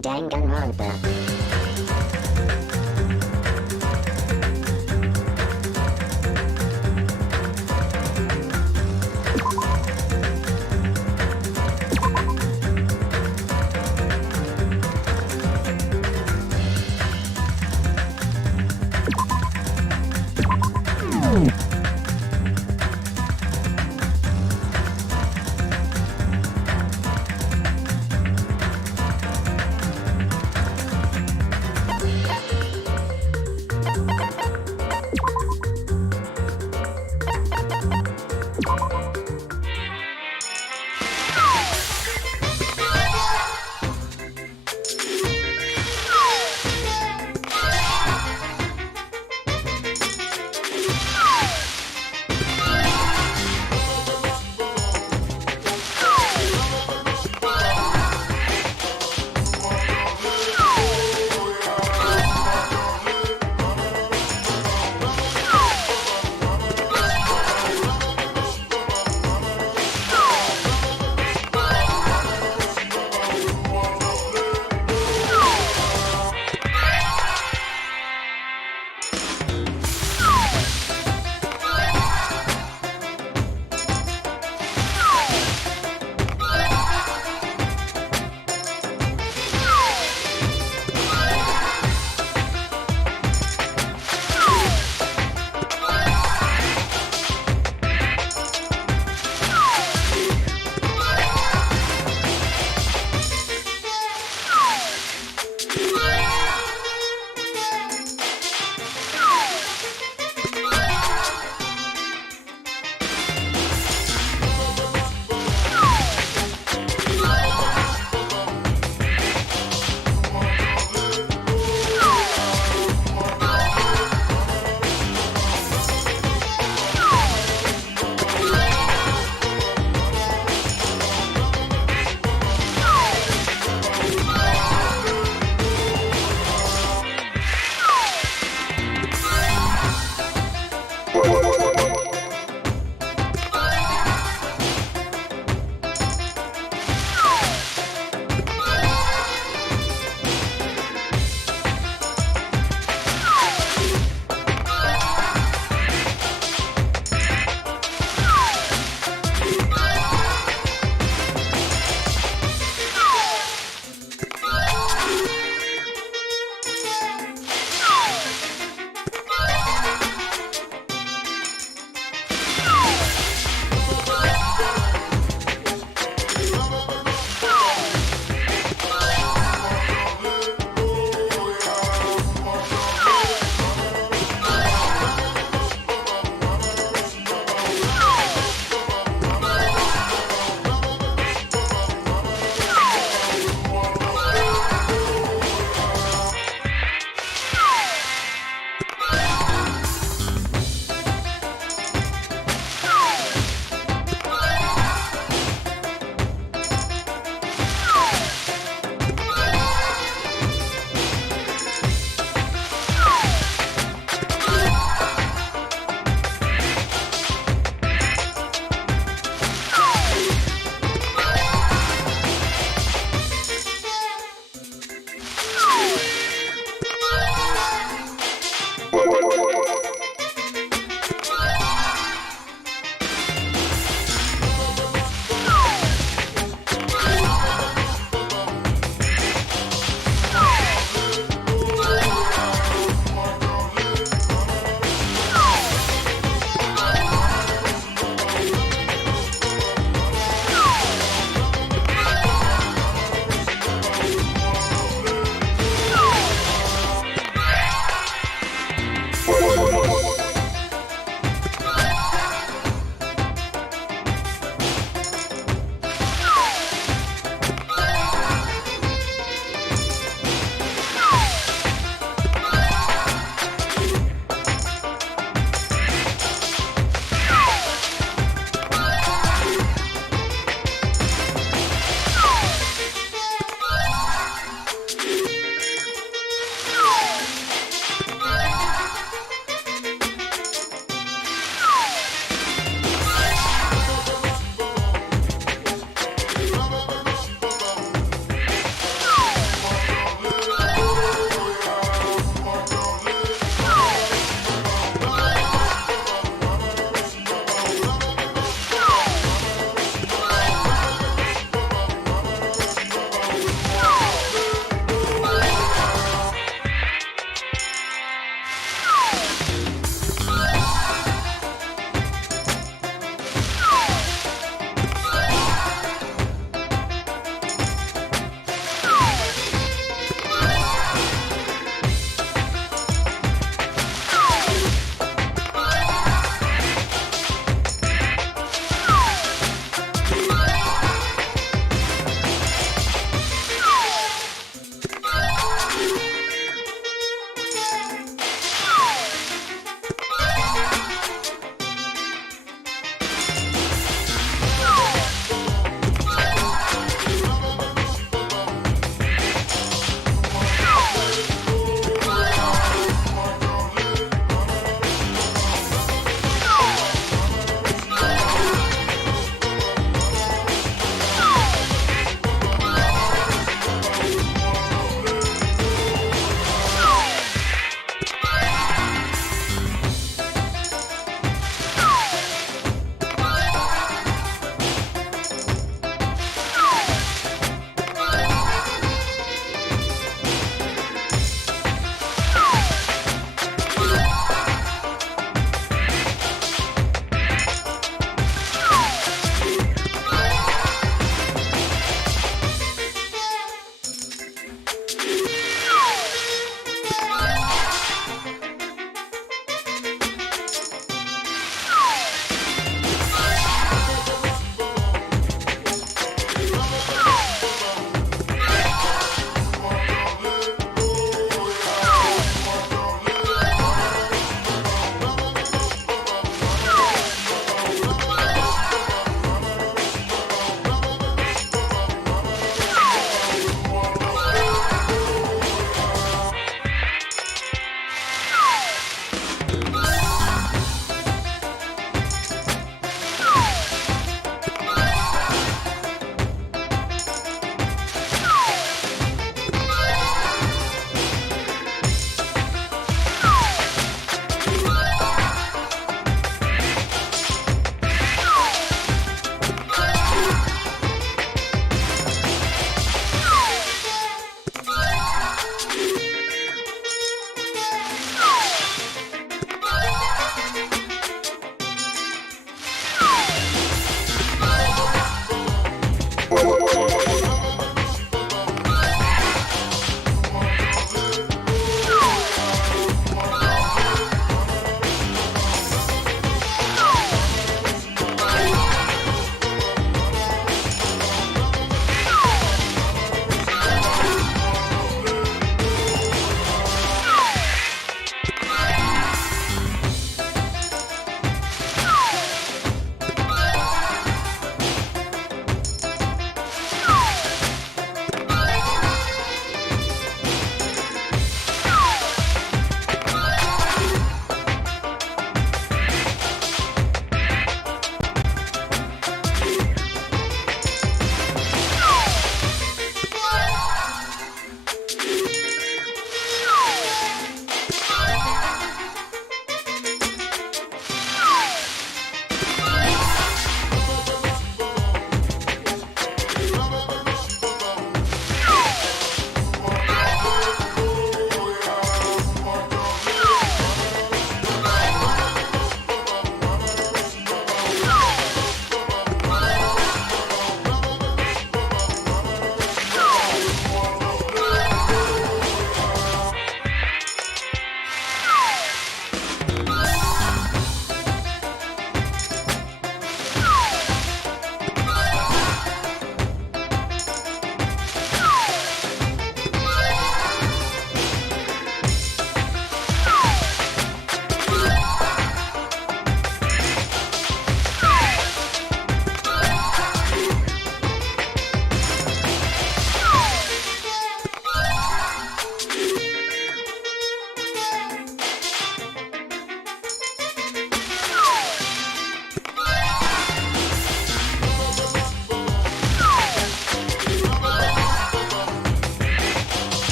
Danganronpa.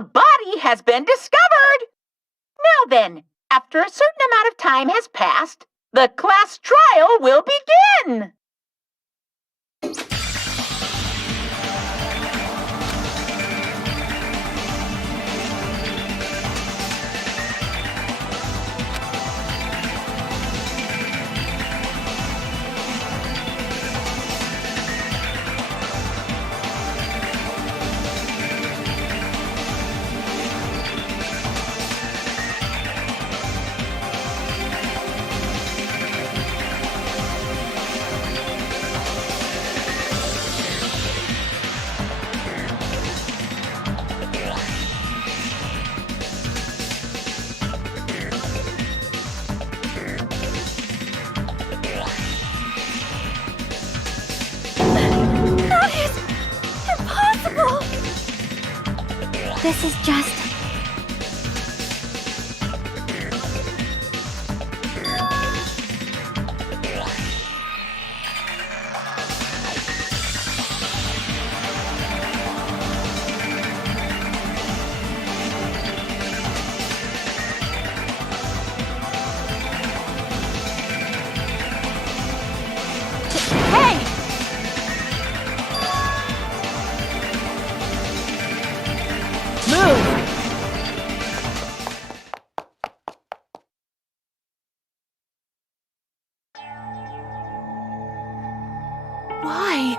A body has been discovered! Now then, after a certain amount of time has passed, the class trial will begin! This is just... Hey! Move! Why?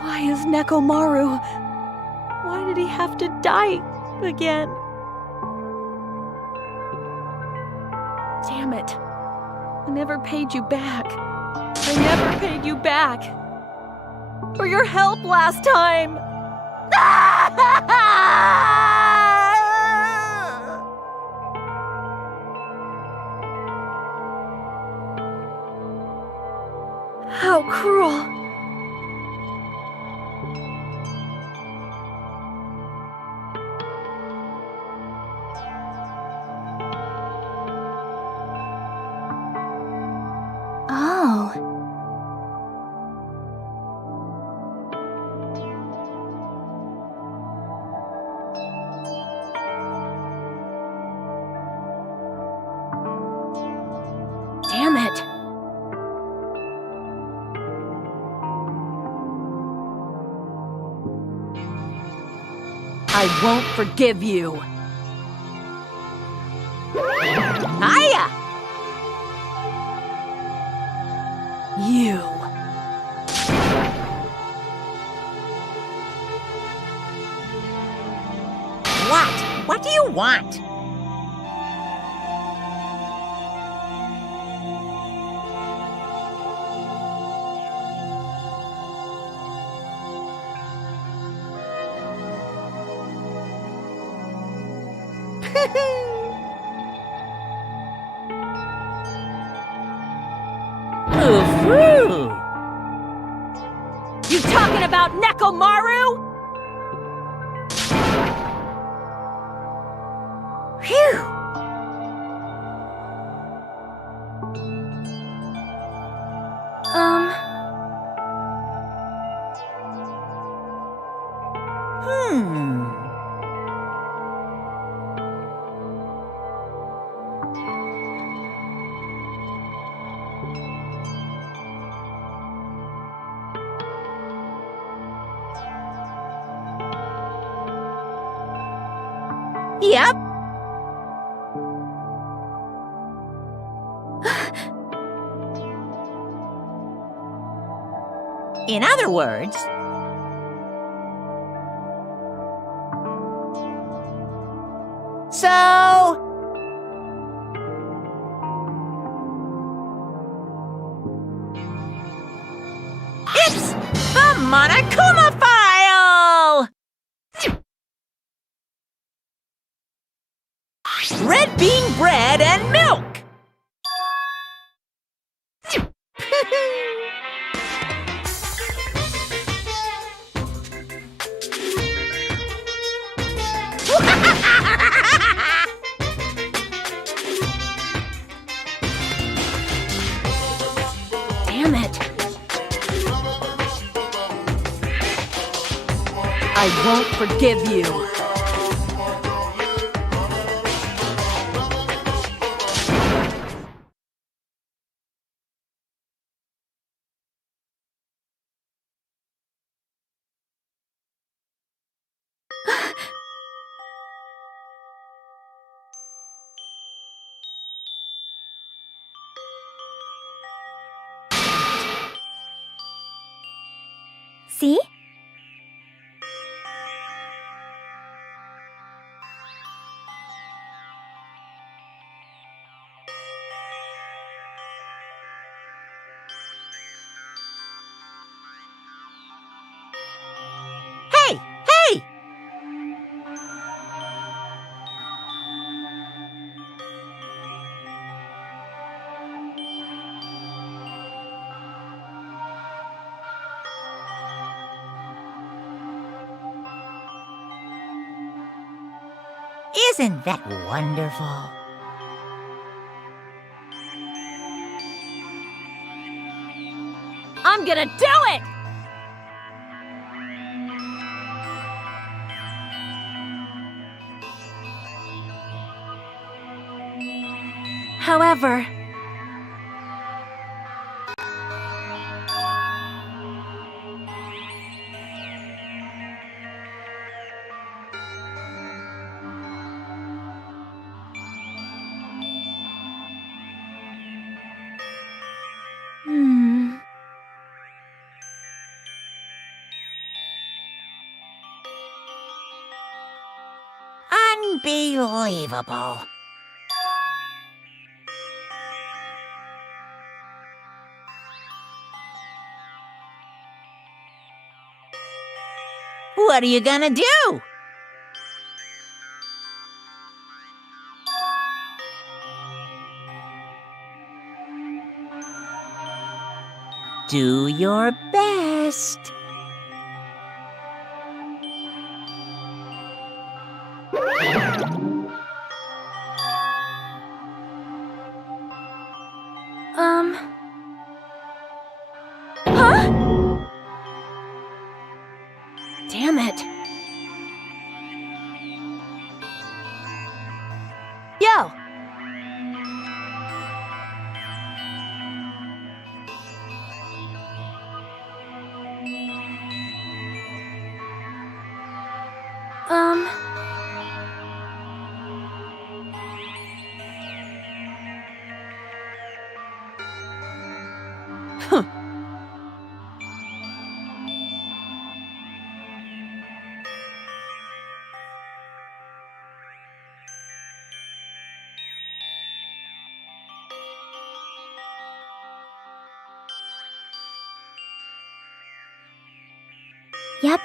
Why is Nekomaru? Why did he have to die again? Damn it. I never paid you back. I never paid you back. For your help last time. How cruel. Oh. Damn it. I won't forgive you. Hiya! You. What? What do you want? Ooh. You talking about Nekomaru? Phew! Yep. In other words, so it's the Monokuma file! Red bean bread and milk! Damn it. I won't forgive you. See? Hey! Hey! Isn't that wonderful? I'm gonna do it! However, Unbelievable. What are you gonna do? Do your best. huh? Damn it. Yo! Huh. Yep.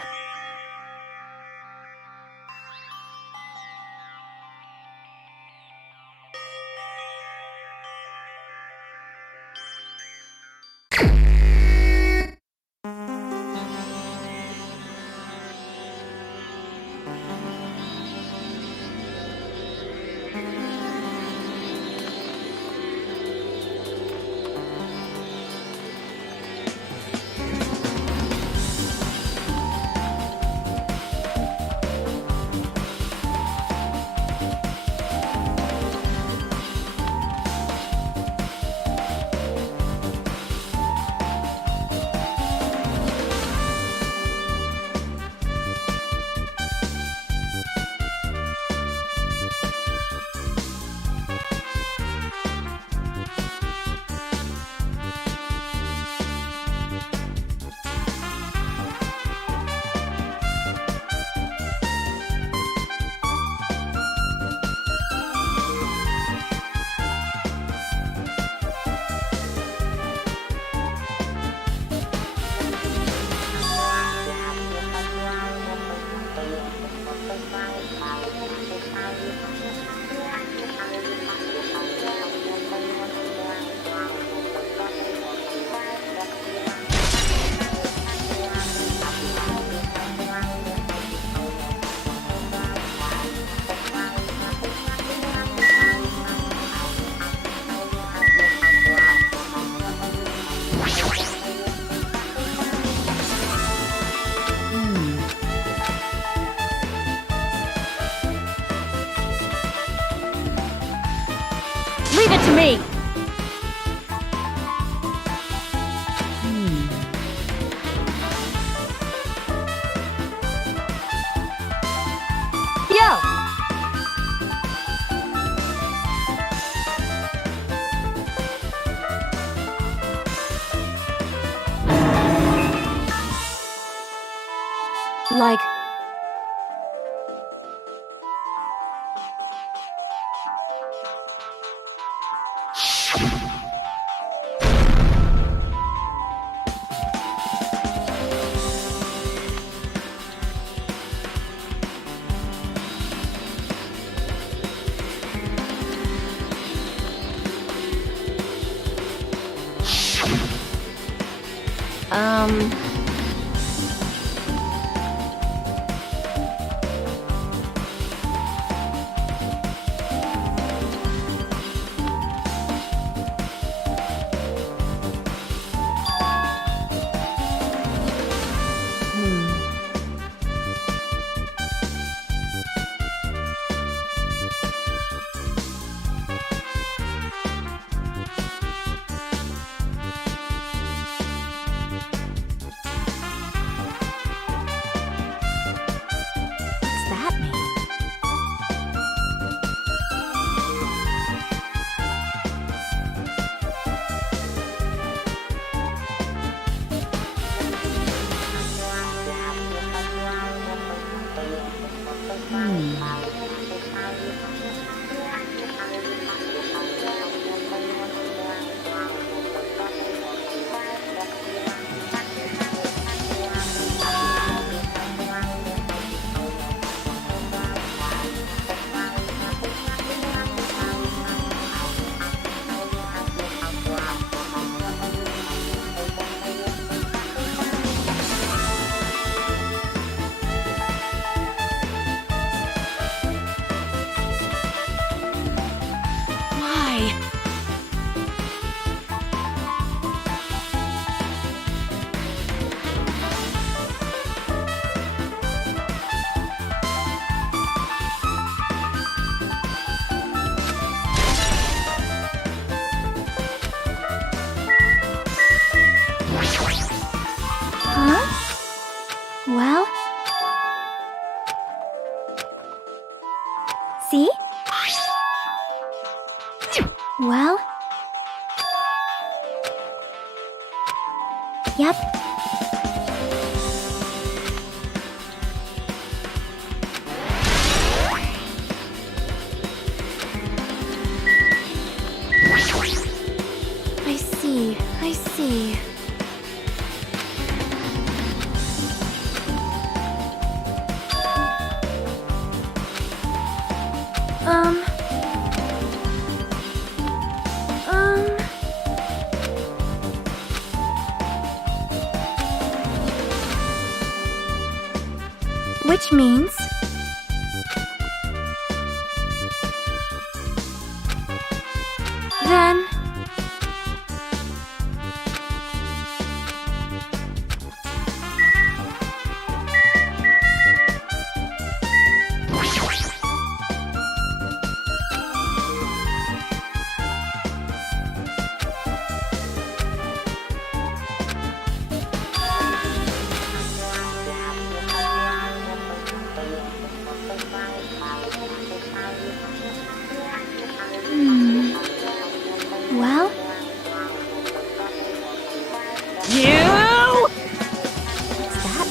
Leave it to me! Yo! Like, what's that mean? Why? Huh? Well? See? Well? Yep. I see, I see. Um... Which means... Then... Well? You! What's that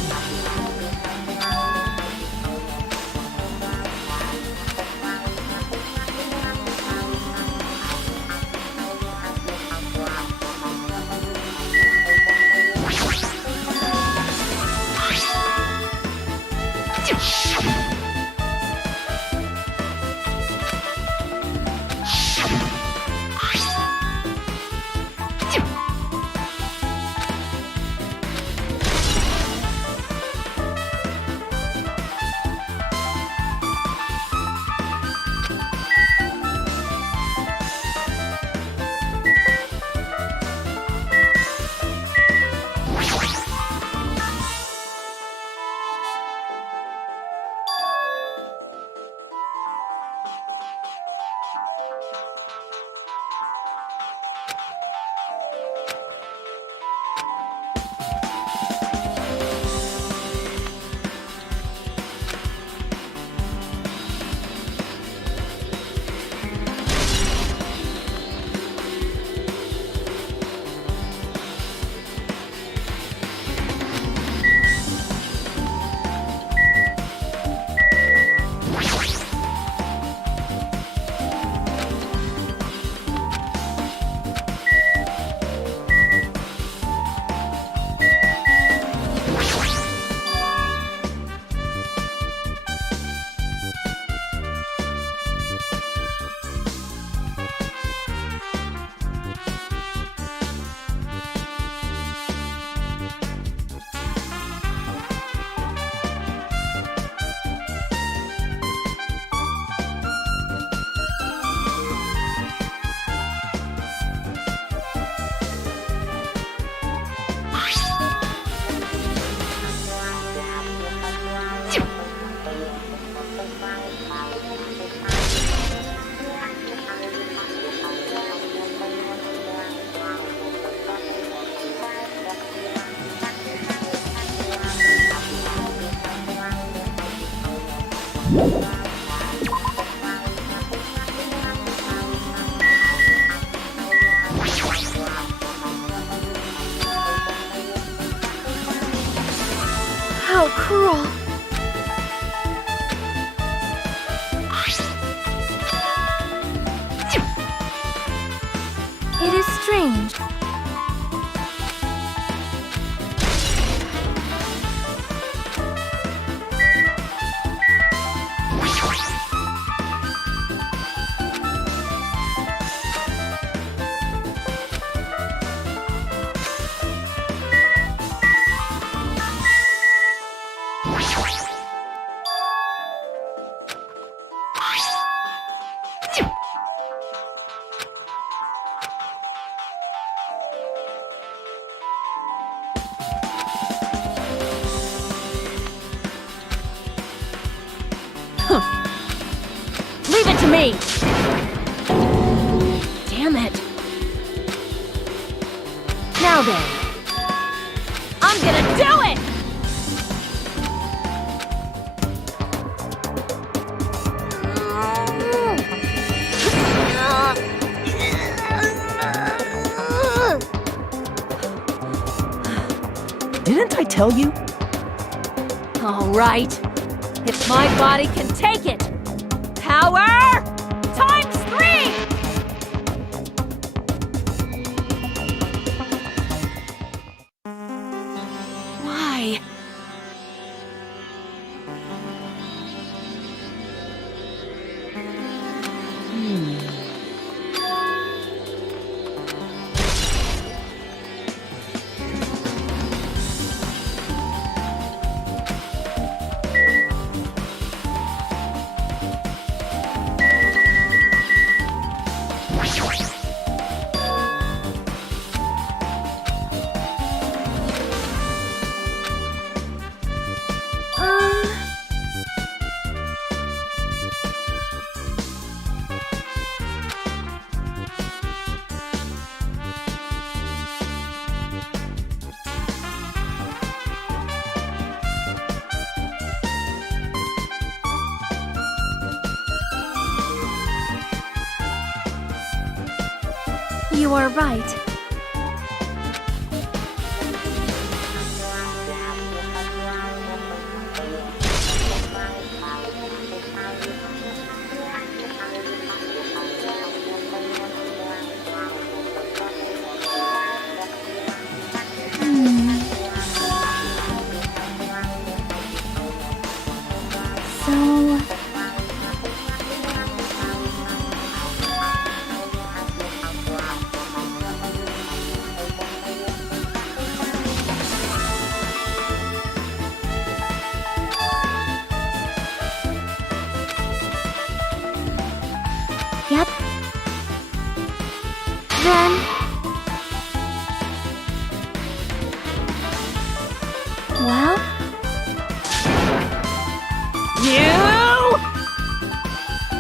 How cruel. It is strange. Leave it to me! Damn it. Now then. I'm gonna do it! Didn't I tell you? All right. If my body can take it. Power times 3! Why? You are right. Yep. Then... Well... You!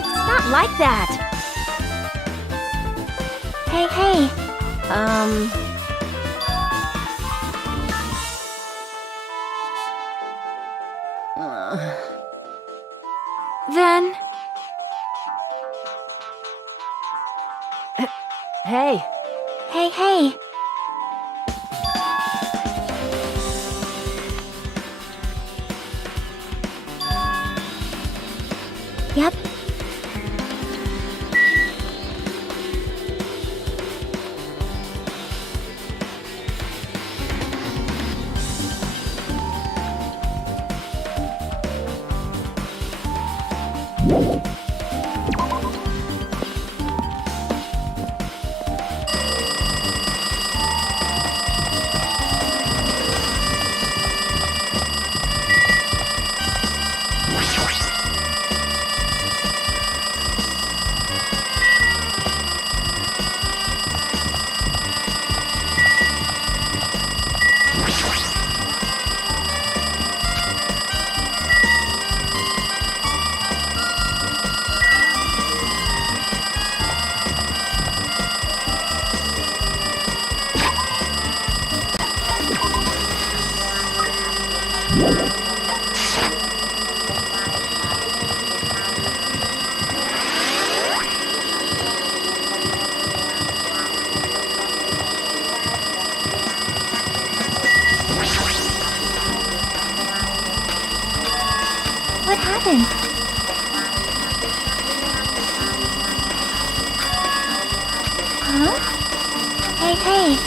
It's not like that. Hey, hey. Then... Hey. Hey, hey. Yep. happened? Huh? Hey, hey.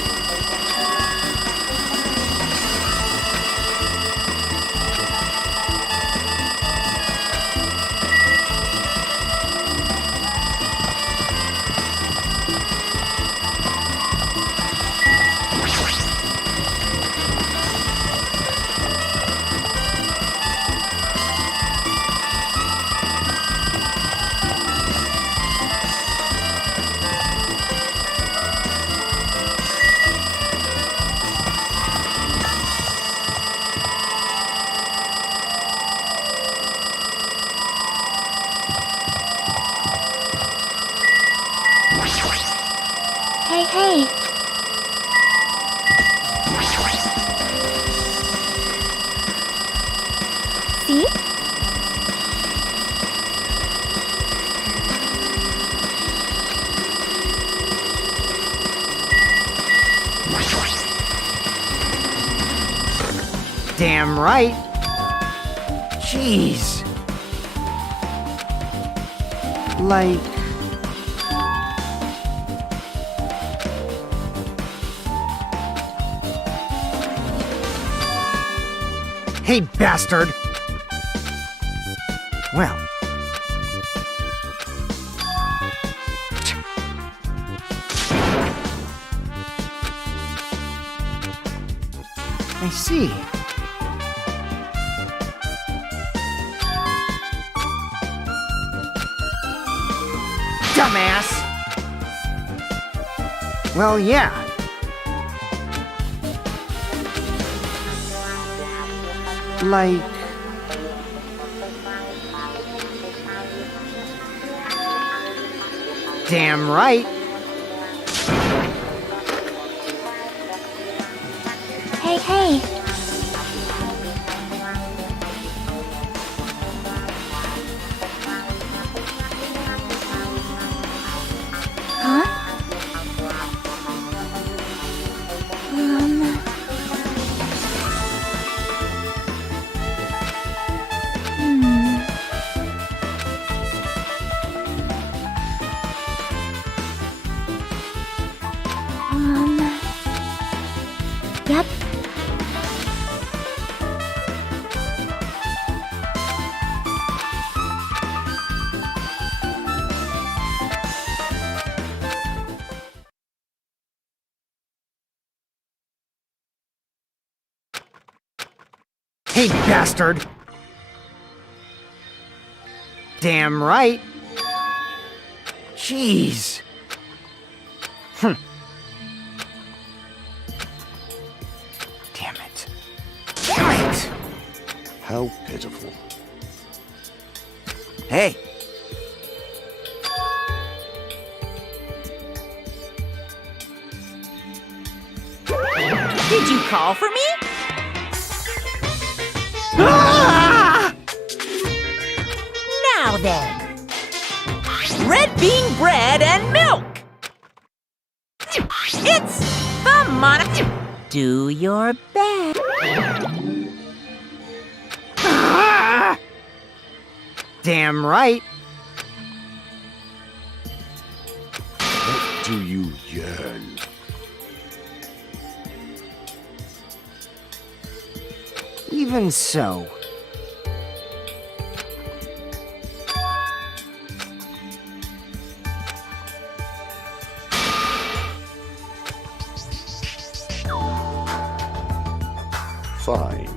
Hey, hey. See? Damn right. Jeez. Like... Hey, bastard! Well... I see. Dumbass! Well, yeah. Like... Damn right. Hey, hey. Huh? Yep. Hey, bastard! Damn right. Jeez. Damn it. Damn it! How pitiful. Hey. Did you call for me? Ah! Now then. Red bean bread and milk. It's the Do your best. Ah! Damn right. What do you yearn? Even so. Fine.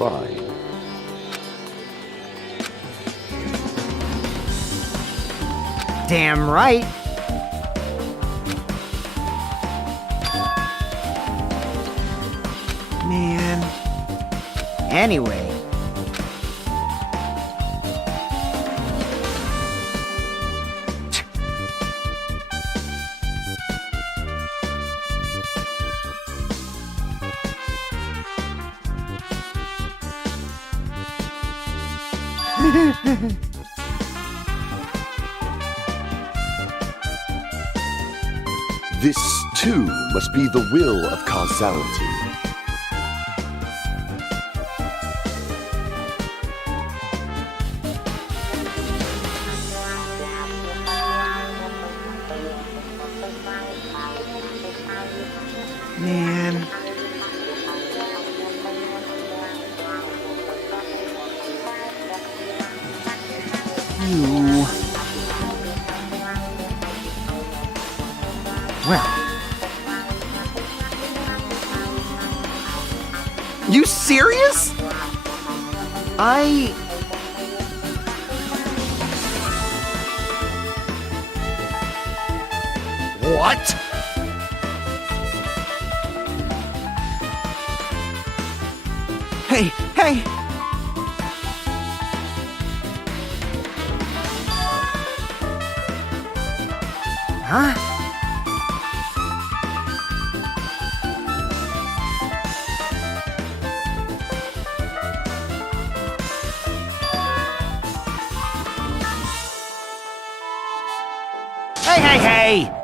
Fine. Damn right. Anyway. This, too, must be the will of causality. Man. You. Well. You serious? What? Hey, hey! Huh? Hey, hey, hey!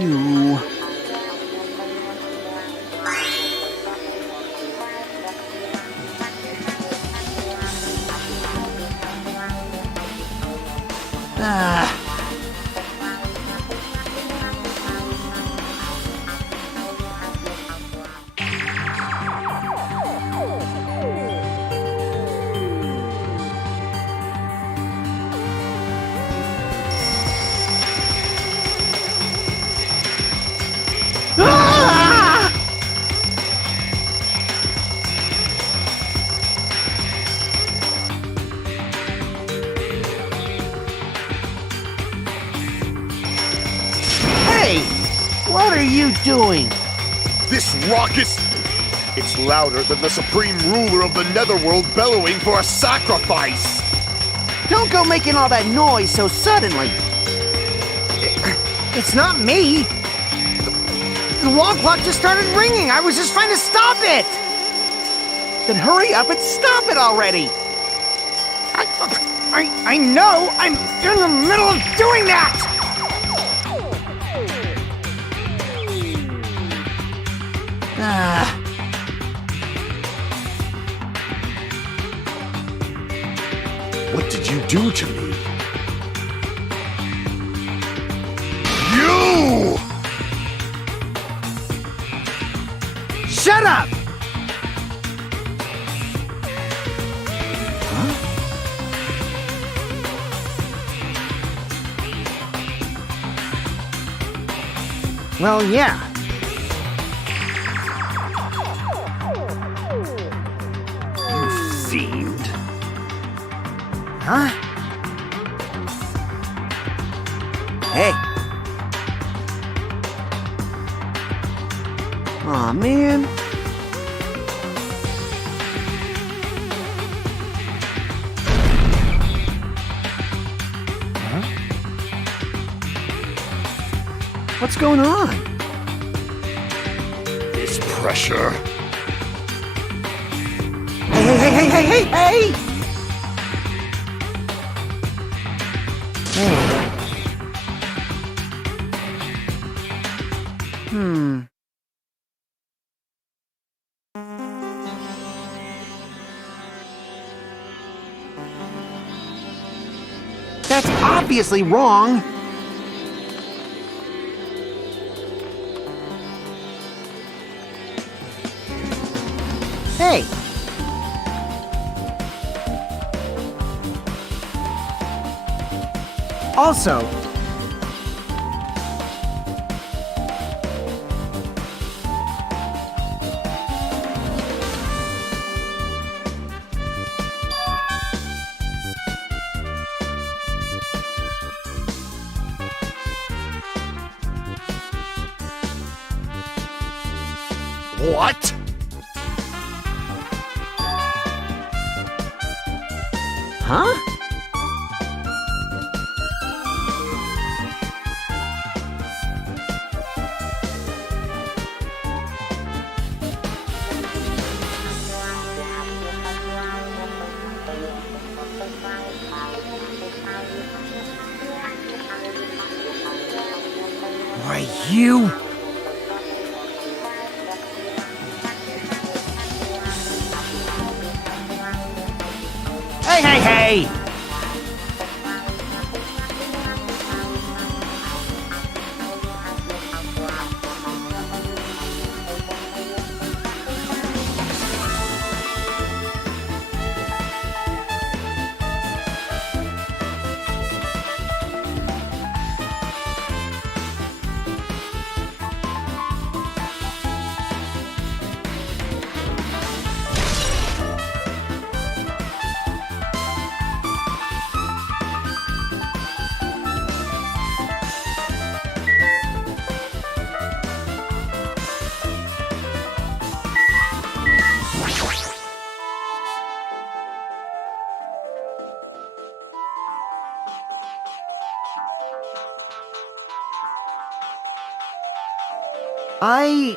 You. Ah. Ah! Hey! What are you doing? This raucous... It's louder than the supreme ruler of the netherworld bellowing for a sacrifice! Don't go making all that noise so suddenly. It's not me! The wall clock just started ringing! I was just trying to stop it! Then hurry up and stop it already! I know! I'm in the middle of doing that! Ah. What did you do to me? You! Shut up! Well, yeah. You fiend. Huh? Hey! Aw, man. What's going on? This pressure. Hey! That's obviously wrong. Hey! Also, What? huh? Why, you... Hey! I...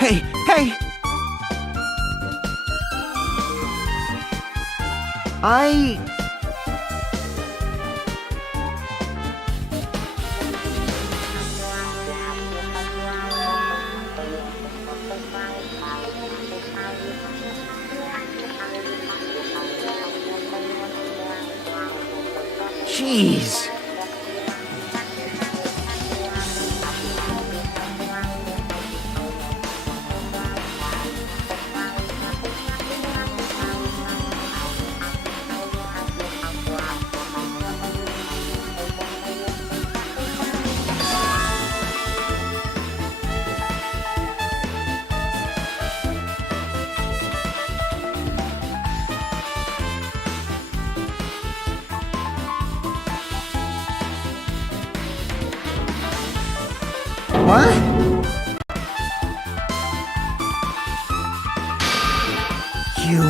Hey! Hey! I... Jeez. What? You...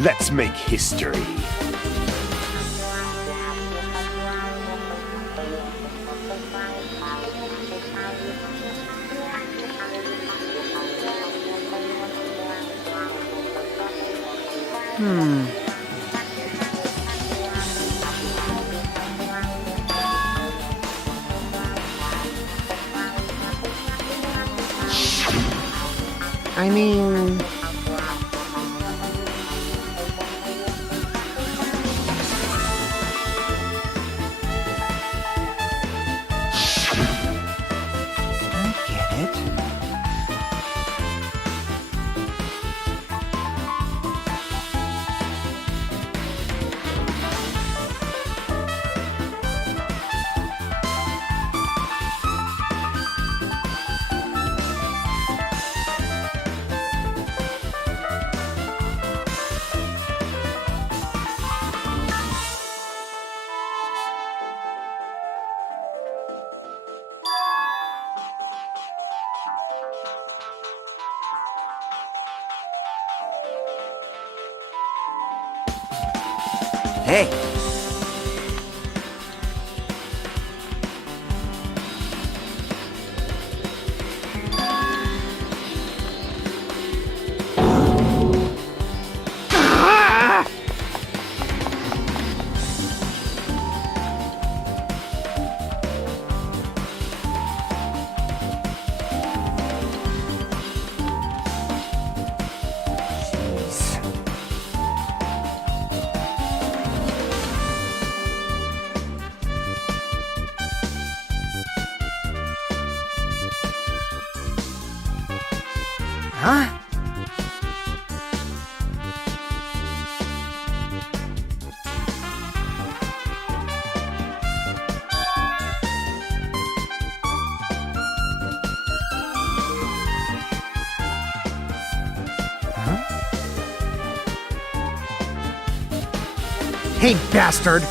Let's make history. I mean... I get it. Hey, Huh? Hey, bastard!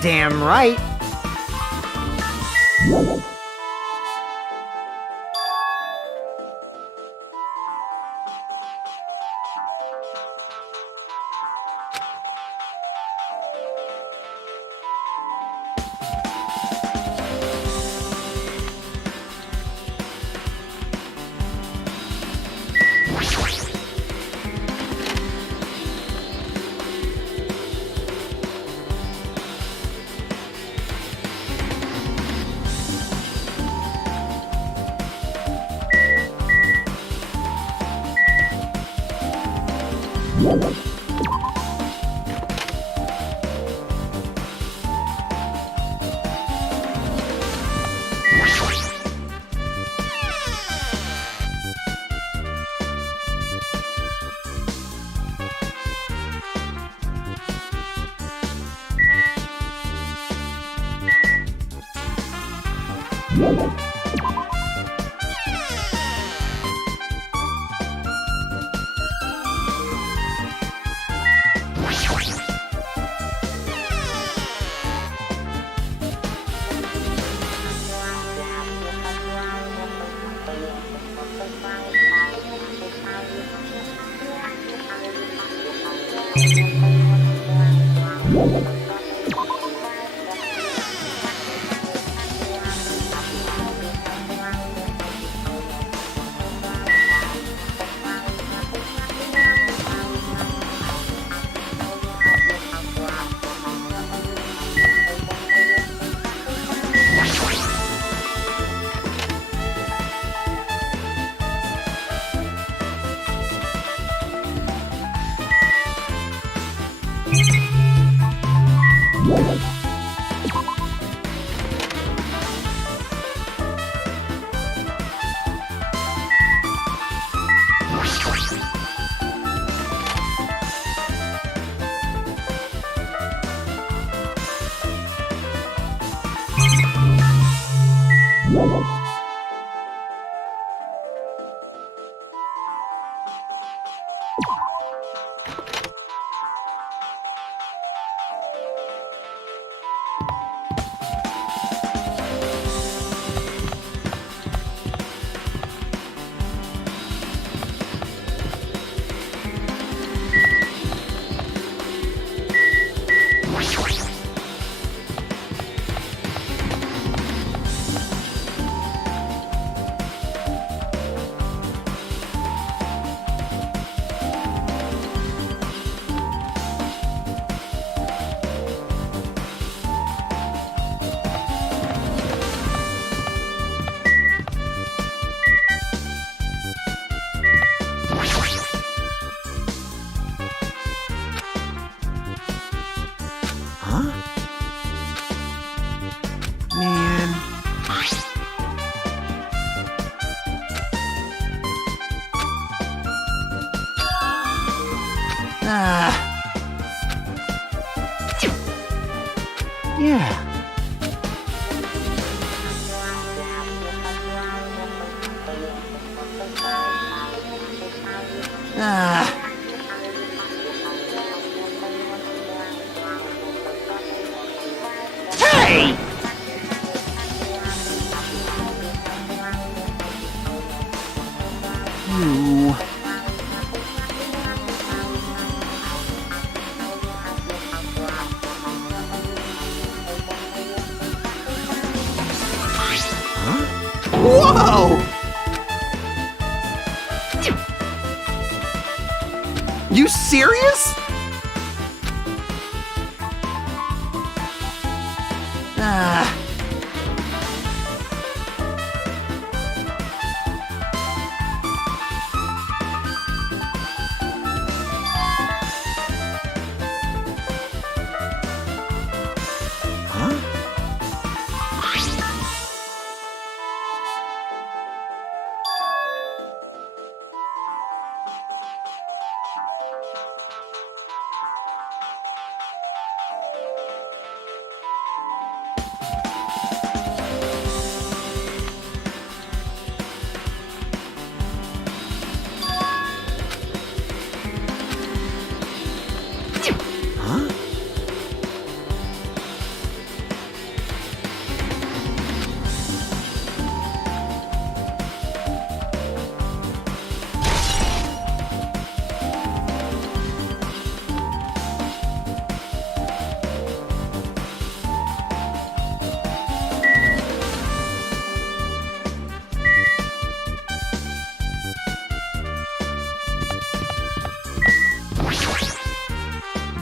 Damn right. Man. Yeah. Hey! You. Whoa! You serious?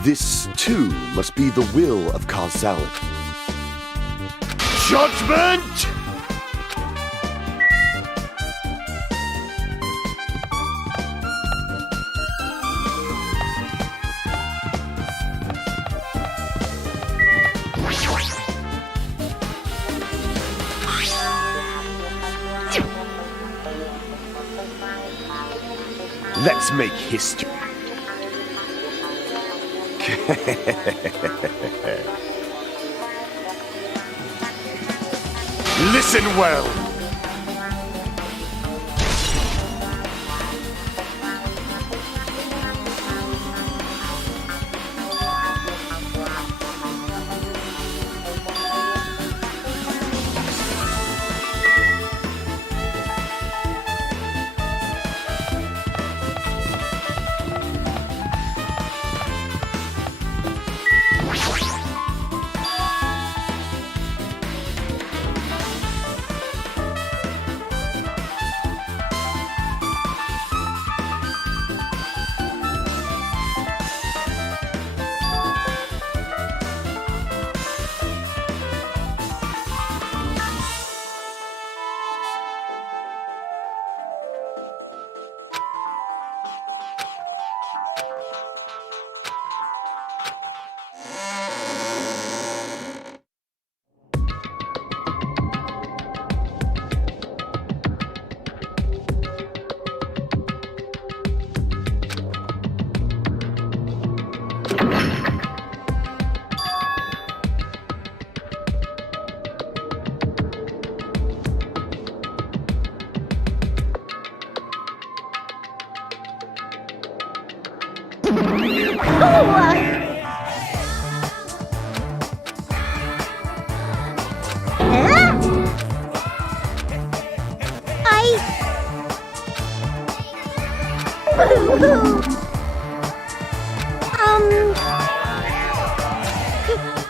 This, too, must be the will of causality. Judgment! Let's make history. Listen well.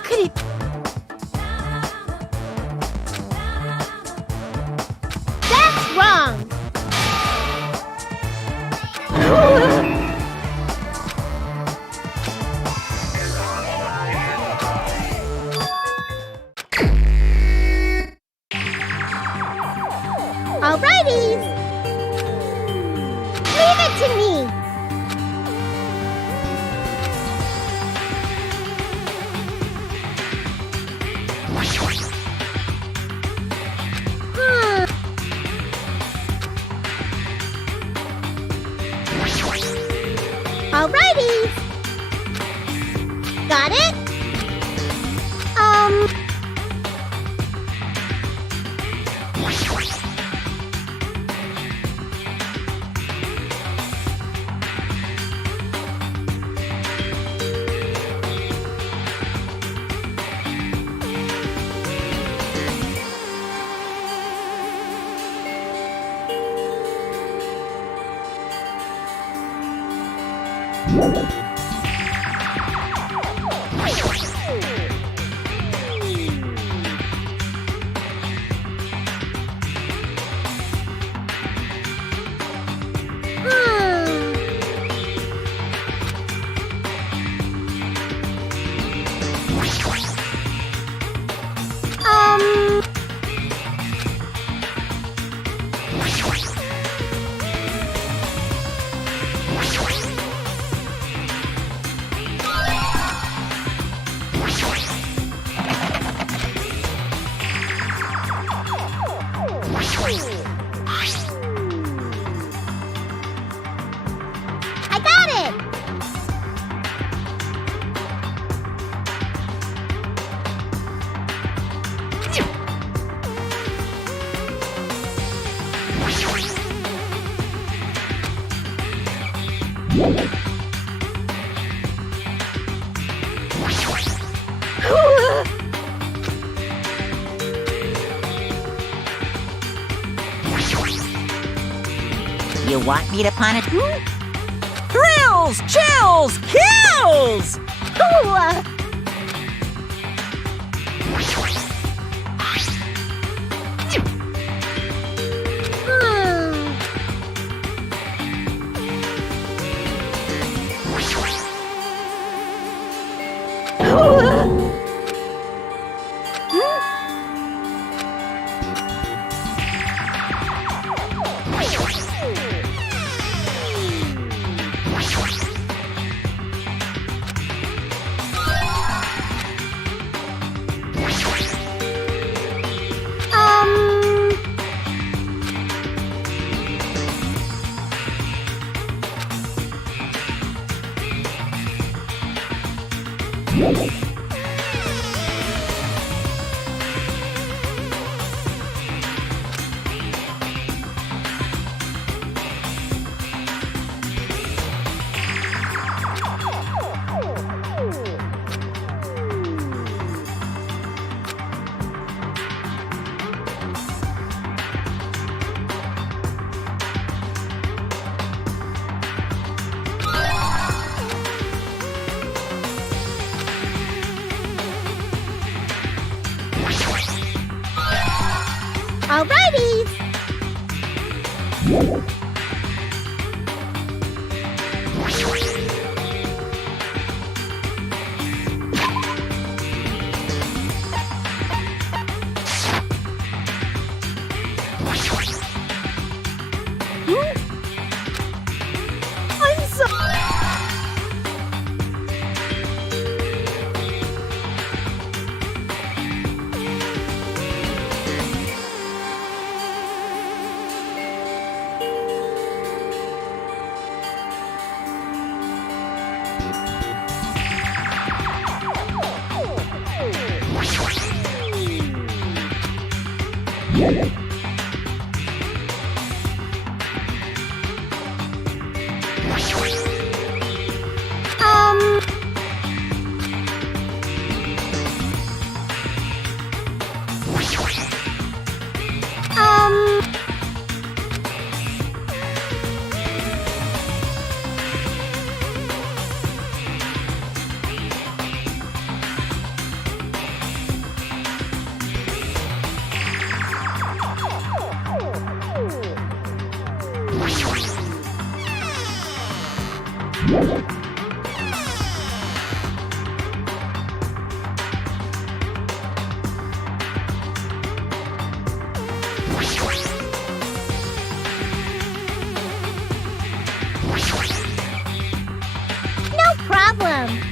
Could it... That's wrong! Alrighty! Leave it to me! Alrighty! Got it? I got it! You want me to punish you? Thrills, chills, kills! No problem.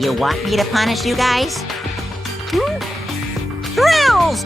You want me to punish you guys? Thrills!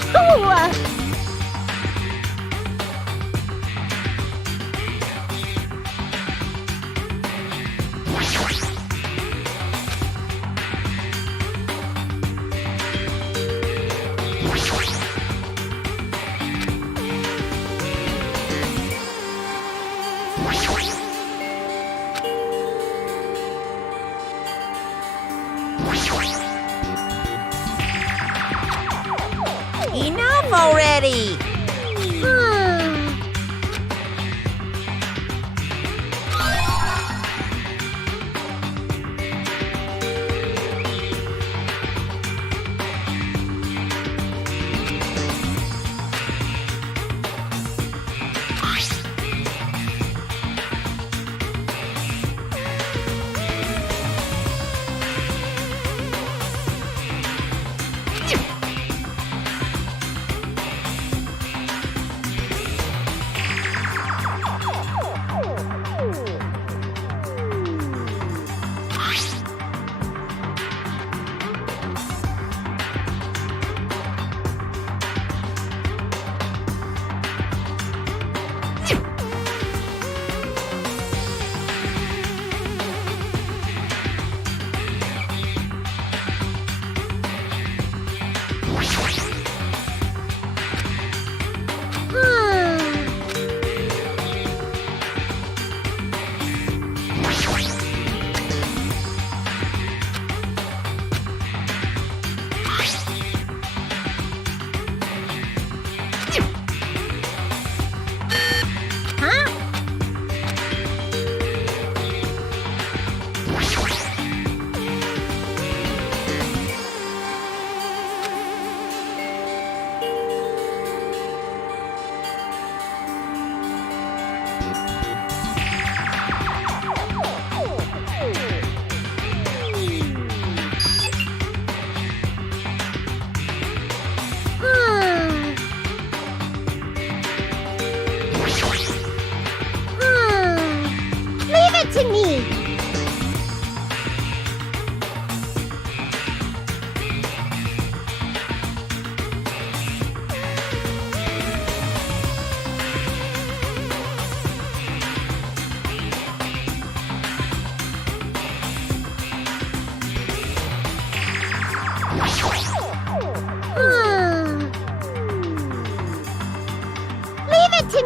Enough already!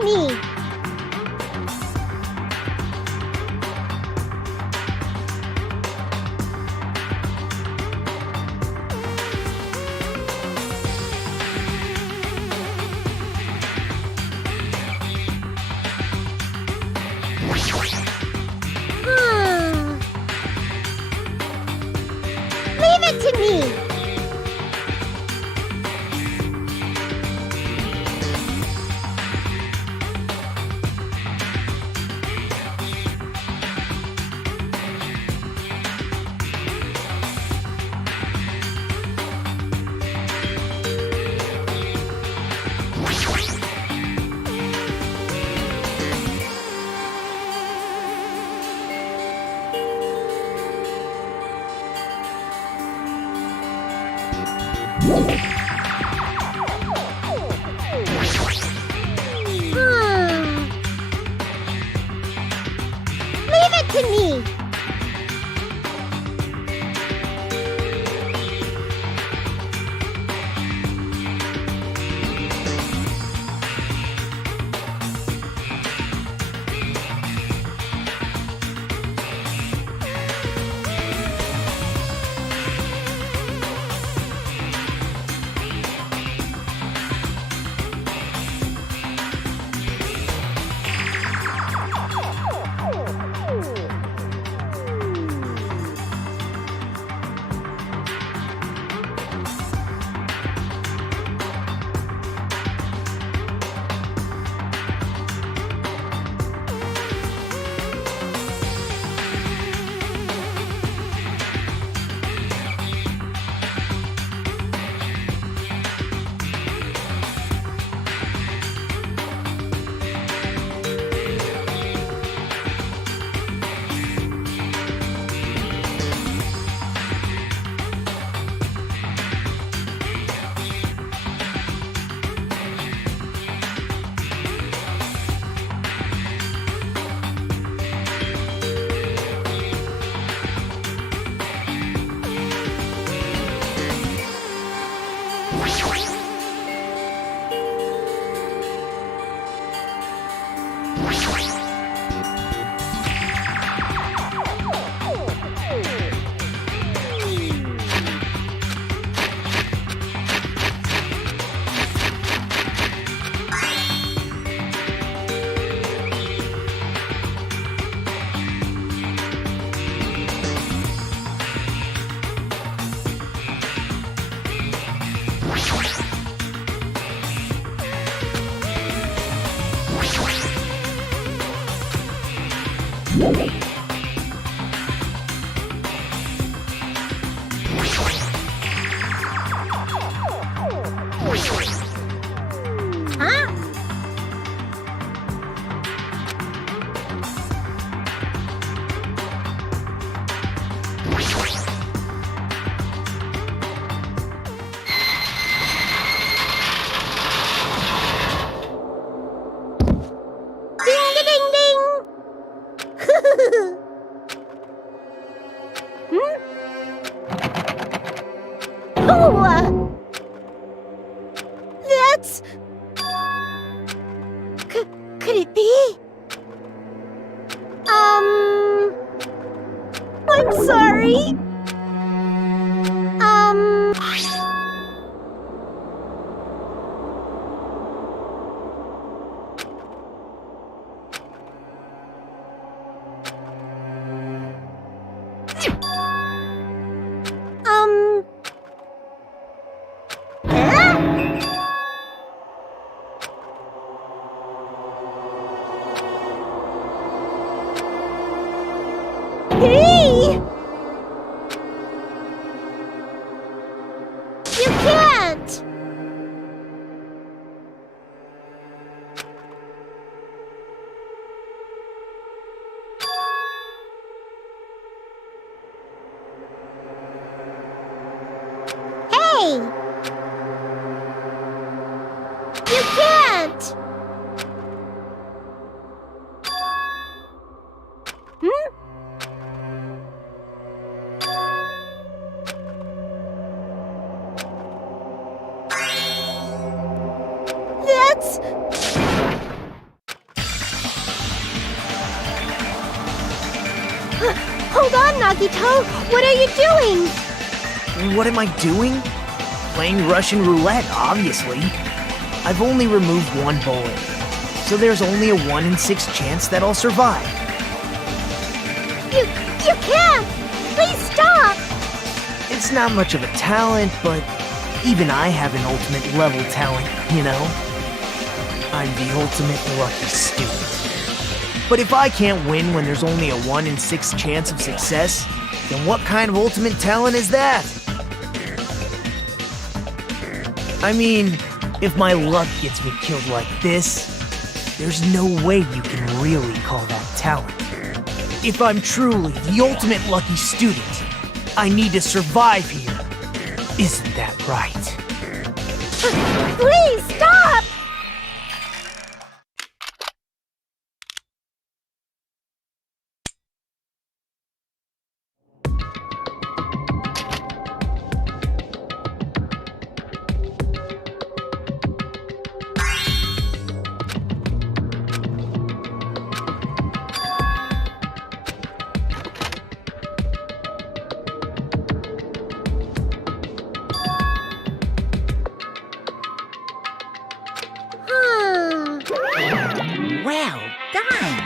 me. Leave it to me. Leave it to me. Huh? Ding ding ding. Oh, that's... Could it be? I'm sorry. Hey! You can't! Hey! You can't! That's... Lucky Toe, what are you doing? What am I doing? Playing Russian roulette, obviously. I've only removed one bullet, so there's only a 1 in 6 chance that I'll survive. You can't! Please stop! It's not much of a talent, but even I have an ultimate level talent, you know? I'm the ultimate lucky student. But if I can't win when there's only a 1 in 6 chance of success, then what kind of ultimate talent is that? I mean, if my luck gets me killed like this, there's no way you can really call that talent. If I'm truly the ultimate lucky student, I need to survive here. Isn't that right? Please stop! Well done.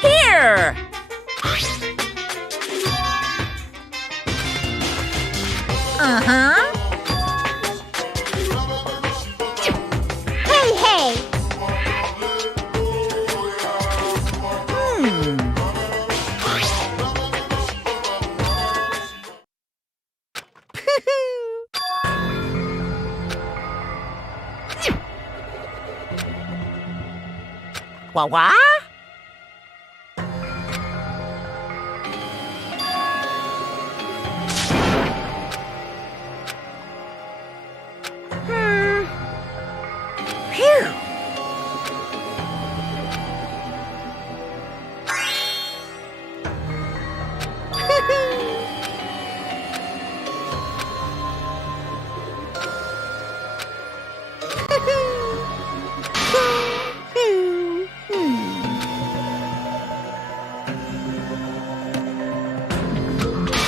Here! Uh-huh. Hey, hey! What? Phew.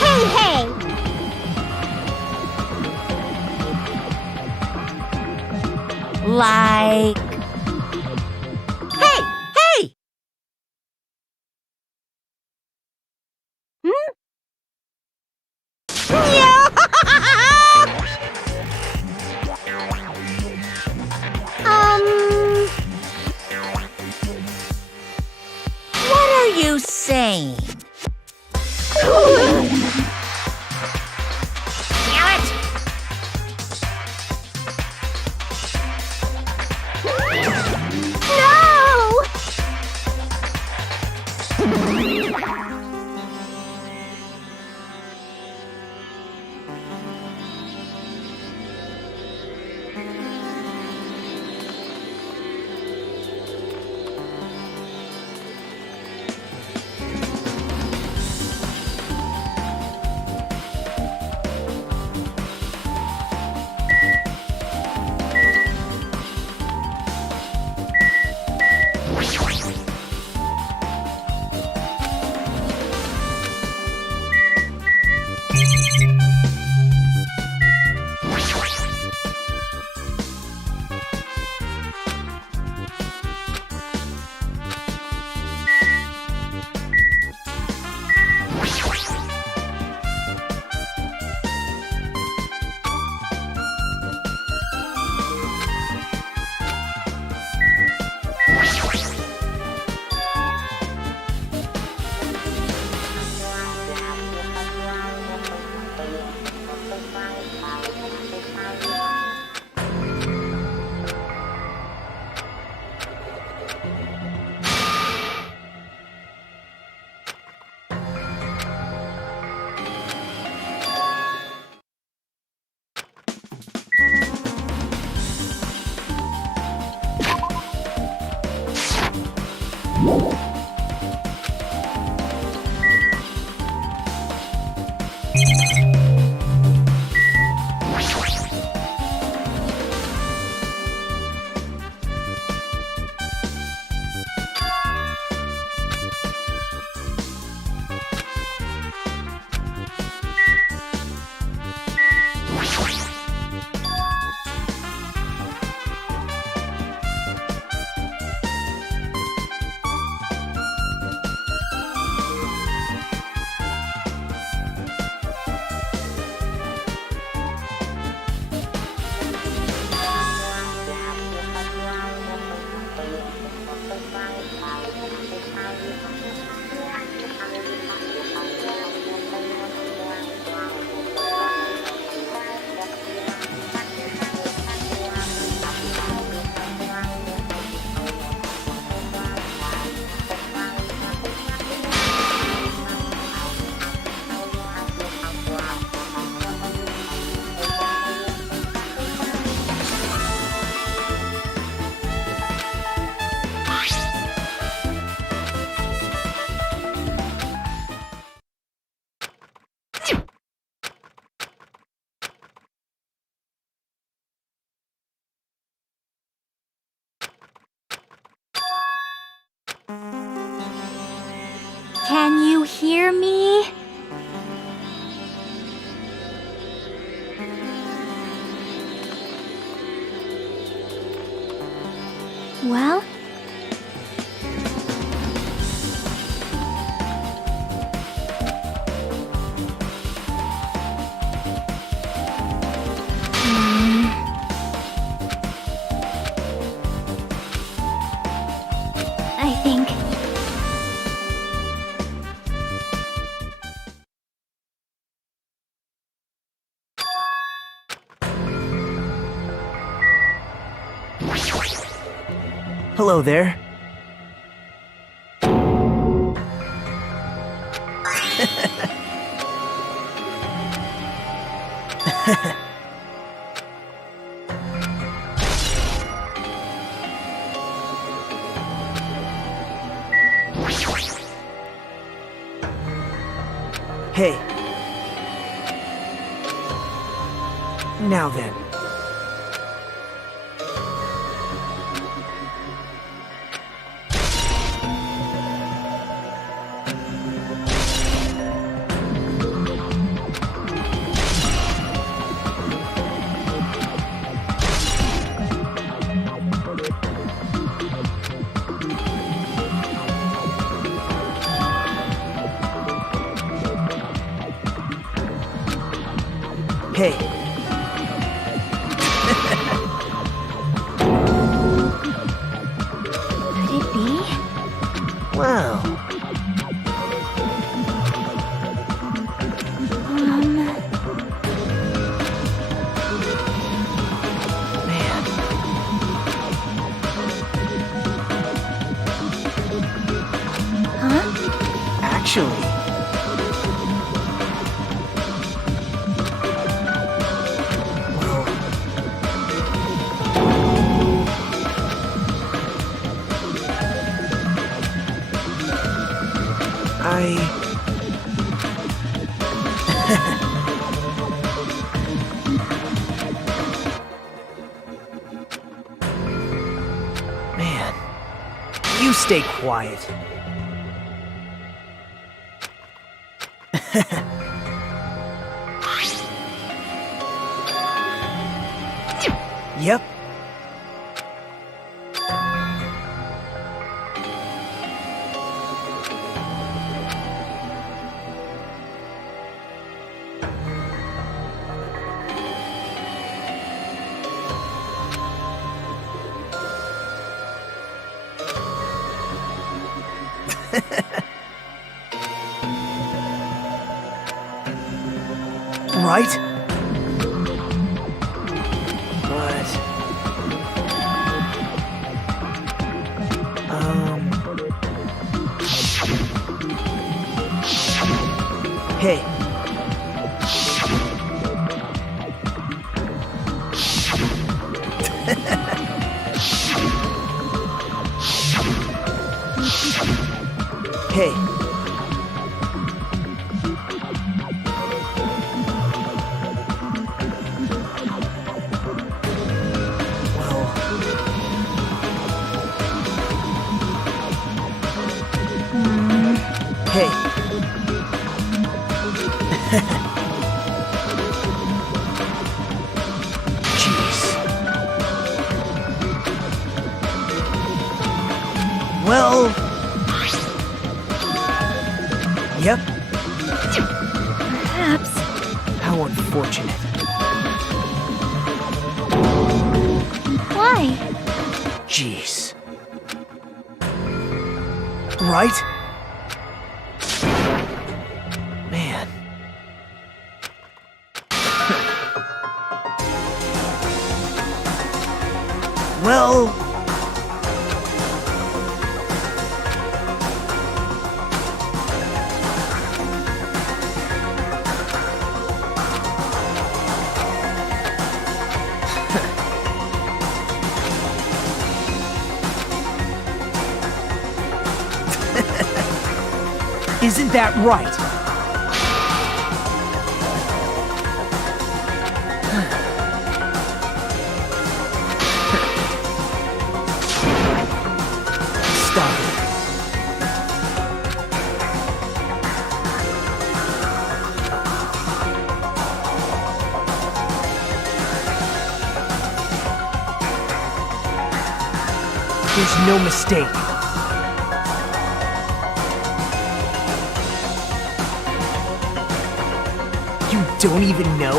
Hey, hey! Like... Hey! Hey! What are you saying? Damn it! No! Can you hear me? Well? I think... Hello there. Hey. Now then. Hey. Could it be? Wow. Man. Huh? Actually. Well. Man. You stay quiet. Yep. Right? But... Hey. Hey. Hey. Jeez. Well... Yep. Perhaps. How unfortunate. Why? Jeez. Right? Man. Well... Isn't that right? Stop it. There's no mistake. You don't even know?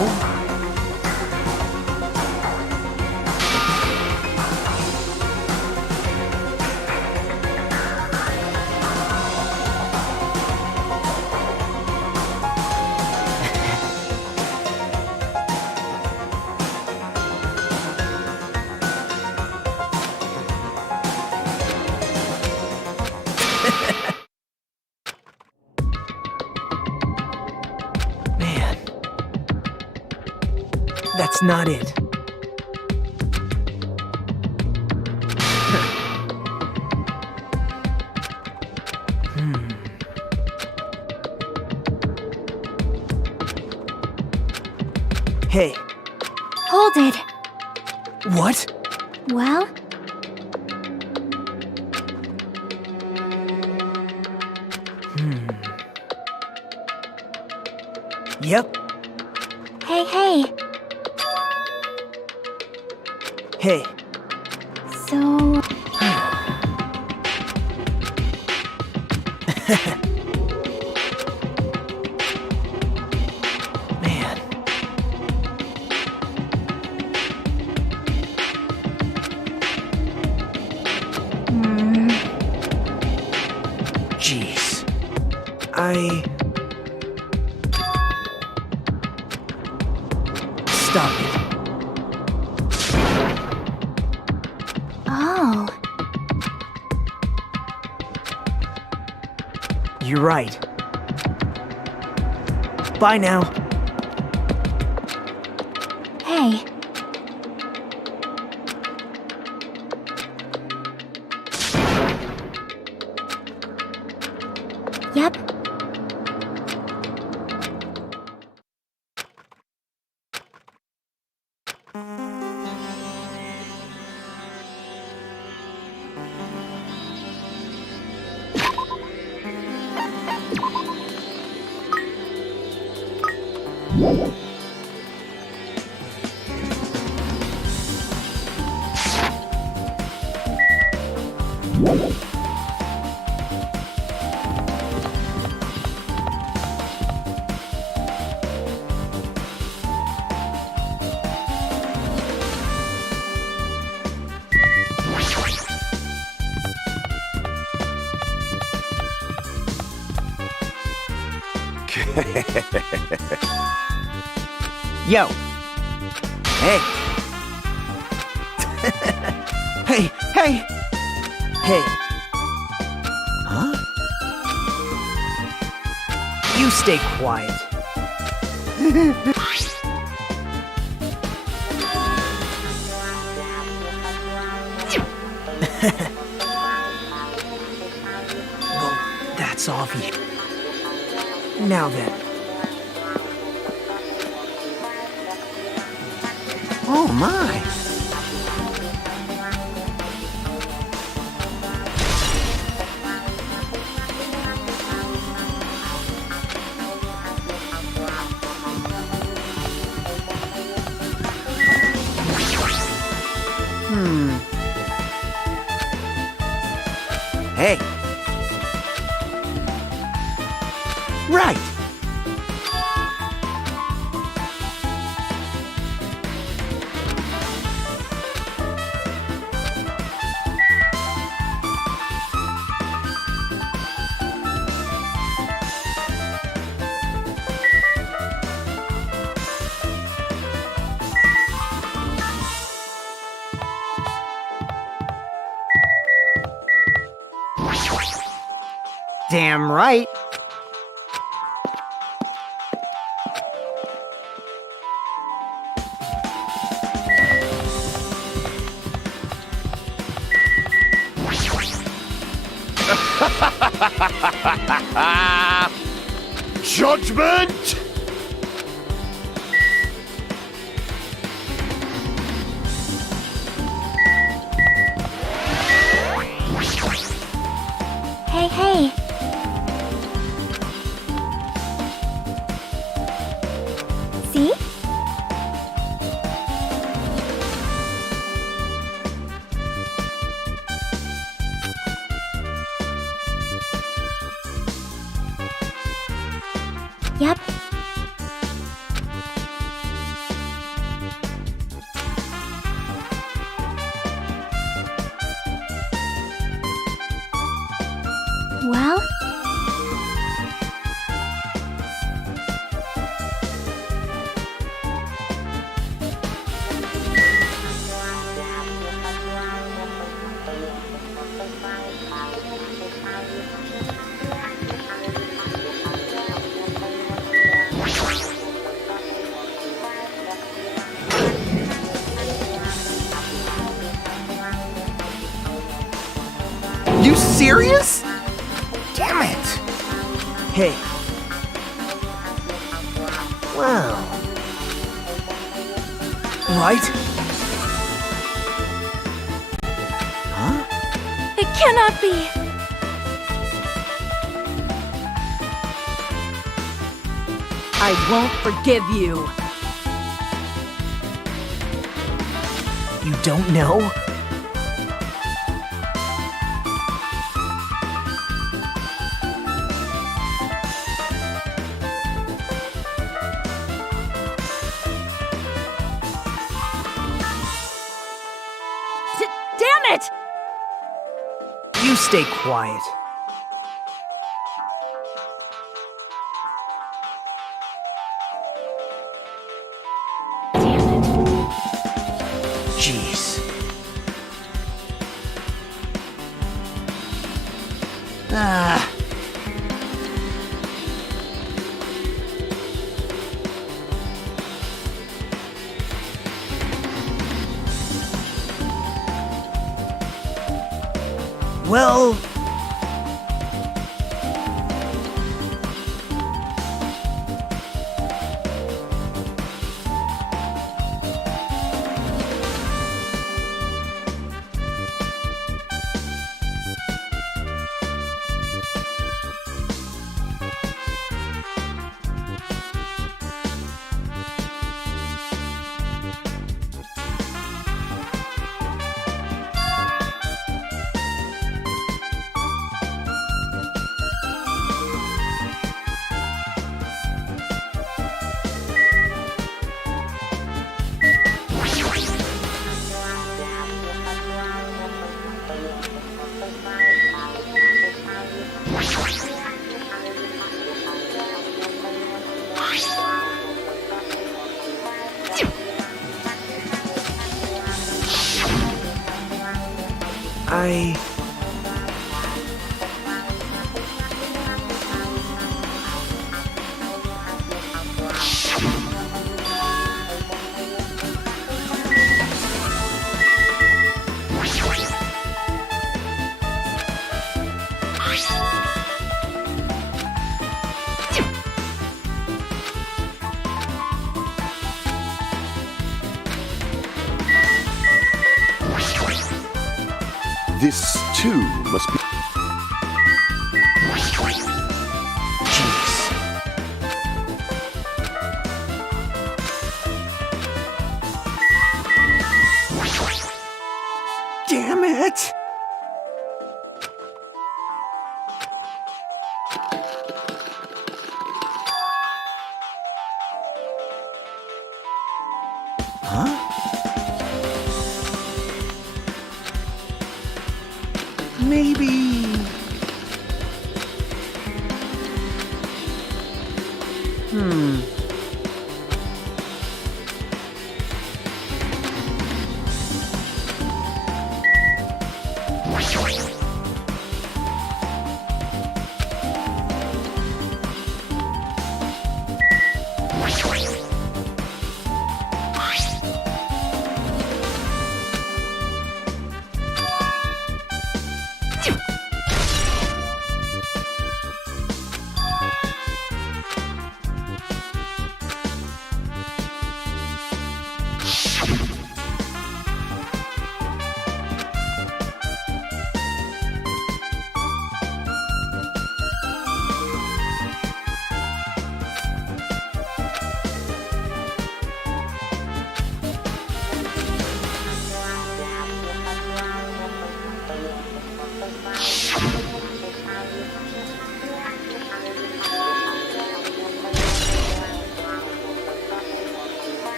Man. That's not it. Hey, Hold it. what? Well, Yep. hey. Hey, So, man. Jeez. Stop it. oh, You're right. Bye now. hey. Yep. Yo. Hey. Hey. Hey, Huh? you stay quiet. Well, that's obvious. Now then. Oh my. Hey. Right. Damn right. Judgment! Hey. See? Yep. Well? You serious? Damn it! Hey. Well. Right? It cannot be! I won't forgive you. You don't know? Damn it! You stay quiet. Jeez. Ah. Well... This, too, must be... Jeez. Damn it! Maybe...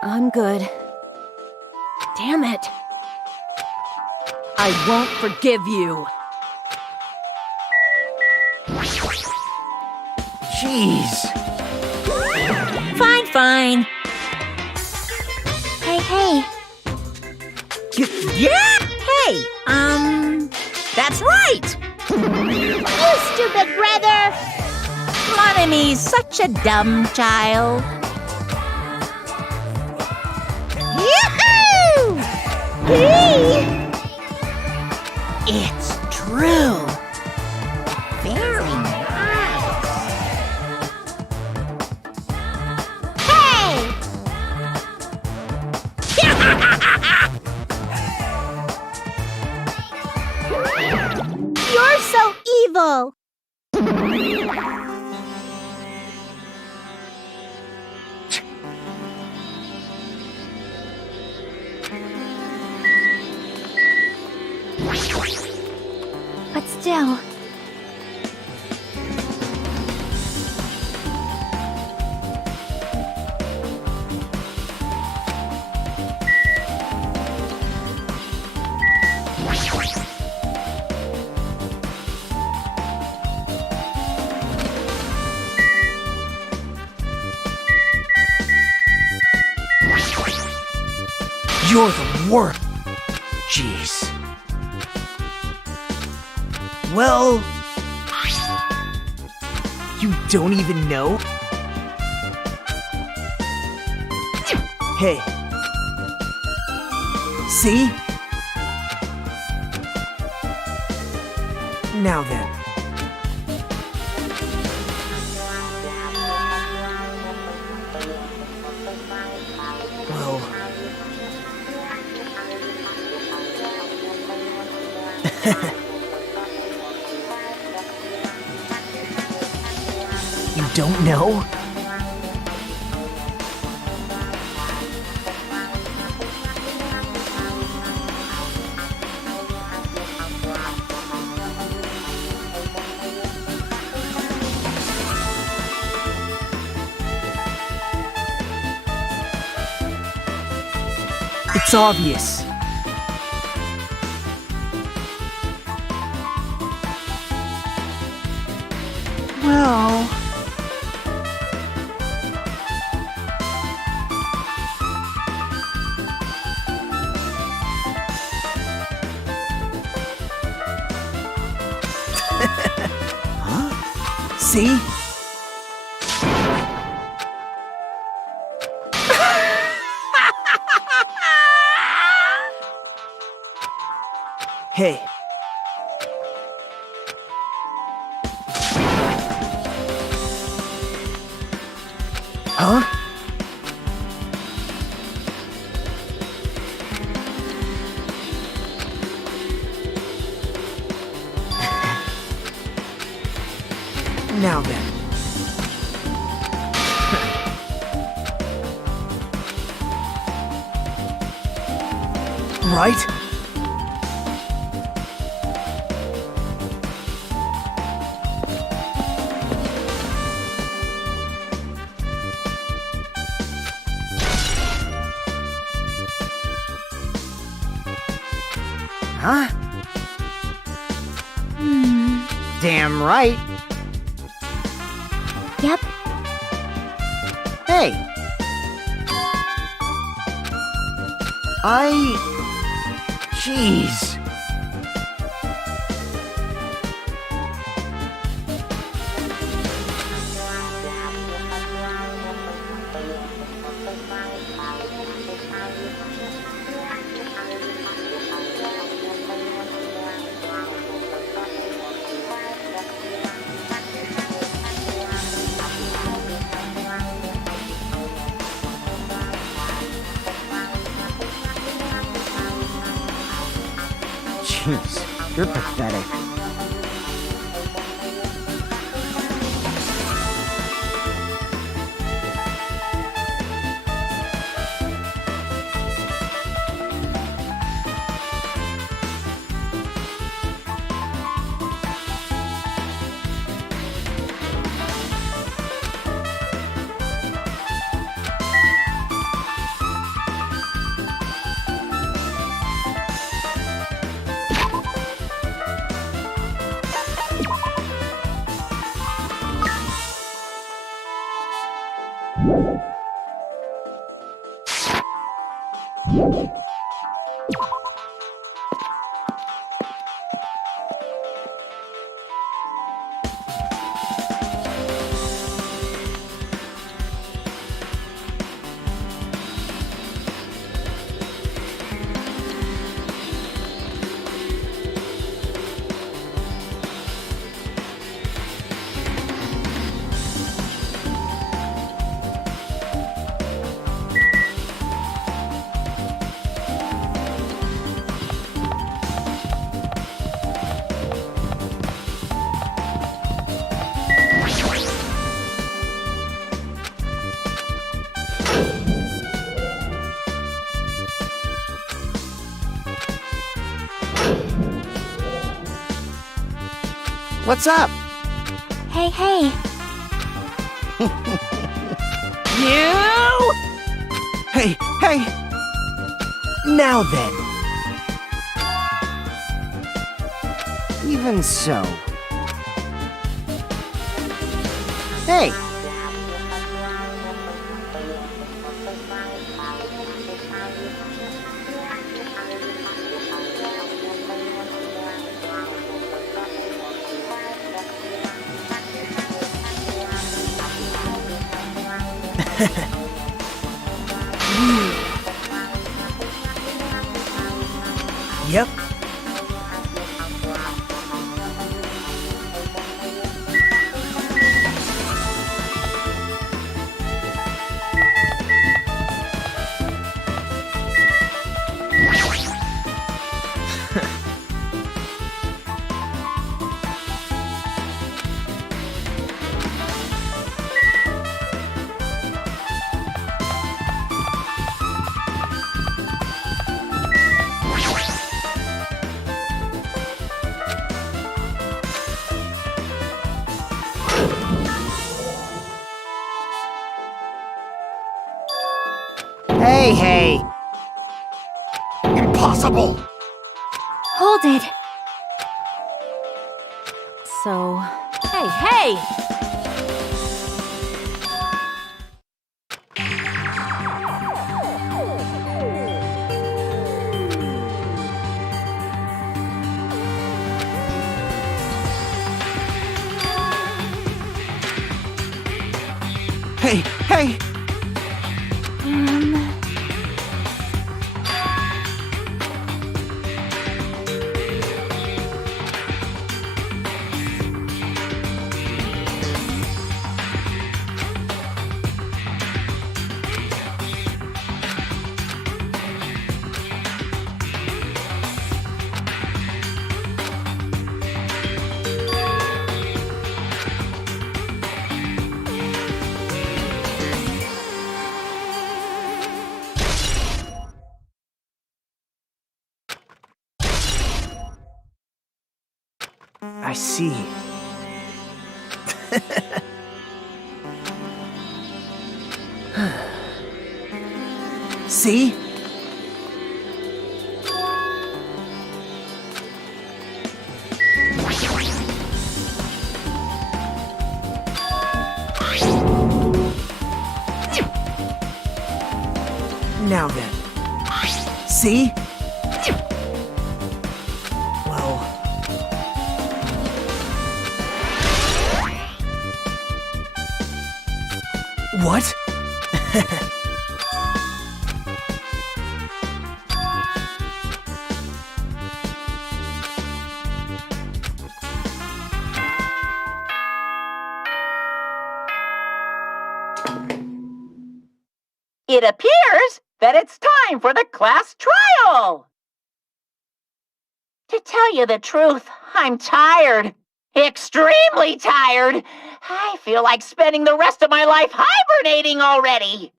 I'm good. Damn it. I won't forgive you. Jeez. Fine, fine. Hey. Yeah? Hey, that's right! You stupid brother! Mon Ami's such a dumb child. Yoo-hoo! Hey! It's true. Very nice. Hey! You're so evil! But still... You're the worst. Jeez. Well... You don't even know? Hey. See? Now then. Well... You don't know? It's obvious. Well... See? Hey. Huh? Now then. Right? Huh? Damn right. Yep. Hey. Jeez. Jeez, you're pathetic. What's up? Hey, hey. You! Hey, hey! Now then. Even so. Hey! Yep. Hey, hey! Impossible! Hold it. So, hey! Hey, hey! I see. See? Now then. See? Well... What? It appears that it's time for the class trial. To tell you the truth, I'm tired. Extremely tired. I feel like spending the rest of my life hibernating already.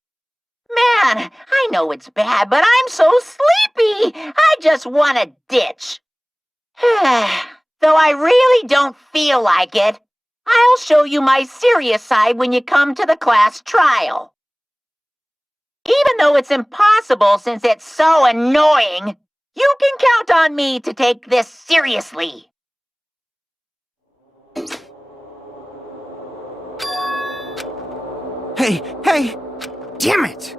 Man, I know it's bad, but I'm so sleepy. I just want to ditch. Though I really don't feel like it, I'll show you my serious side when you come to the class trial. Even though it's impossible since it's so annoying, you can count on me to take this seriously. Hey, hey! Damn it!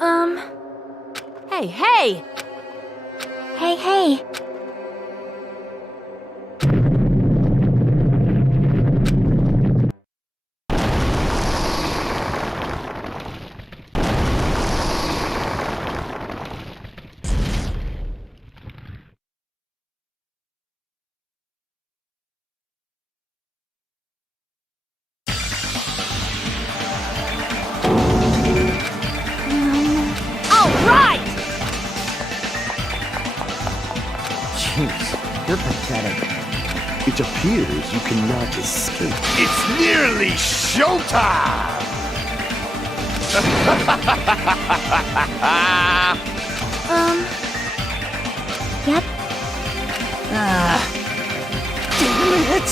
Hey, hey! Hey, hey. All right! Jeez, you're pathetic. It appears you cannot escape. It's nearly showtime! Yep. Damn it!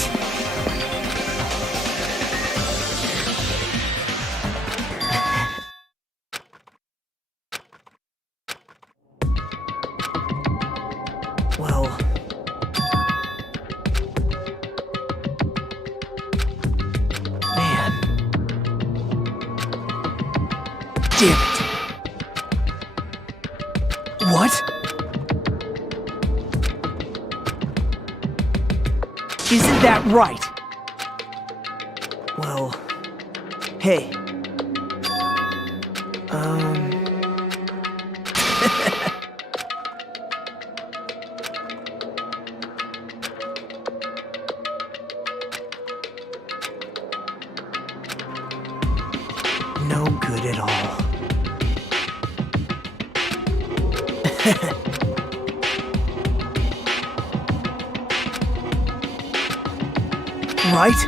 Well... Man... Damn it! What? Isn't that right? Well... Hey... No good at all. Right?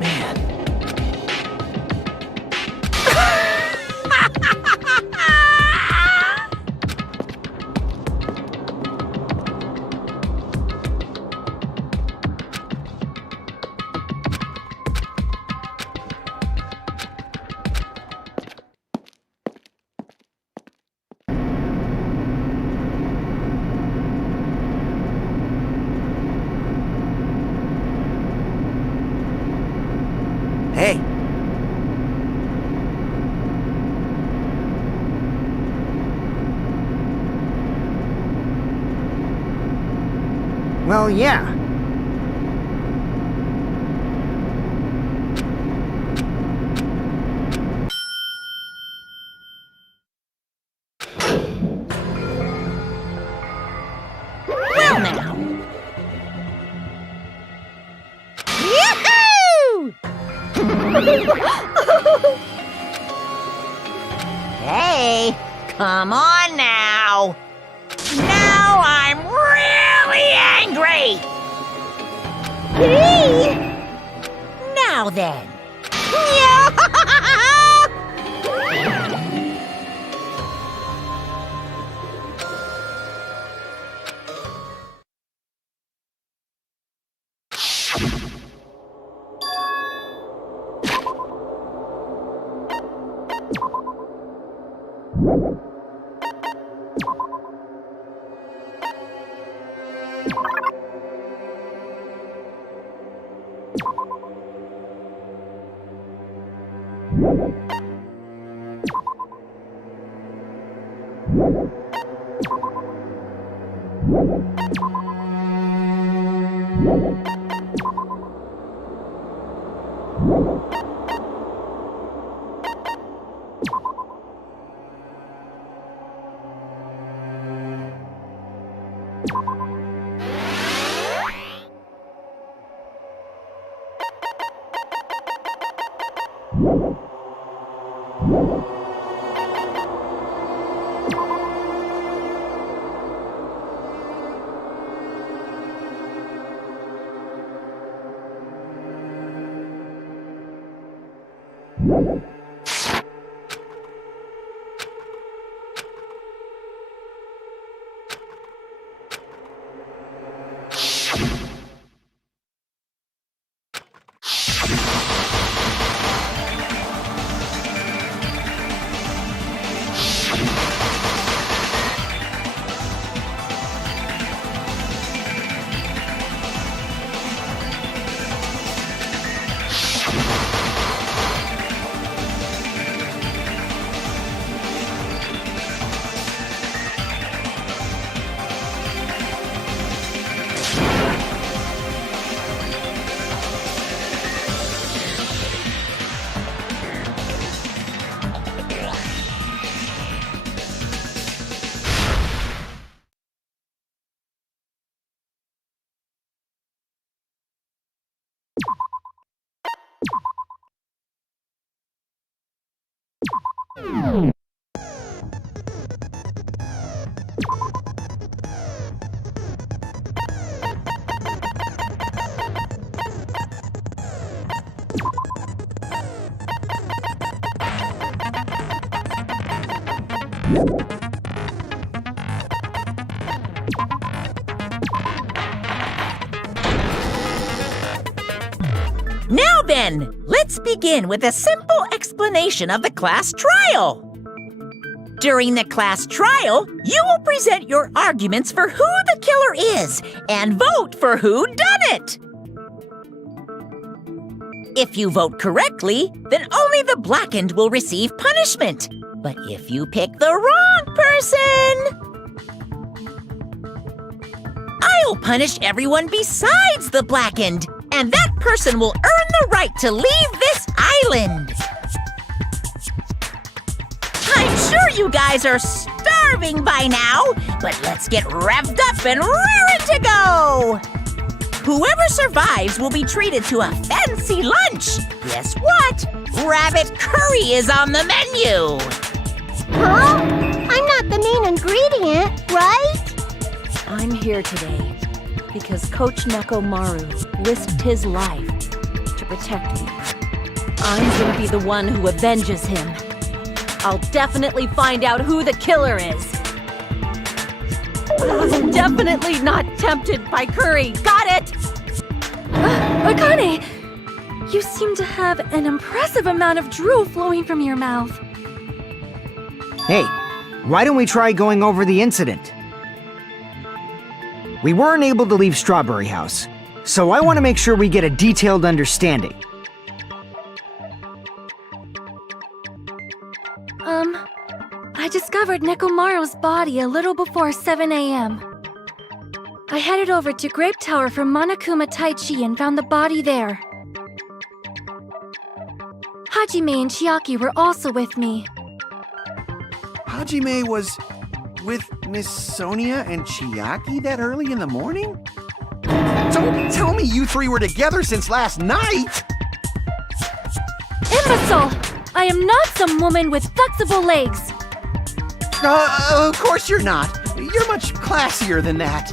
Man. Hey. Well, yeah. Well now. Yoo-hoo! Hey, come on now. Now I'm really angry. Now then. Now then, let's begin with a simple explanation of the class trial. During the class trial, you will present your arguments for who the killer is and vote for who done it. If you vote correctly, then only the blackened will receive punishment. But if you pick the wrong person, I'll punish everyone besides the blackened, and that person will earn the right to leave this island. I'm sure you guys are starving by now, but let's get revved up and raring to go. Whoever survives will be treated to a fancy lunch. Guess what? Rabbit curry is on the menu. Huh? I'm not the main ingredient, right? I'm here today because Coach Nekomaru risked his life to protect me. I'm gonna be the one who avenges him. I'll definitely find out who the killer is. I'm definitely not tempted by curry. Got it? Akane, you seem to have an impressive amount of drool flowing from your mouth. Hey, why don't we try going over the incident? We weren't able to leave Strawberry House, so I want to make sure we get a detailed understanding. I discovered Nekomaru's body a little before 7 a.m. I headed over to Grape Tower for Monokuma Taichi and found the body there. Hajime and Chiaki were also with me. Hajime was with Miss Sonia and Chiaki that early in the morning? Don't tell me you three were together since last night! Imbecile! I am not some woman with flexible legs. Of course you're not. You're much classier than that.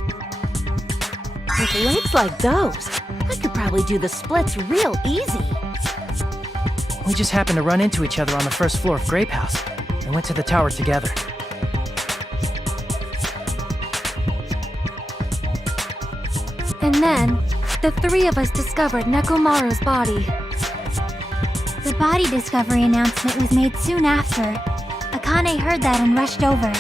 With legs like those, I could probably do the splits real easy. We just happened to run into each other on the first floor of Grape House and went to the tower together. And then, the three of us discovered Nekomaru's body. The body discovery announcement was made soon after. Akane heard that and rushed over.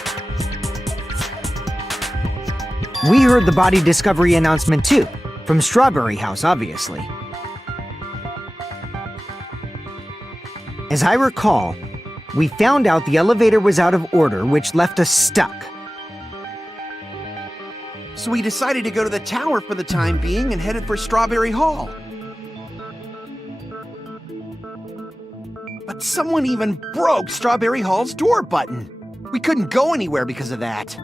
We heard the body discovery announcement too, from Strawberry House, obviously. As I recall, we found out the elevator was out of order, which left us stuck. So we decided to go to the tower for the time being and headed for Strawberry Hall. But someone even broke Strawberry Hall's door button. We couldn't go anywhere because of that.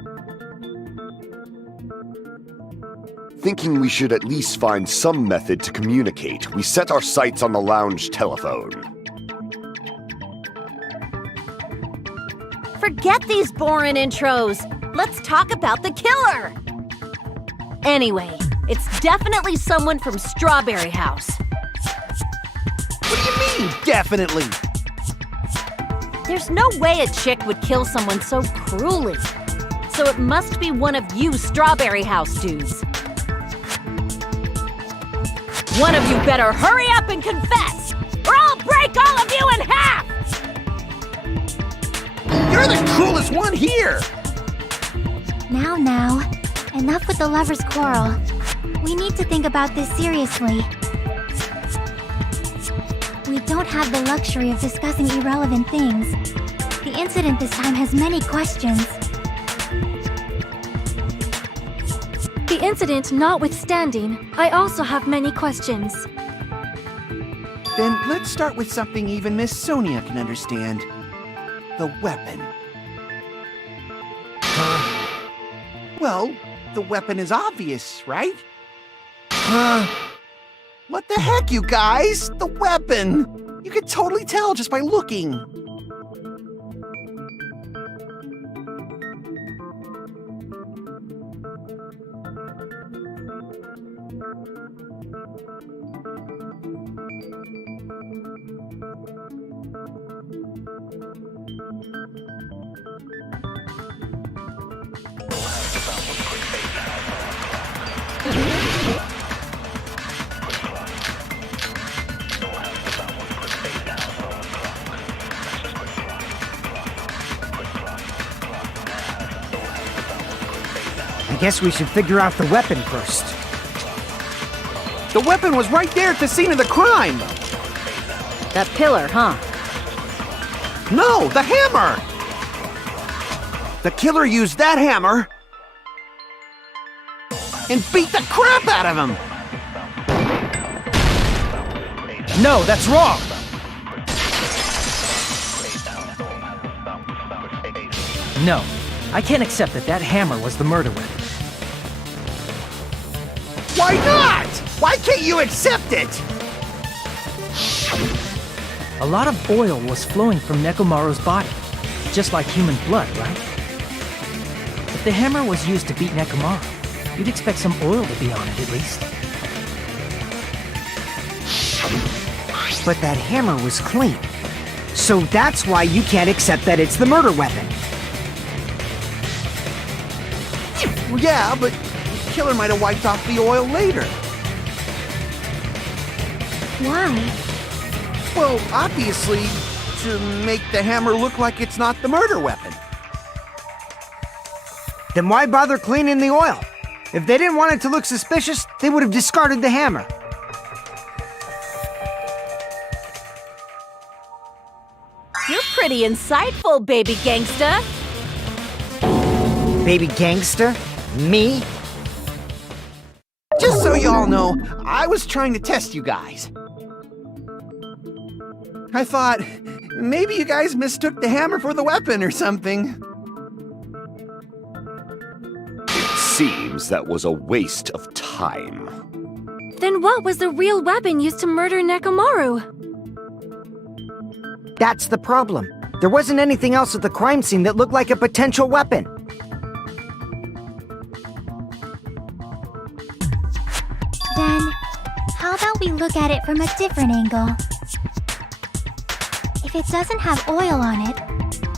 Thinking we should at least find some method to communicate, we set our sights on the lounge telephone. Forget these boring intros. Let's talk about the killer. Anyway, it's definitely someone from Strawberry House. What do you mean, definitely? There's no way a chick would kill someone so cruelly. So it must be one of you Strawberry House dudes. One of you better hurry up and confess, or I'll break all of you in half! You're the cruelest one here! Now, enough with the lovers' quarrel. We need to think about this seriously. We don't have the luxury of discussing irrelevant things. The incident this time has many questions. The incident notwithstanding, I also have many questions. Then let's start with something even Miss Sonia can understand. The weapon. Well, the weapon is obvious, right? What the heck, you guys? The weapon! You could totally tell just by looking. I guess we should figure out the weapon first. The weapon was right there at the scene of the crime! That pillar, huh? No, the hammer! The killer used that hammer and beat the crap out of him! No, that's wrong! No, I can't accept that hammer was the murder weapon. Why not? Why can't you accept it? A lot of oil was flowing from Nekomaru's body, just like human blood, right? If the hammer was used to beat Nekomaru, you'd expect some oil to be on it at least. But that hammer was clean. So that's why you can't accept that it's the murder weapon. Well, yeah, but the killer might have wiped off the oil later. Why? Well, obviously, to make the hammer look like it's not the murder weapon. Then why bother cleaning the oil? If they didn't want it to look suspicious, they would have discarded the hammer. You're pretty insightful, baby gangsta. Baby gangster? Me? Just so y'all know, I was trying to test you guys. I thought, maybe you guys mistook the hammer for the weapon or something. It seems that was a waste of time. Then what was the real weapon used to murder Nekomaru? That's the problem. There wasn't anything else at the crime scene that looked like a potential weapon. Then, how about we look at it from a different angle? If it doesn't have oil on it,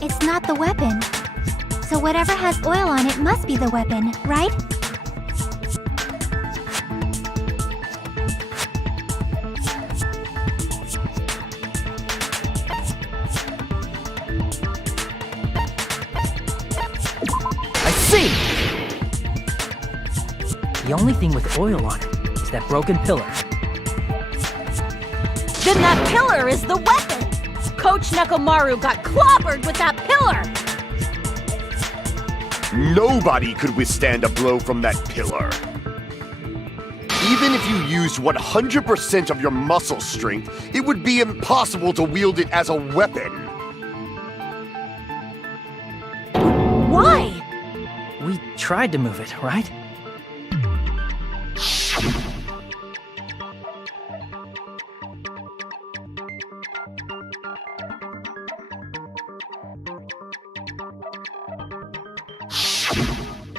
it's not the weapon. So whatever has oil on it must be the weapon, right? I see! The only thing with oil on it is that broken pillar. Then that pillar is the weapon! Coach Nekomaru got clobbered with that pillar! Nobody could withstand a blow from that pillar. Even if you used 100% of your muscle strength, it would be impossible to wield it as a weapon. Why? We tried to move it, right?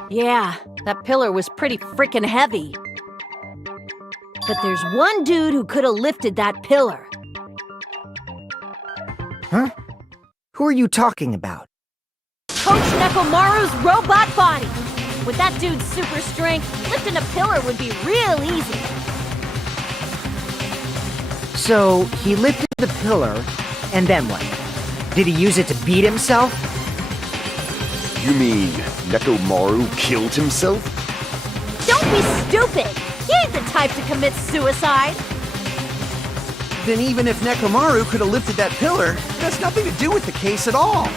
Yeah, that pillar was pretty frickin' heavy. But there's one dude who could have lifted that pillar. Huh? Who are you talking about? Coach Nekomaru's robot body! With that dude's super strength, lifting a pillar would be real easy. So, he lifted the pillar, and then what? Did he use it to beat himself? You mean Nekomaru killed himself? Don't be stupid! He ain't the type to commit suicide! Then even if Nekomaru could have lifted that pillar, it has nothing to do with the case at all.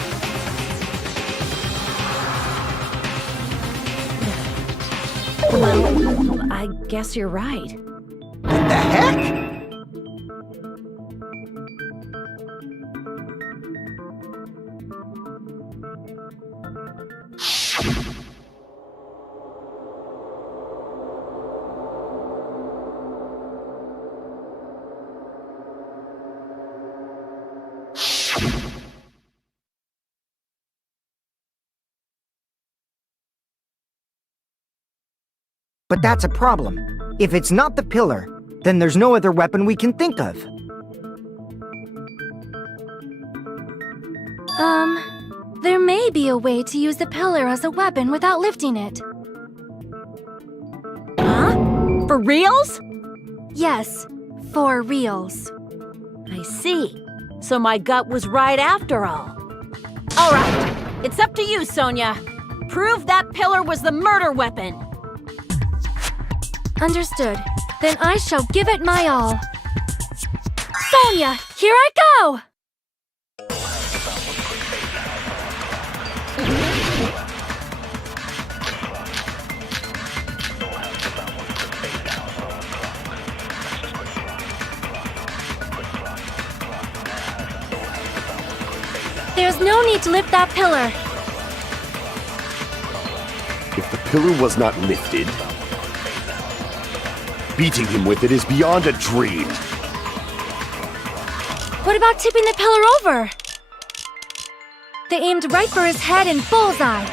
Well, I guess you're right. What the heck? But that's a problem. If it's not the pillar, then there's no other weapon we can think of. There may be a way to use the pillar as a weapon without lifting it. Huh? For reals? Yes, for reals. I see. So my gut was right after all. All right, it's up to you, Sonia. Prove that pillar was the murder weapon. Understood. Then I shall give it my all. Sonia, here I go! There's no need to lift that pillar. If the pillar was not lifted, beating him with it is beyond a dream. What about tipping the pillar over? They aimed right for his head and bullseye.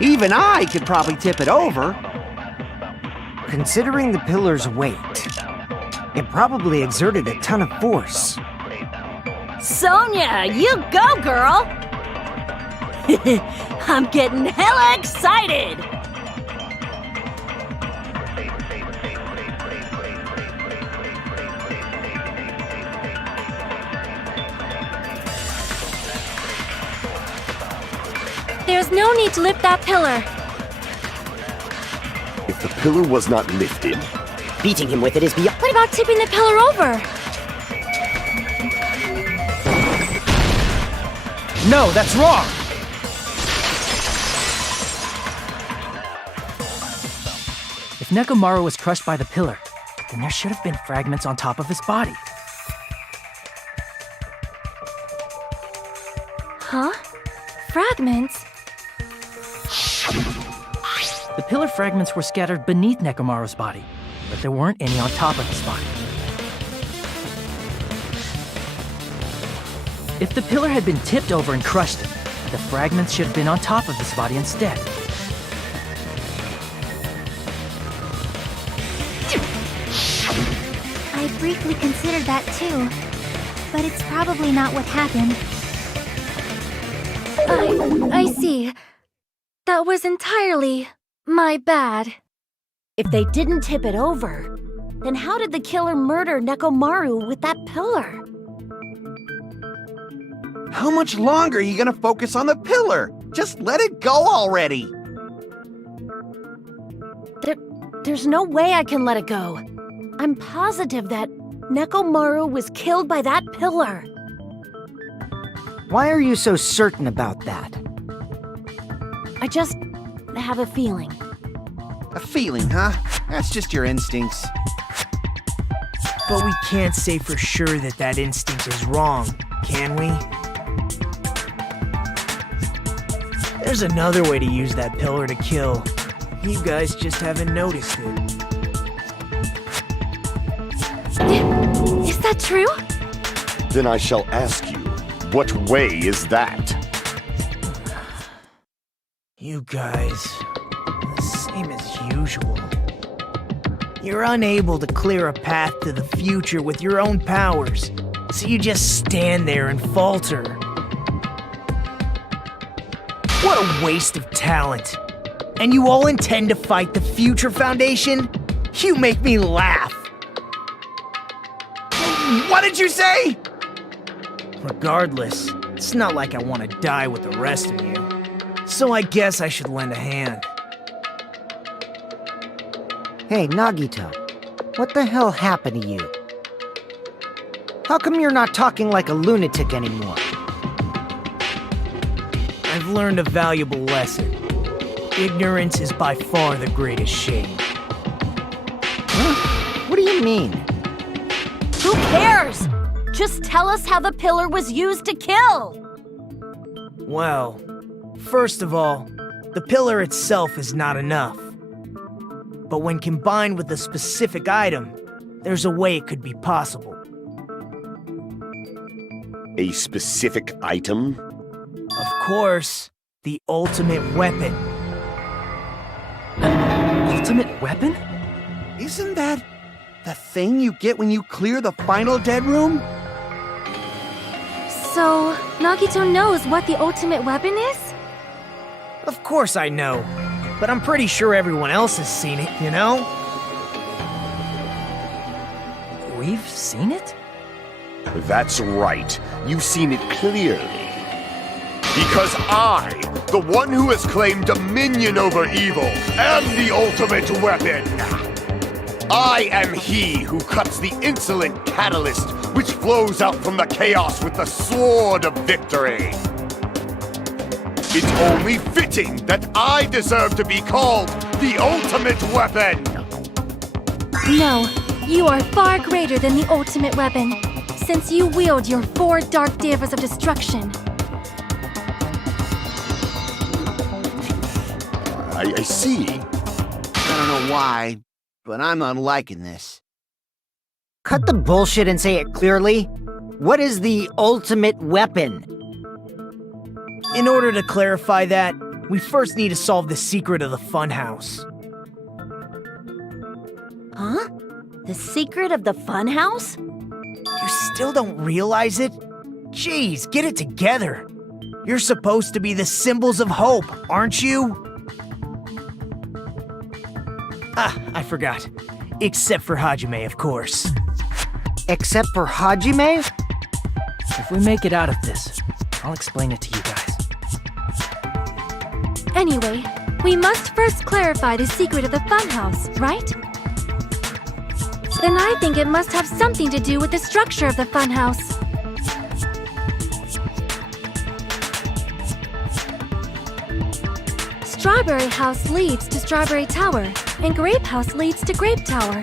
Even I could probably tip it over. Considering the pillar's weight, it probably exerted a ton of force. Sonia, you go, girl! I'm getting hella excited! There's no need to lift that pillar. If the pillar was not lifted, Beating him with it is beyond. What about tipping the pillar over? No, that's wrong! If Nekomaru was crushed by the pillar, then there should have been fragments on top of his body. Huh? Fragments? The pillar fragments were scattered beneath Nekomaru's body, but there weren't any on top of his body. If the pillar had been tipped over and crushed him, the fragments should have been on top of his body instead. I briefly considered that too, but it's probably not what happened. I see. That was entirely my bad. If they didn't tip it over, then how did the killer murder Nekomaru with that pillar? How much longer are you gonna focus on the pillar? Just let it go already. There's no way I can let it go. I'm positive that Nekomaru was killed by that pillar. Why are you so certain about that? I just have a feeling. A feeling, huh? That's just your instincts. But we can't say for sure that that instinct is wrong, can we? There's another way to use that pillar to kill. You guys just haven't noticed it. Is that true? then I shall ask you, what way is that? You guys, the same as usual. You're unable to clear a path to the future with your own powers, so you just stand there and falter. What a waste of talent. And you all intend to fight the Future Foundation? You make me laugh. What did you say? Regardless, it's not like I want to die with the rest of you. So I guess I should lend a hand. Hey, Nagito. What the hell happened to you? How come you're not talking like a lunatic anymore? I've learned a valuable lesson. Ignorance is by far the greatest shame. Huh? What do you mean? Who cares? Just tell us how the pillar was used to kill! Well, first of all, the pillar itself is not enough. But when combined with a specific item, there's a way it could be possible. A specific item? Of course, the ultimate weapon. Ultimate weapon? Isn't that the thing you get when you clear the final dead room? So, Nagito knows what the ultimate weapon is? Of course I know, but I'm pretty sure everyone else has seen it, you know? I've seen it? That's right. You've seen it clearly. Because I, the one who has claimed dominion over evil, am the ultimate weapon. I am he who cuts the insolent catalyst which flows out from the chaos with the sword of victory. It's only fitting that I deserve to be called the ultimate weapon. No, you are far greater than the ultimate weapon, since you wield your 4 dark devas of destruction. I see. I don't know why, but I'm not liking this. Cut the bullshit and say it clearly. What is the ultimate weapon? In order to clarify that, we first need to solve the secret of the funhouse. Huh? The secret of the funhouse? You still don't realize it? Jeez, get it together. You're supposed to be the symbols of hope, aren't you? Ah, I forgot. Except for Hajime, of course. Except for Hajime? If we make it out of this, I'll explain it to you guys. Anyway, we must first clarify the secret of the funhouse, right? Then I think it must have something to do with the structure of the funhouse. Strawberry House leads to Strawberry Tower, and Grape House leads to Grape Tower.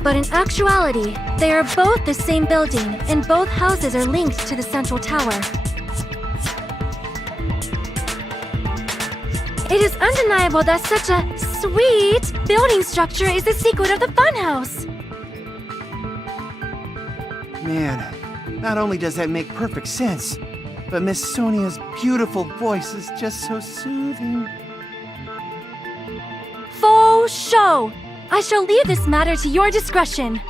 But in actuality, they are both the same building, and both houses are linked to the central tower. It is undeniable that such a sweet building structure is the secret of the funhouse. Man, not only does that make perfect sense, but Miss Sonia's beautiful voice is just so soothing. Faux show! I shall leave this matter to your discretion.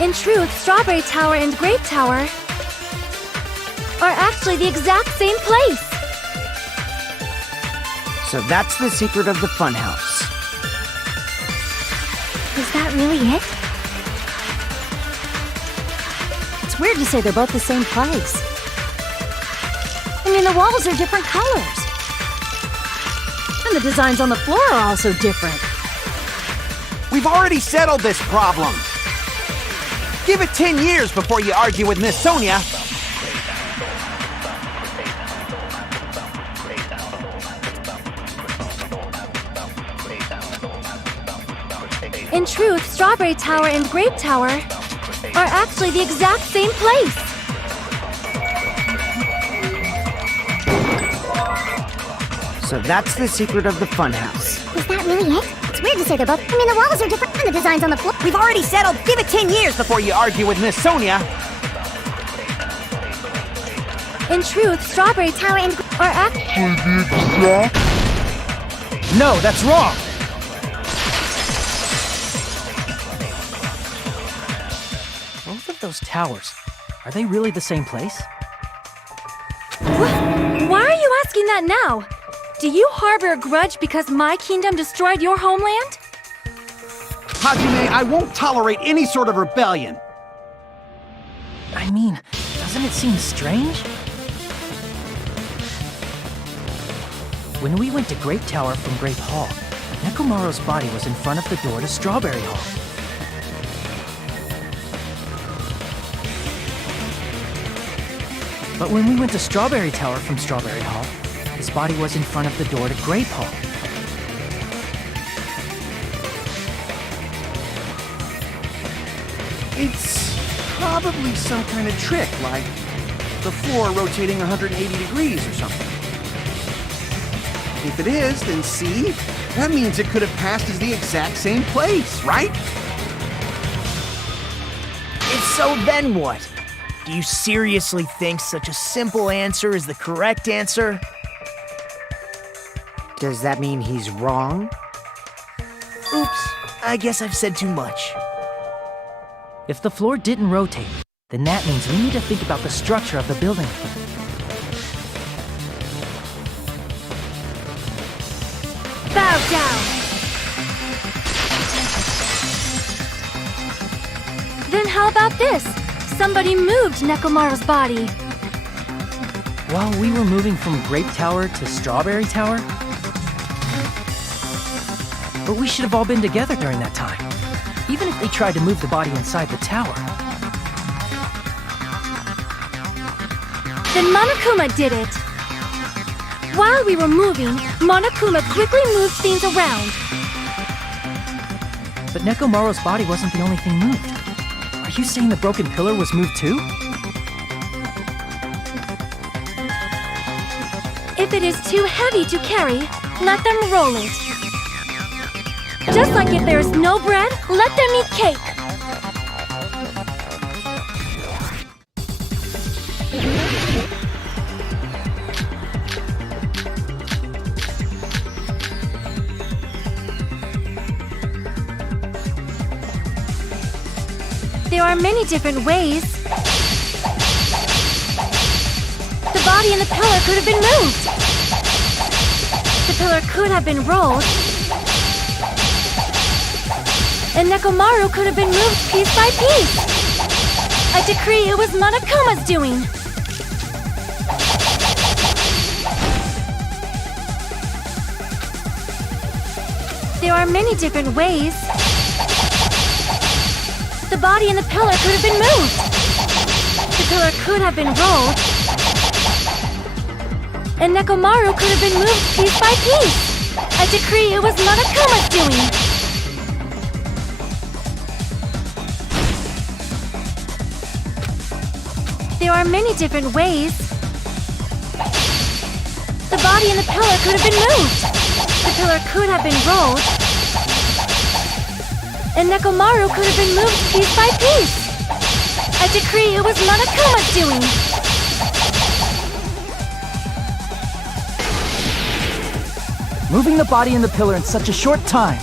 In truth, Strawberry Tower and Grape Tower are actually the exact same place. So that's the secret of the funhouse. Is that really it? It's weird to say they're both the same place. I mean, the walls are different colors. And the designs on the floor are also different. We've already settled this problem. Give it 10 years before you argue with Miss Sonia. In truth, Strawberry Tower and Grape Tower are actually the exact same place. So that's the secret of the funhouse. Is that really it? It's weird to say they're both. I mean, the walls are different and the designs on the floor. We've already settled. Give it 10 years before you argue with Miss Sonia. In truth, Strawberry Tower and are actually... No, that's wrong! Both of those towers, are they really the same place? Why are you asking that now? Do you harbor a grudge because my kingdom destroyed your homeland? Hajime, I won't tolerate any sort of rebellion. I mean, doesn't it seem strange? When we went to Grape Tower from Grape Hall, Nekomaru's body was in front of the door to Strawberry Hall. But when we went to Strawberry Tower from Strawberry Hall, his body was in front of the door to Grape Hall. It's probably some kind of trick, like the floor rotating 180 degrees or something. If it is, then see? That means it could have passed as the exact same place, right? So then what? Do you seriously think such a simple answer is the correct answer? Does that mean he's wrong? Oops, I guess I've said too much. If the floor didn't rotate, then that means we need to think about the structure of the building. Bow down! Then how about this? Somebody moved Nekomaru's body. While we were moving from Grape Tower to Strawberry Tower? But we should have all been together during that time. Even if they tried to move the body inside the tower. Then Monokuma did it. While we were moving, Monokuma quickly moved things around. But Nekomaru's body wasn't the only thing moved. Are you saying the broken pillar was moved too? If it is too heavy to carry, let them roll it. Just like if there is no bread, let them eat cake. There are many different ways. The body and the pillar could have been moved. The pillar could have been rolled. And Nekomaru could have been moved piece by piece. I decree it was Monokuma's doing. There are many different ways. The body and the pillar could have been moved. The pillar could have been rolled. And Nekomaru could have been moved piece by piece. I decree it was Monokuma's doing. There are many different ways. The body and the pillar could have been moved. The pillar could have been rolled. And Nekomaru could have been moved piece by piece. I decree it was Monokuma's doing. Moving the body and the pillar in such a short time.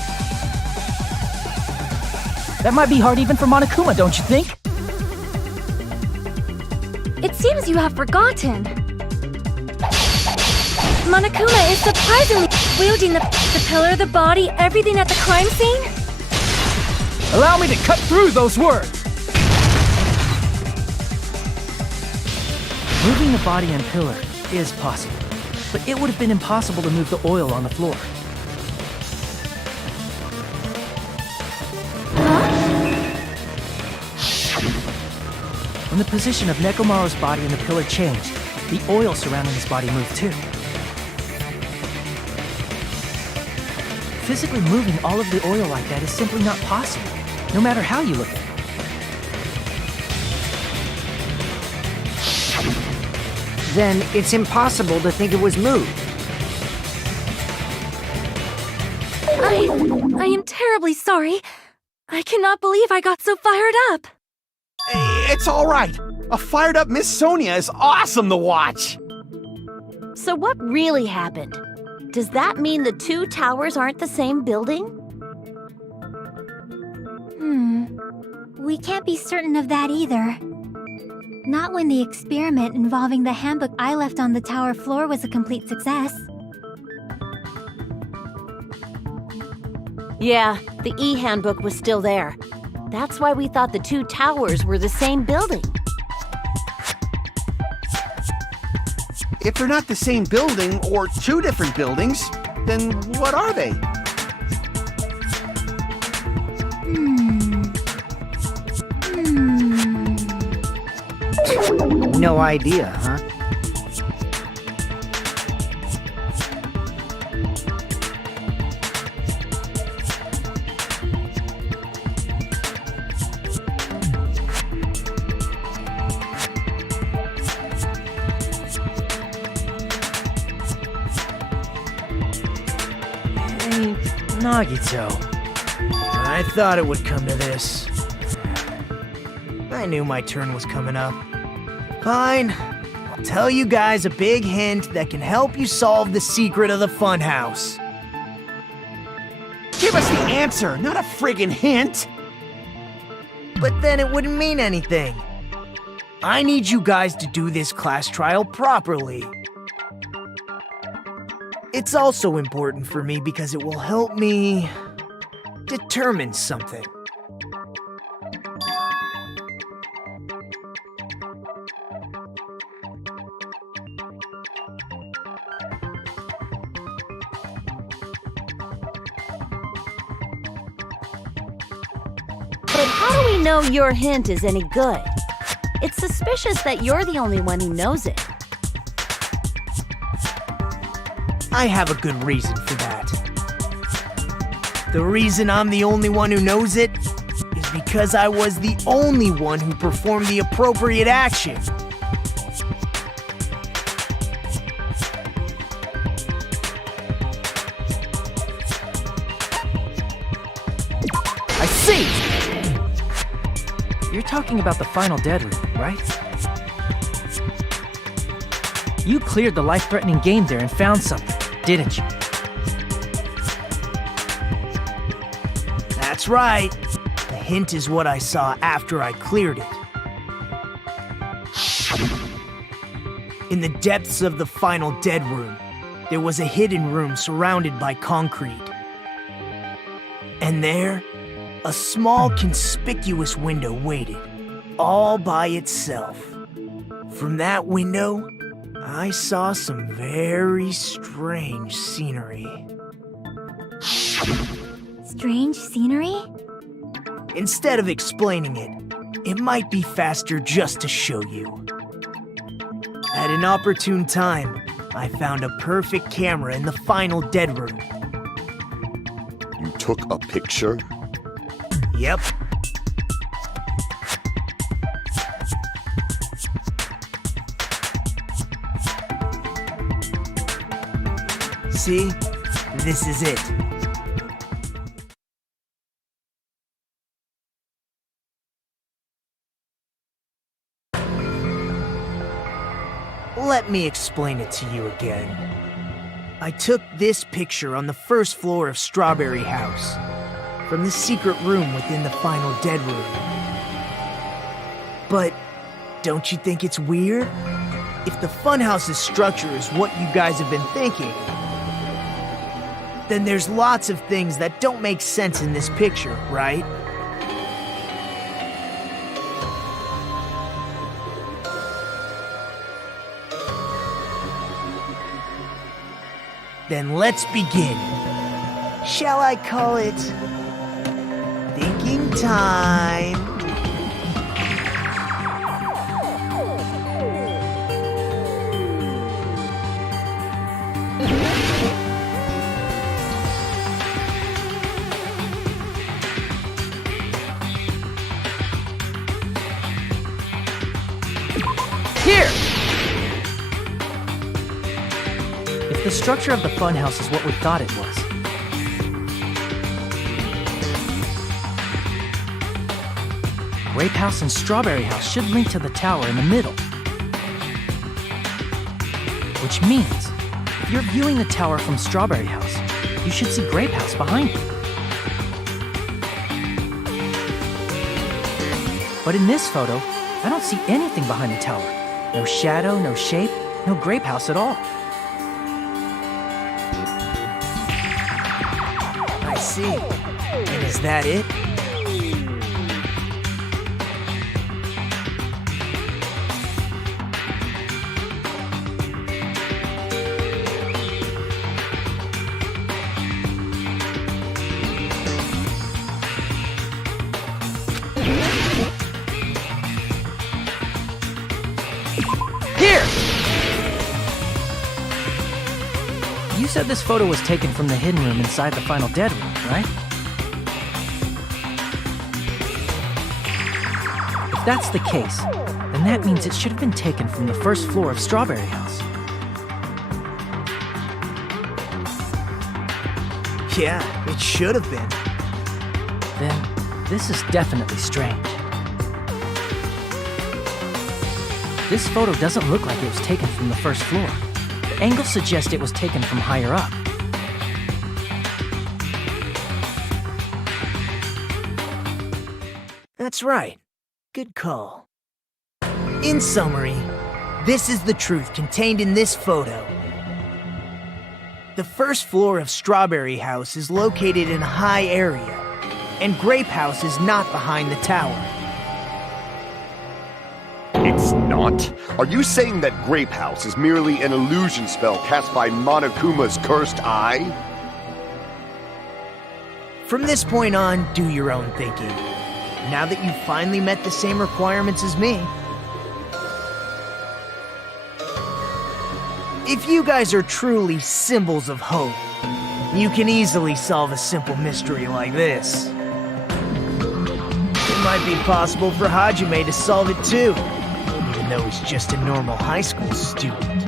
That might be hard even for Monokuma, don't you think? It seems you have forgotten. Monokuma is surprisingly wielding the pillar, the body, everything at the crime scene. Allow me to cut through those words! Moving the body and pillar is possible, but it would have been impossible to move the oil on the floor. When the position of Nekomaru's body and the pillar changed, the oil surrounding his body moved too. Physically moving all of the oil like that is simply not possible, no matter how you look at it. Then it's impossible to think it was moved. I am terribly sorry. I cannot believe I got so fired up. It's all right. A fired up Miss Sonia is awesome to watch. So what really happened? Does that mean the two towers aren't the same building? We can't be certain of that either. Not when the experiment involving the handbook I left on the tower floor was a complete success. Yeah, the E-handbook was still there. That's why we thought the two towers were the same building. If they're not the same building or two different buildings, then what are they? No idea, huh? Hey, Nagito. I thought it would come to this. I knew my turn was coming up. Fine. I'll tell you guys a big hint that can help you solve the secret of the funhouse. Give us the answer, not a friggin' hint! But then it wouldn't mean anything. I need you guys to do this class trial properly. It's also important for me because it will help me determine something. But how do we know your hint is any good? It's suspicious that you're the only one who knows it. I have a good reason for that. The reason I'm the only one who knows it is because I was the only one who performed the appropriate action. I see! You're talking about the final dead room, right? You cleared the life-threatening game there and found something, didn't you? That's right. The hint is what I saw after I cleared it. In the depths of the final dead room, there was a hidden room surrounded by concrete. And there, a small conspicuous window waited, all by itself. From that window, I saw some very strange scenery. Strange scenery? Instead of explaining it, it might be faster just to show you. At an opportune time, I found a perfect camera in the final dead room. You took a picture? Yep. See? This is it. Let me explain it to you again. I took this picture on the first floor of Strawberry House, from the secret room within the final dead room. But don't you think it's weird? If the funhouse's structure is what you guys have been thinking, then there's lots of things that don't make sense in this picture, right? Then let's begin. Shall I call it thinking time? Here! If the structure of the funhouse is what we thought it was, Grape House and Strawberry House should link to the tower in the middle. Which means, if you're viewing the tower from Strawberry House, you should see Grape House behind you. But in this photo, I don't see anything behind the tower. No shadow, no shape, no Grape House at all. I see. And is that it? Here! You said this photo was taken from the hidden room inside the final dead room, right? If that's the case, then that means it should have been taken from the first floor of Strawberry House. Yeah, it should have been. Then, this is definitely strange. This photo doesn't look like it was taken from the first floor. The angle suggests it was taken from higher up. That's right. Good call. In summary, this is the truth contained in this photo. The first floor of Strawberry House is located in a high area, and Grape House is not behind the tower. It's not? Are you saying that Grape House is merely an illusion spell cast by Monokuma's cursed eye? From this point on, do your own thinking. Now that you've finally met the same requirements as me. If you guys are truly symbols of hope, you can easily solve a simple mystery like this. It might be possible for Hajime to solve it too, even though he's just a normal high school student.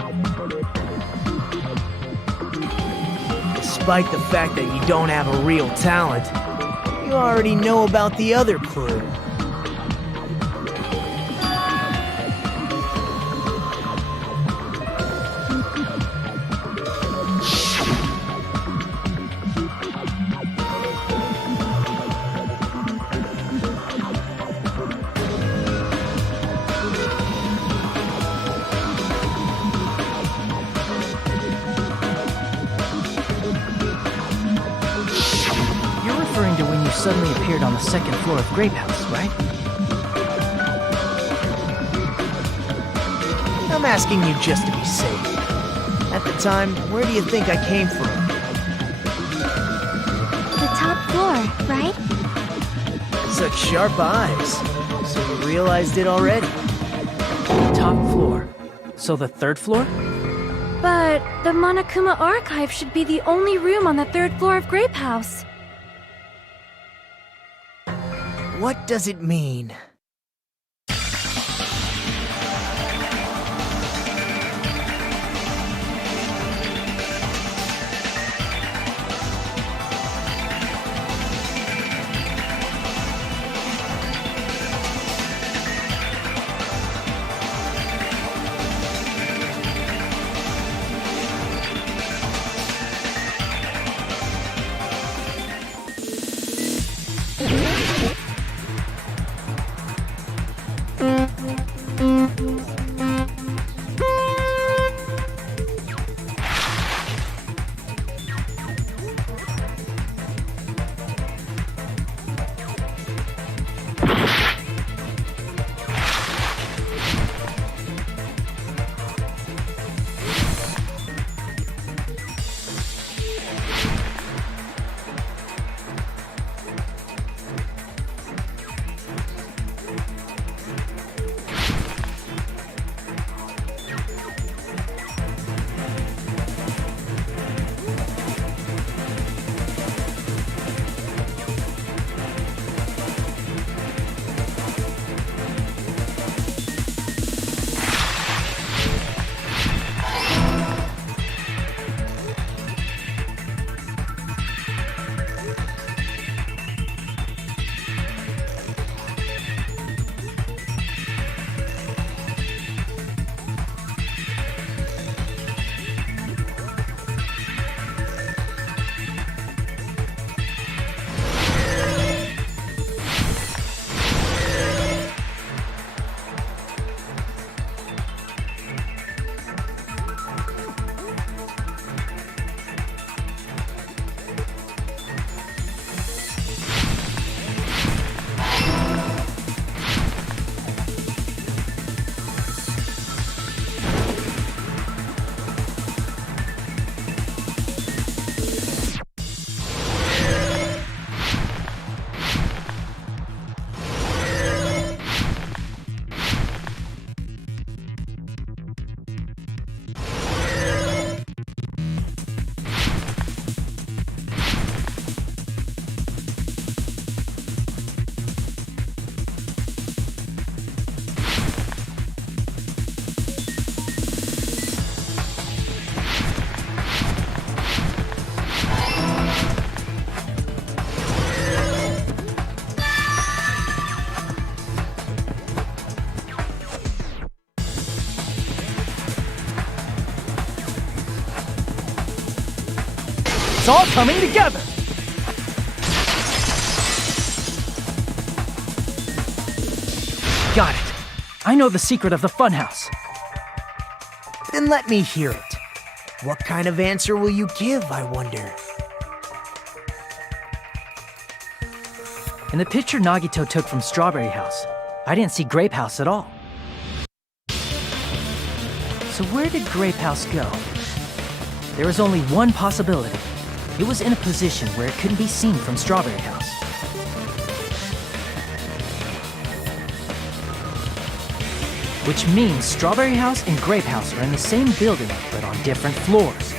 Despite the fact that you don't have a real talent, you already know about the other clue. Suddenly appeared on the second floor of Grape House, right? I'm asking you just to be safe. At the time, where do you think I came from? The top floor, right? Such sharp eyes. So you realized it already? Top floor. So the third floor? But the Monokuma Archive should be the only room on the third floor of Grape House. What does it mean? It's all coming together! Got it. I know the secret of the funhouse. Then let me hear it. What kind of answer will you give, I wonder? In the picture Nagito took from Strawberry House, I didn't see Grape House at all. So where did Grape House go? There was only one possibility. It was in a position where it couldn't be seen from Strawberry House. Which means Strawberry House and Grape House are in the same building, but on different floors.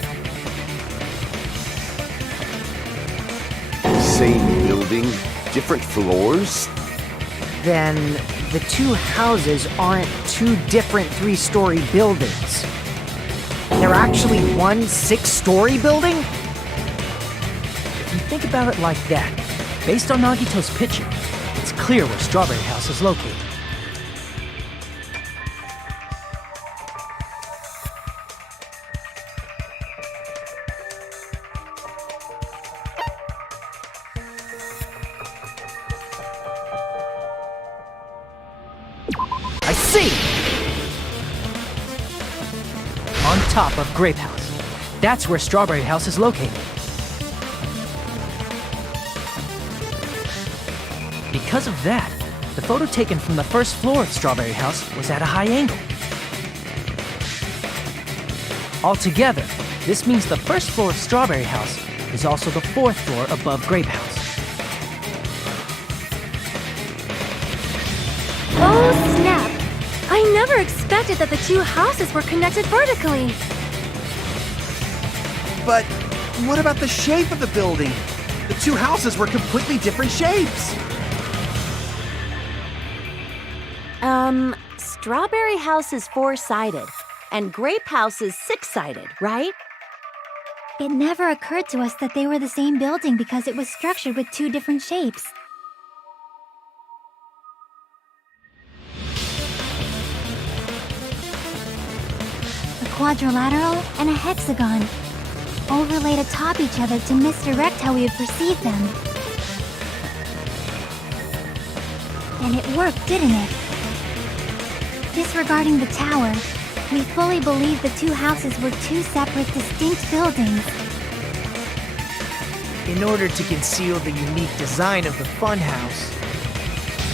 Same building, different floors? Then the two houses aren't two different 3-story buildings. They're actually one 6-story building? If you think about it like that, based on Nagito's picture, it's clear where Strawberry House is located. I see! On top of Grape House. That's where Strawberry House is located. Because of that, the photo taken from the first floor of Strawberry House was at a high angle. Altogether, this means the first floor of Strawberry House is also the 4th floor above Grape House. Oh, snap! I never expected that the two houses were connected vertically. But what about the shape of the building? The two houses were completely different shapes. Strawberry House is 4-sided, and Grape House is 6-sided, right? It never occurred to us that they were the same building because it was structured with two different shapes. A quadrilateral and a hexagon, overlaid atop each other to misdirect how we would perceive them. And it worked, didn't it? Disregarding the tower, we fully believed the two houses were two separate, distinct buildings. In order to conceal the unique design of the funhouse,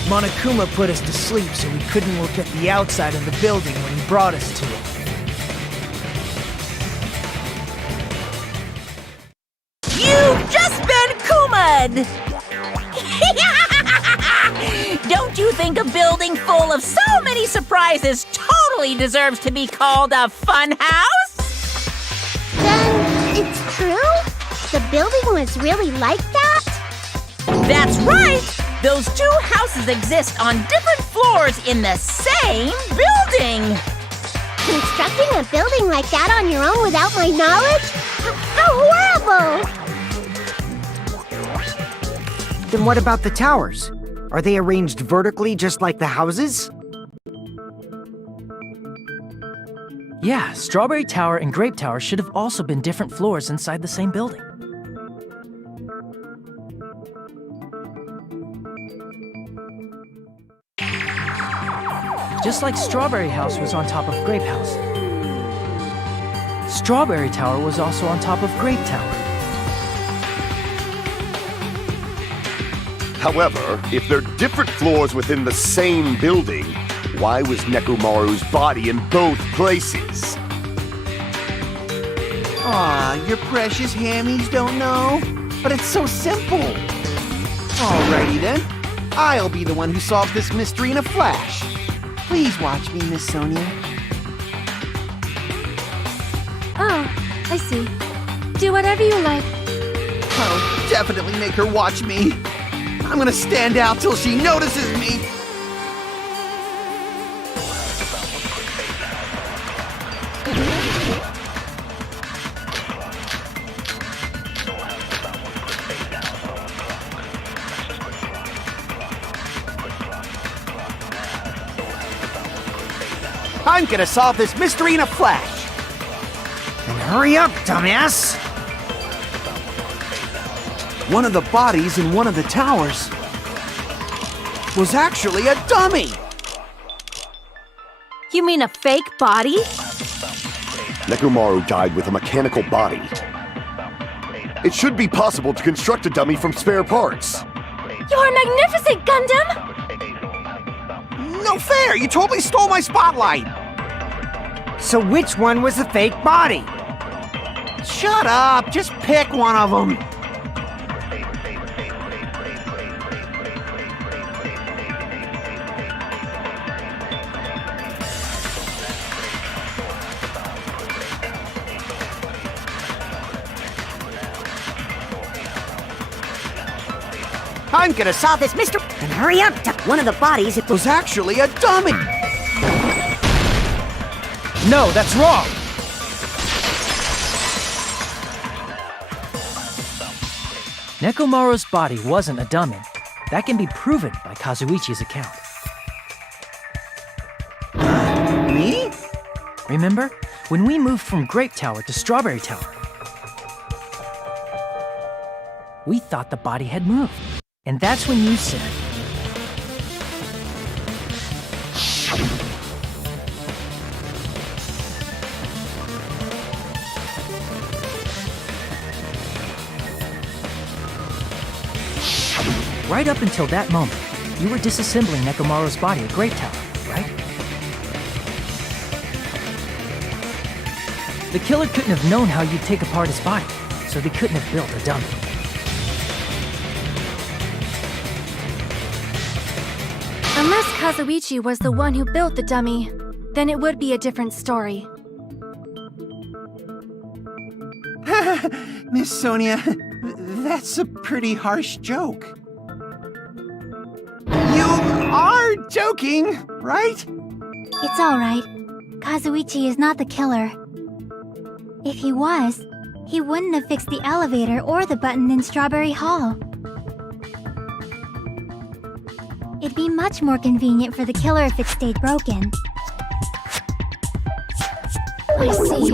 Monokuma put us to sleep so we couldn't look at the outside of the building when he brought us to it. You've just been Kuma'd! Don't you think a building full of so many surprises totally deserves to be called a fun house? Then it's true? The building was really like that? That's right! Those two houses exist on different floors in the same building! Constructing a building like that on your own without my knowledge? How horrible! Then what about the towers? Are they arranged vertically just like the houses? Yeah, Strawberry Tower and Grape Tower should have also been different floors inside the same building. Just like Strawberry House was on top of Grape House, Strawberry Tower was also on top of Grape Tower. However, if they're different floors within the same building, why was Nekomaru's body in both places? Aw, your precious hammies don't know? But it's so simple. Alrighty then. I'll be the one who solves this mystery in a flash. Please watch me, Miss Sonia. Oh, I see. Do whatever you like. Oh, definitely make her watch me. I'm gonna stand out till she notices me. I'm gonna solve this mystery in a flash. Then hurry up, dumbass! one of the bodies in one of the towers was actually a dummy! You mean a fake body? Nekomaru died with a mechanical body. It should be possible to construct a dummy from spare parts. You're magnificent, Gundam! No fair! You totally stole my spotlight! So which one was the fake body? Shut up! Just pick one of them! I'm gonna solve this mystery. And hurry up, one of the bodies It was actually a dummy! No, that's wrong! Nekomaru's body wasn't a dummy. That can be proven by Kazuichi's account. Me? Remember? When we moved from Grape Tower to Strawberry Tower, we thought the body had moved. And that's when you said, right up until that moment, you were disassembling Nekomaru's body at Grape Tower, right? The killer couldn't have known how you'd take apart his body, so they couldn't have built a dummy. Unless Kazuichi was the one who built the dummy, then it would be a different story. Miss Sonia, that's a pretty harsh joke. You are joking, right? It's alright. Kazuichi is not the killer. If he was, he wouldn't have fixed the elevator or the button in Strawberry Hall. It'd be much more convenient for the killer if it stayed broken. I see.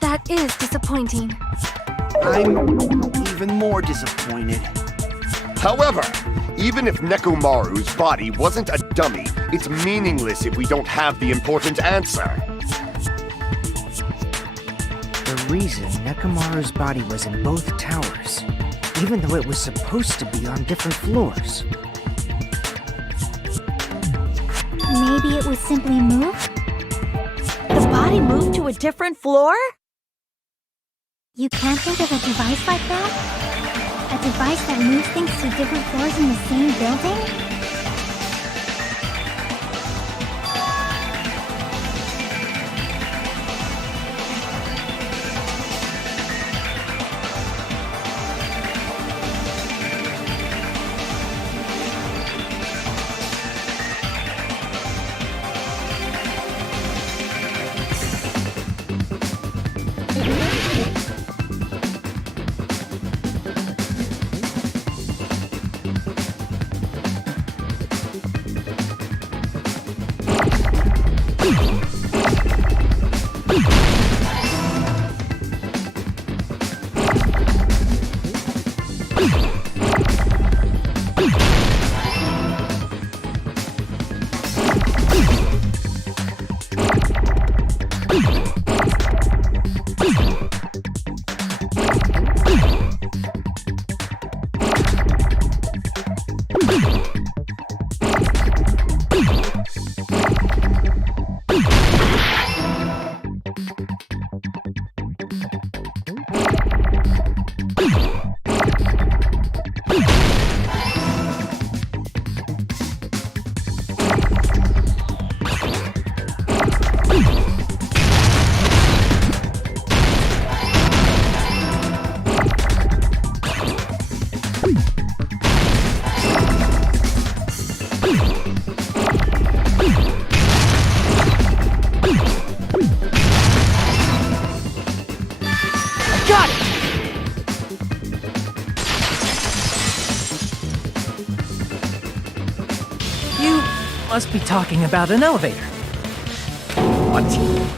That is disappointing. I'm even more disappointed. However, even if Nekomaru's body wasn't a dummy, it's meaningless if we don't have the important answer. The reason Nekomaru's body was in both towers, even though it was supposed to be on different floors. Maybe it was simply moved? The body moved to a different floor? You can't think of a device like that? A device that moves things to different floors in the same building? Must be talking about an elevator. What?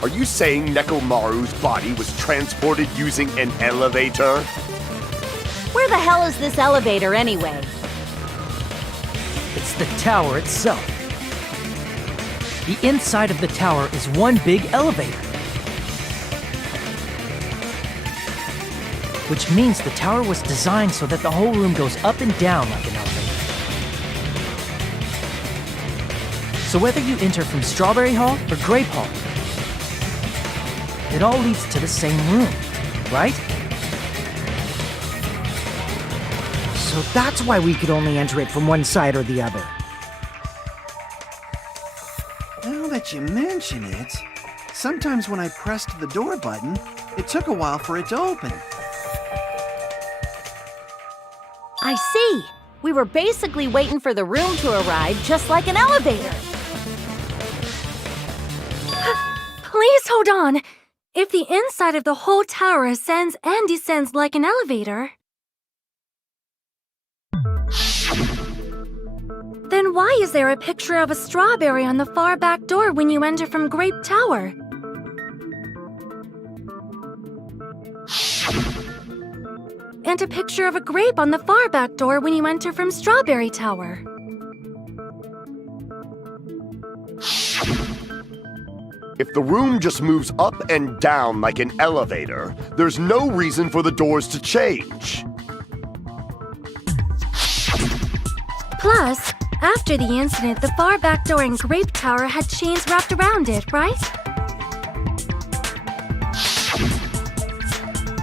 Are you saying Nekomaru's body was transported using an elevator? Where the hell is this elevator anyway? It's the tower itself. The inside of the tower is one big elevator. Which means the tower was designed so that the whole room goes up and down like an elevator. So whether you enter from Strawberry Hall or Grape Hall, it all leads to the same room, right? So that's why we could only enter it from one side or the other. Now that you mention it, sometimes when I pressed the door button, it took a while for it to open. I see. We were basically waiting for the room to arrive, just like an elevator. Please hold on. If the inside of the whole tower ascends and descends like an elevator, then why is there a picture of a strawberry on the far back door when you enter from Grape Tower? And a picture of a grape on the far back door when you enter from Strawberry Tower. If the room just moves up and down like an elevator, there's no reason for the doors to change. Plus, after the incident, the far back door in Grape Tower had chains wrapped around it, right?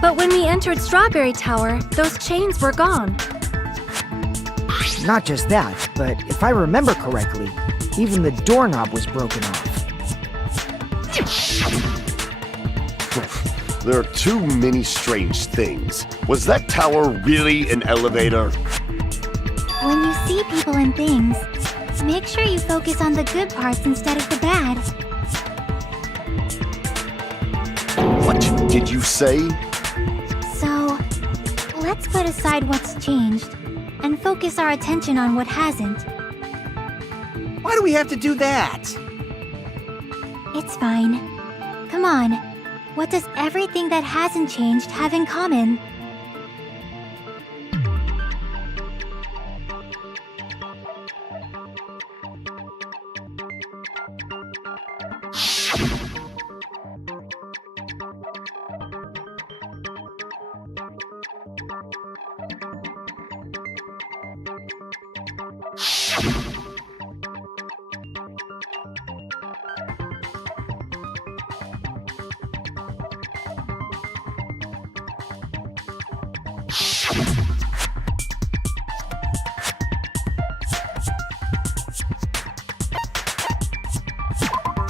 But when we entered Strawberry Tower, those chains were gone. Not just that, but if I remember correctly, even the doorknob was broken off. There are too many strange things. Was that tower really an elevator? When you see people and things, make sure you focus on the good parts instead of the bad. What did you say? So, let's put aside what's changed and focus our attention on what hasn't. Why do we have to do that? It's fine. Come on. What does everything that hasn't changed have in common?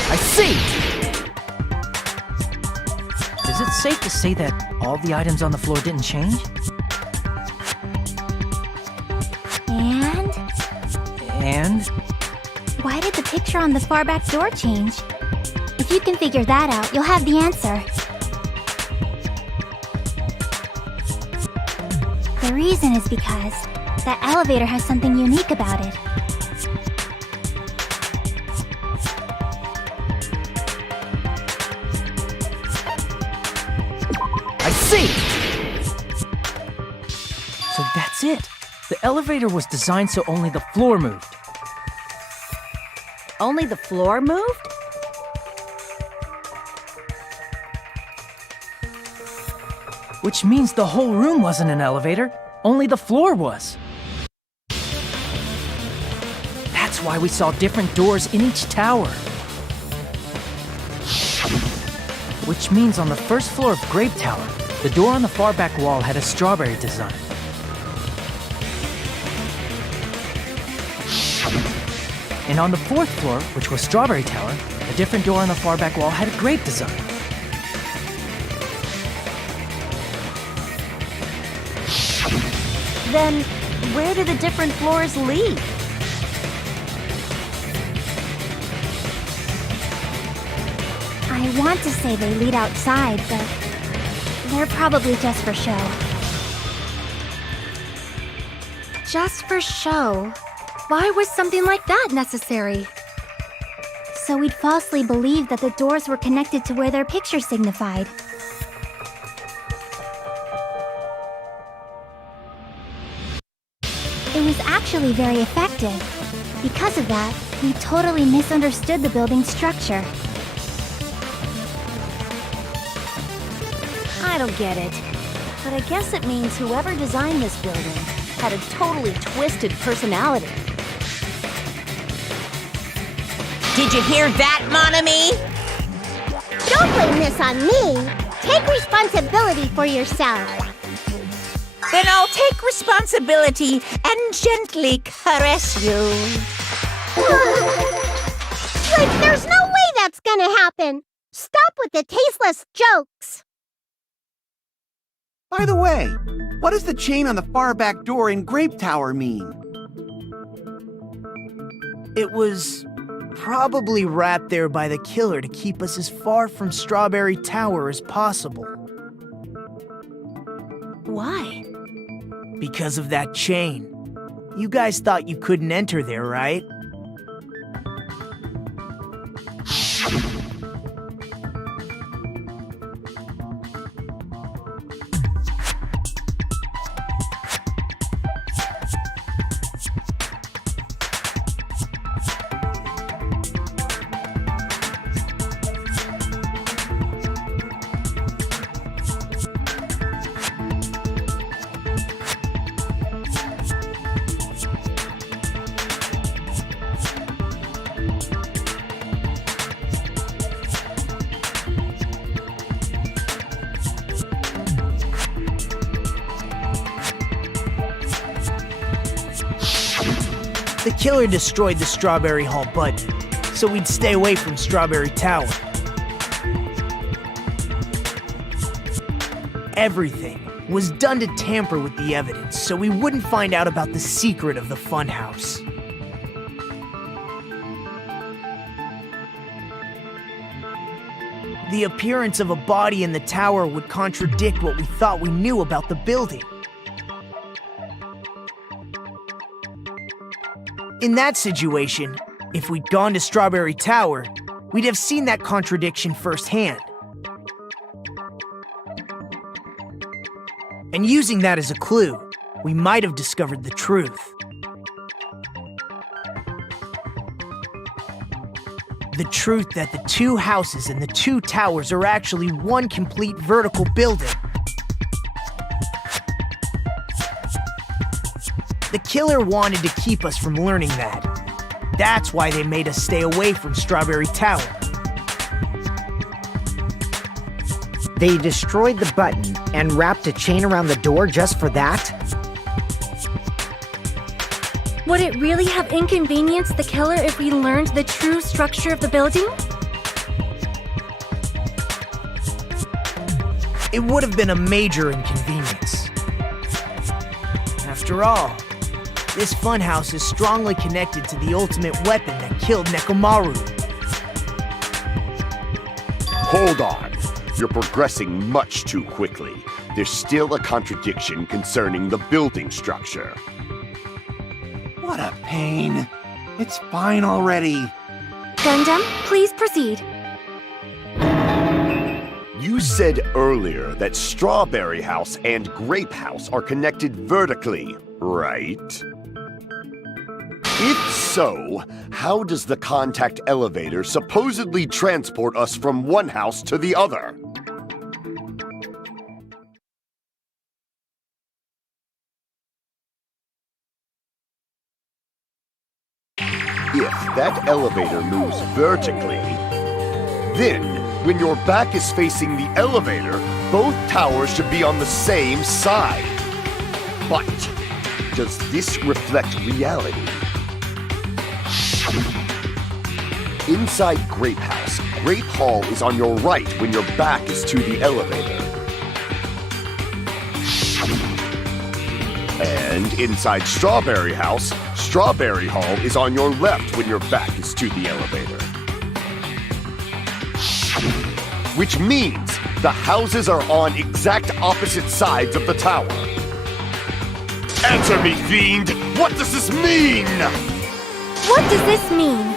I see! Is it safe to say that all the items on the floor didn't change? And? Why did the picture on the far back door change? If you can figure that out, you'll have the answer. The reason is because that elevator has something unique about it. I see! So that's it. The elevator was designed so only the floor moved. Only the floor moved? Which means the whole room wasn't an elevator, only the floor was. That's why we saw different doors in each tower. Which means on the first floor of Grape Tower, the door on the far back wall had a strawberry design. And on the fourth floor, which was Strawberry Tower, a different door on the far back wall had a grape design. Then, where do the different floors lead? I want to say they lead outside, but they're probably just for show. Just for show? Why was something like that necessary? So we'd falsely believe that the doors were connected to where their picture signified. It was actually very effective. Because of that, we totally misunderstood the building's structure. I don't get it. But I guess it means whoever designed this building had a totally twisted personality. Did you hear that, mon ami? Don't blame this on me. Take responsibility for yourself. Then I'll take responsibility and gently caress you. Like, there's no way that's gonna happen. Stop with the tasteless jokes. By the way, what does the chain on the far back door in Grape Tower mean? It was probably wrapped there by the killer to keep us as far from Strawberry Tower as possible. Why? Because of that chain. You guys thought you couldn't enter there, right? The killer destroyed the Strawberry Hall button, so we'd stay away from Strawberry Tower. Everything was done to tamper with the evidence, so we wouldn't find out about the secret of the funhouse. The appearance of a body in the tower would contradict what we thought we knew about the building. In that situation, if we'd gone to Strawberry Tower, we'd have seen that contradiction firsthand. And using that as a clue, we might have discovered the truth. The truth that the two houses and the two towers are actually one complete vertical building. The killer wanted to keep us from learning that. That's why they made us stay away from Strawberry Tower. They destroyed the button and wrapped a chain around the door just for that? Would it really have inconvenienced the killer if we learned the true structure of the building? It would have been a major inconvenience. After all, this funhouse is strongly connected to the ultimate weapon that killed Nekomaru. Hold on. You're progressing much too quickly. There's still a contradiction concerning the building structure. What a pain. It's fine already. Gundam, please proceed. You said earlier that Strawberry House and Grape House are connected vertically, right? If so, how does the contact elevator supposedly transport us from one house to the other? If that elevator moves vertically, then when your back is facing the elevator, both towers should be on the same side. But does this reflect reality? Inside Grape House, Grape Hall is on your right when your back is to the elevator. And inside Strawberry House, Strawberry Hall is on your left when your back is to the elevator. Which means the houses are on exact opposite sides of the tower. Answer me, fiend! What does this mean? What does this mean?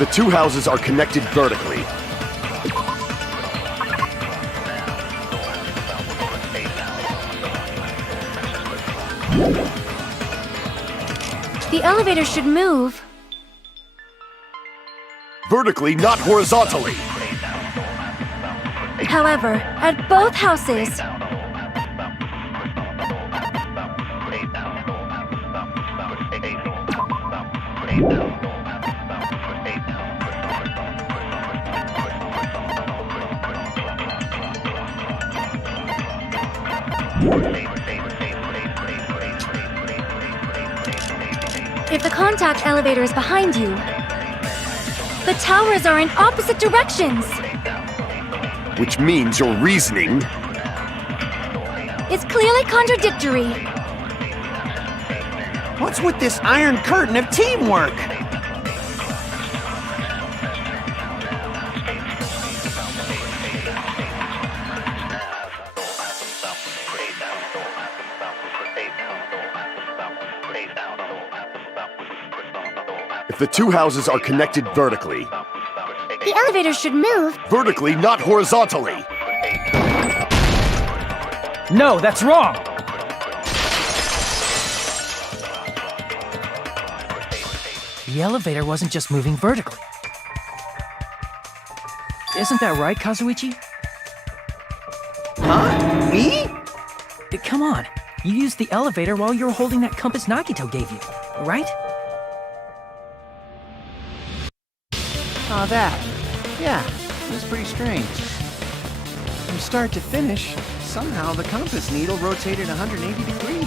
the two houses are connected vertically, The elevator should move. vertically, not horizontally. However, at both houses, if the contact elevator is behind you, the towers are in opposite directions. Which means your reasoning. It's clearly contradictory. What's with this iron curtain of teamwork? If the two houses are connected vertically, The elevator should move. vertically, not horizontally. No, that's wrong! The elevator wasn't just moving vertically. Isn't that right, Kazuichi? Huh? Me? Come on, you used the elevator while you were holding that compass Nagito gave you, right? Oh, that. Yeah, it was pretty strange. From start to finish, somehow the compass needle rotated 180 degrees.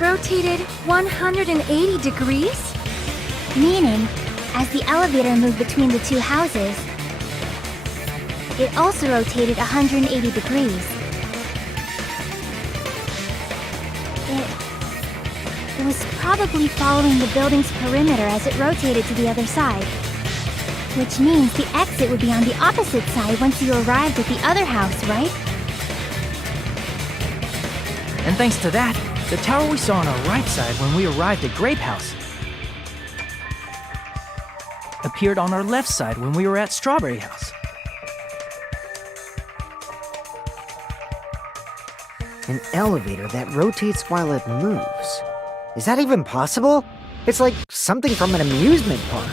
Rotated 180 degrees? Meaning, as the elevator moved between the two houses, it also rotated 180 degrees. It was probably following the building's perimeter as it rotated to the other side. Which means the exit would be on the opposite side once you arrived at the other house, right? And thanks to that, the tower we saw on our right side when we arrived at Grape House appeared on our left side when we were at Strawberry House. An elevator that rotates while it moves. Is that even possible? It's like something from an amusement park.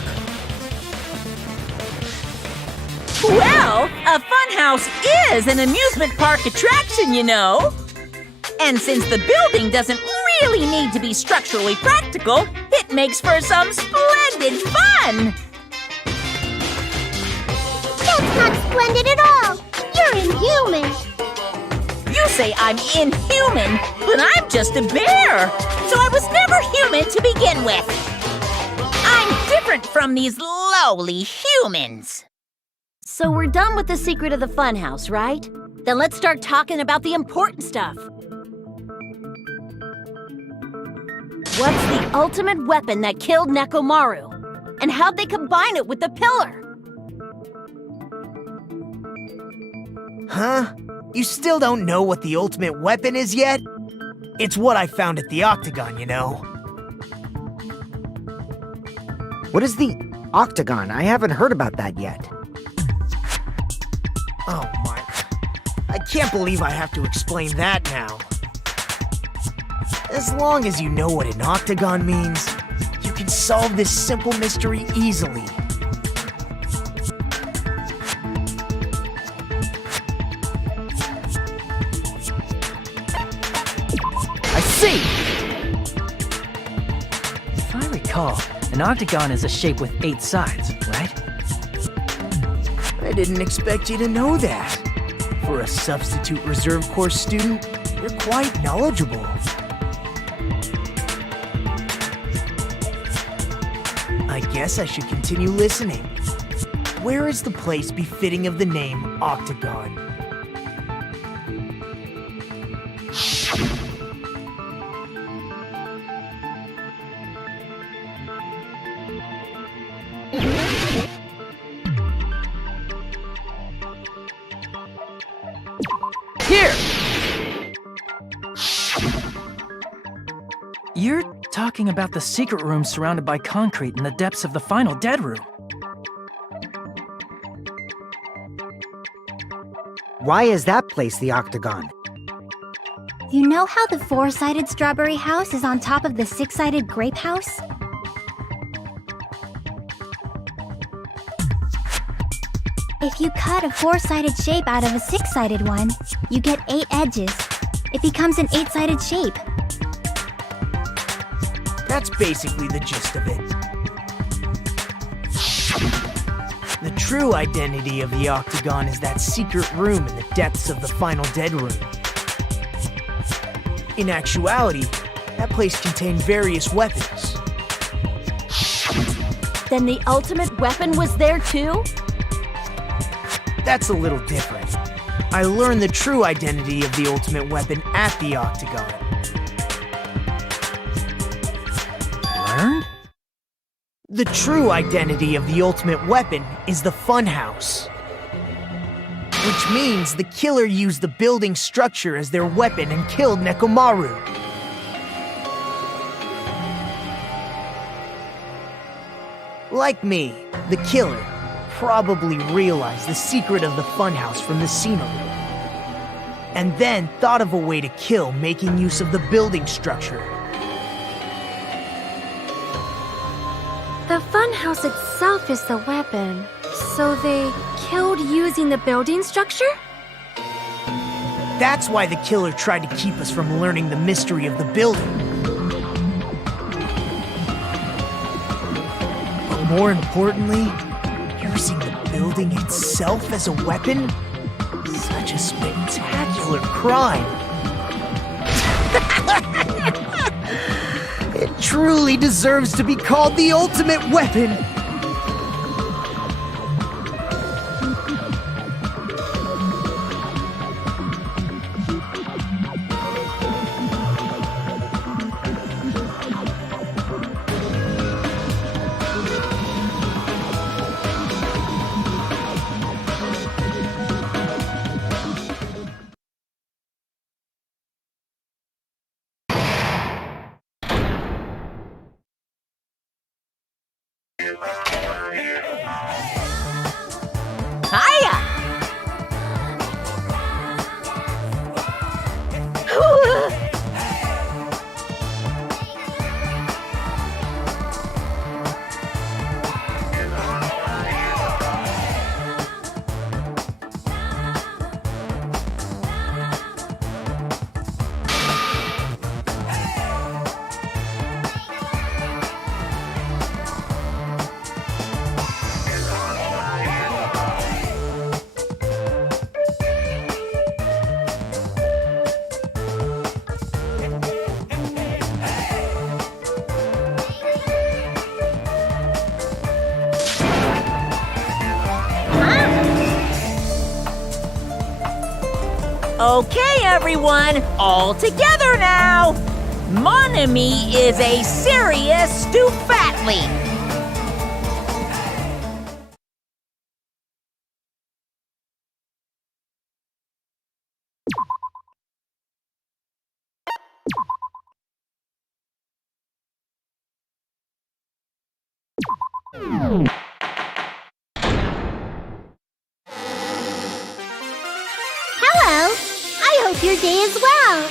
Well, a funhouse is an amusement park attraction, you know. And since the building doesn't really need to be structurally practical, it makes for some splendid fun. That's not splendid at all. You're inhuman. You say I'm inhuman, but I'm just a bear. So I was never human to begin with. I'm different from these lowly humans. So we're done with the secret of the funhouse, right? Then let's start talking about the important stuff. What's the ultimate weapon that killed Nekomaru? And how'd they combine it with the pillar? Huh? You still don't know what the ultimate weapon is yet? It's what I found at the Octagon, you know. What is the Octagon? I haven't heard about that yet. Oh my. I can't believe I have to explain that now. As long as you know what an Octagon means, you can solve this simple mystery easily. I see! If I recall, an octagon is a shape with 8 sides, right? I didn't expect you to know that. For a substitute reserve course student, you're quite knowledgeable. I guess I should continue listening. Where is the place befitting of the name Octagon? Here! You're talking about the secret room surrounded by concrete in the depths of the final dead room. Why is that place the Octagon? You know how the 4-sided strawberry house is on top of the 6-sided grape house? If you cut a 4-sided shape out of a 6-sided one, you get 8 edges. It becomes an 8-sided shape. That's basically the gist of it. The true identity of the Octagon is that secret room in the depths of the final dead room. In actuality, that place contained various weapons. Then the ultimate weapon was there too? That's a little different. I learned the true identity of the ultimate weapon at the Octagon. Learned? The true identity of the ultimate weapon is the Funhouse. Which means the killer used the building structure as their weapon and killed Nekomaru. Like me, the killer probably realized the secret of the funhouse from the scenery, and then thought of a way to kill making use of the building structure. The funhouse itself is the weapon, so they killed using the building structure? That's why the killer tried to keep us from learning the mystery of the building. But more importantly, using the building itself as a weapon? Such a spectacular crime. It truly deserves to be called the ultimate weapon. Hiya! Okay, everyone, all together now. Mon ami is a serious stufatly. Hello! I hope your day is well.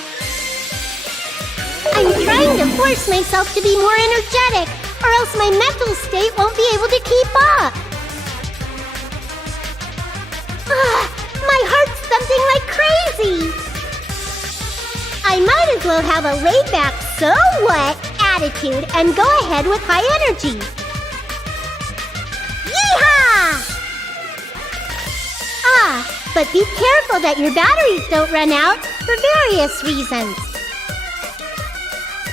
I'm trying to force myself to be more energetic, or else my mental state won't be able to keep up. My heart's thumping like crazy. I might as well have a laid-back, so what attitude and go ahead with high energy. Yeehaw! But be careful that your batteries don't run out for various reasons.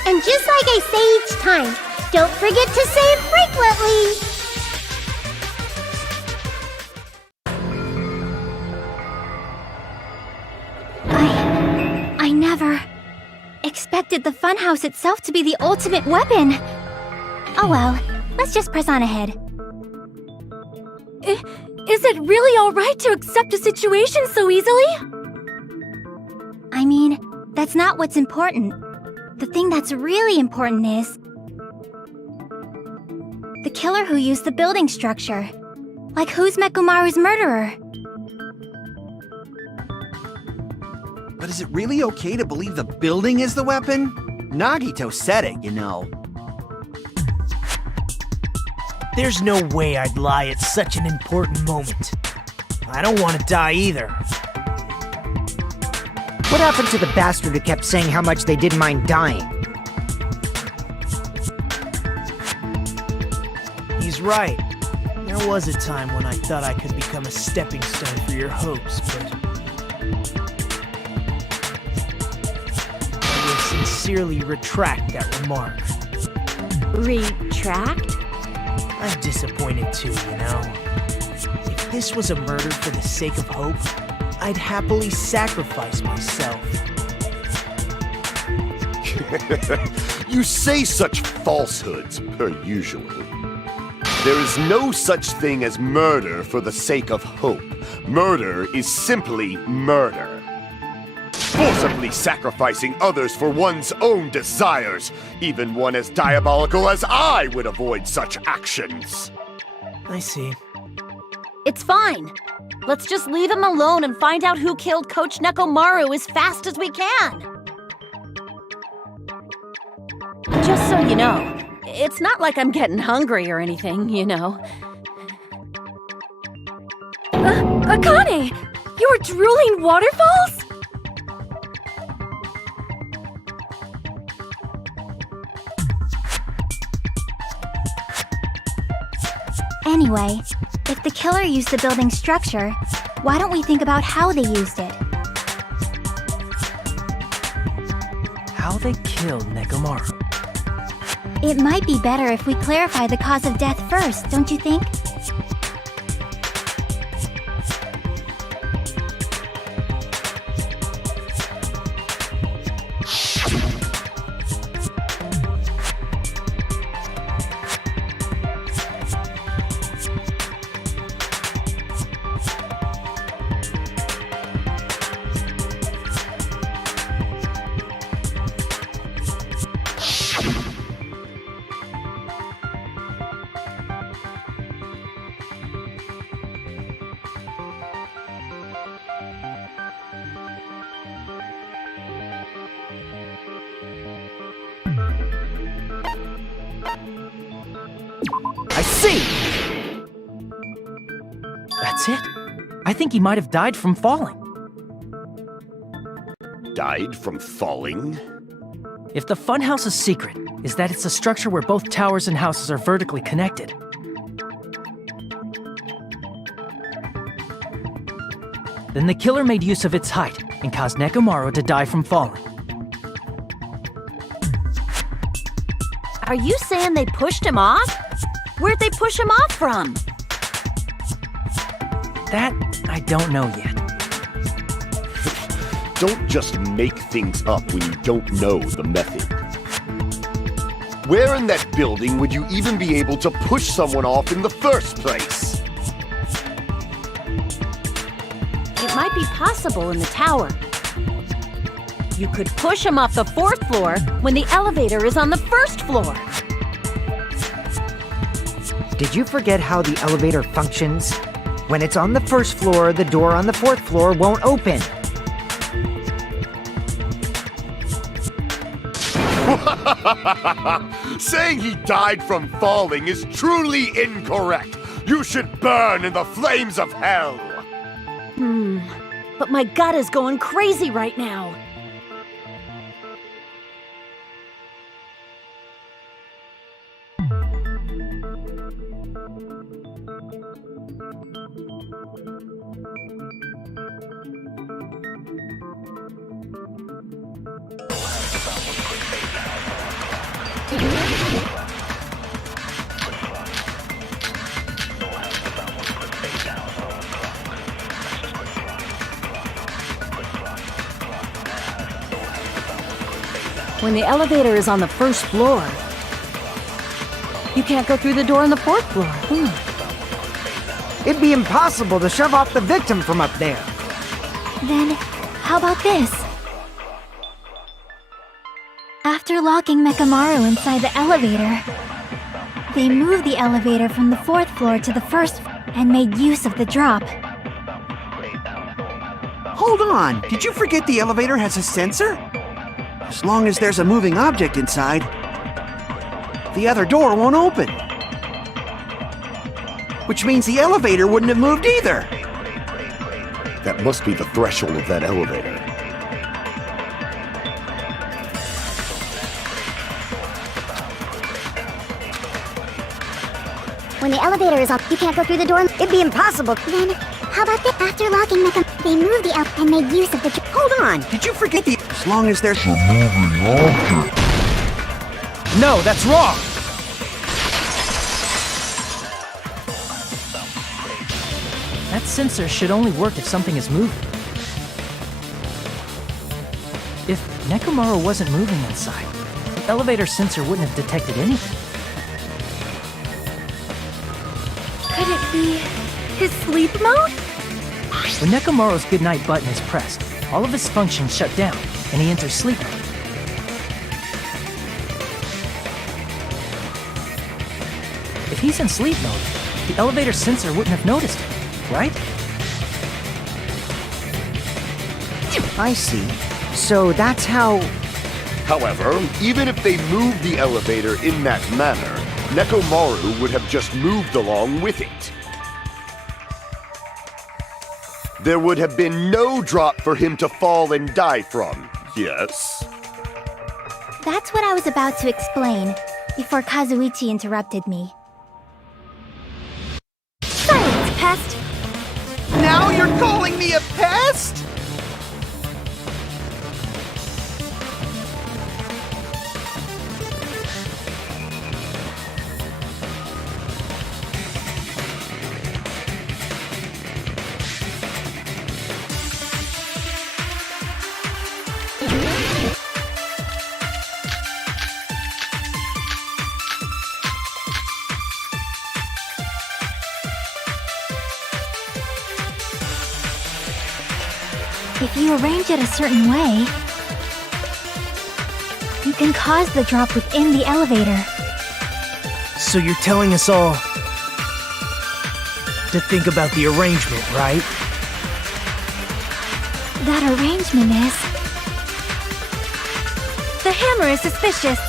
And just like I say each time, don't forget to save frequently. I never expected the funhouse itself to be the ultimate weapon. Oh well, let's just press on ahead. Is it really alright to accept a situation so easily? I mean, that's not what's important. The thing that's really important is, The killer who used the building structure. Like, who's Mekumaru's murderer? But is it really okay to believe the building is the weapon? Nagito said it, you know. There's no way I'd lie at such an important moment. I don't want to die either. What happened to the bastard who kept saying how much they didn't mind dying? He's right. There was a time when I thought I could become a stepping stone for your hopes, but I will sincerely retract that remark. Retract? I'm disappointed too, you know. If this was a murder for the sake of hope, I'd happily sacrifice myself. You say such falsehoods, per usual. There is no such thing as murder for the sake of hope. Murder is simply murder. Forcibly sacrificing others for one's own desires. Even one as diabolical as I would avoid such actions. I see. It's fine. Let's just leave him alone and find out who killed Coach Nekomaru as fast as we can. Just so you know, it's not like I'm getting hungry or anything, you know. Akane! You were drooling waterfalls? Anyway, if the killer used the building structure, why don't we think about how they used it? How they killed Nekomaru. It might be better if we clarify the cause of death first, don't you think? I see! That's it. I think he might have died from falling. Died from falling? If the funhouse's secret is that it's a structure where both towers and houses are vertically connected, then the killer made use of its height and caused Nekomaru to die from falling. Are you saying they pushed him off? Where'd they push him off from? That I don't know yet. Don't just make things up when you don't know the method. Where in that building would you even be able to push someone off in the first place? It might be possible in the tower. You could push him off the 4th floor when the elevator is on the 1st floor. Did you forget how the elevator functions? When it's on the 1st floor, the door on the 4th floor won't open. Saying he died from falling is truly incorrect. You should burn in the flames of hell. But my gut is going crazy right now. When the elevator is on the 1st floor, you can't go through the door on the 4th floor. It'd be impossible to shove off the victim from up there. Then, how about this? After locking Mekamaru inside the elevator, They moved the elevator from the 4th floor to the 1st and made use of the drop. Hold on, did you forget the elevator has a sensor? As long as there's a moving object inside, the other door won't open. Which means the elevator wouldn't have moved either. That must be the threshold of that elevator. When the elevator is up, you can't go through the door. It'd be impossible. Then, how about this? After locking Mecha, they moved the L and made use of the... Hold on, did you forget the... As long as there's... No, that's wrong! That sensor should only work if something is moving. If Nekomaru wasn't moving inside, the elevator sensor wouldn't have detected anything. Could it be his sleep mode? When Nekomaru's goodnight button is pressed, all of his functions shut down, and he enters sleep mode. If he's in sleep mode, the elevator sensor wouldn't have noticed it, right? I see. So that's how... However, even if they moved the elevator in that manner, Nekomaru would have just moved along with it. There would have been no drop for him to fall and die from, yes? That's what I was about to explain, before Kazuichi interrupted me. Silence, pest! Now you're calling me a pest? If you arrange it a certain way, you can cause the drop within the elevator. So you're telling us all to think about the arrangement, right? That arrangement is... The hammer is suspicious.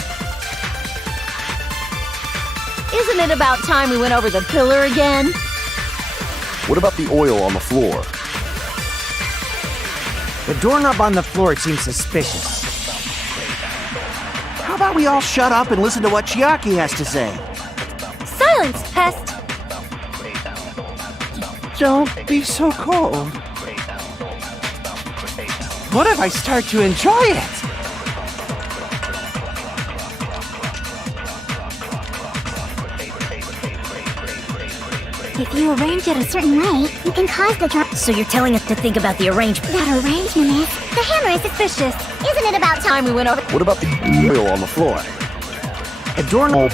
Isn't it about time we went over the pillar again? What about the oil on the floor? The doorknob on the floor seems suspicious. How about we all shut up and listen to what Chiaki has to say? Silence, pest! Don't be so cold. What if I start to enjoy it? If you arrange it a certain way, You can cause the drop. So you're telling us to think about the arrangement. that arrangement is... The hammer is suspicious. Isn't it about time we went over? What about the oil on the floor? A doorknob...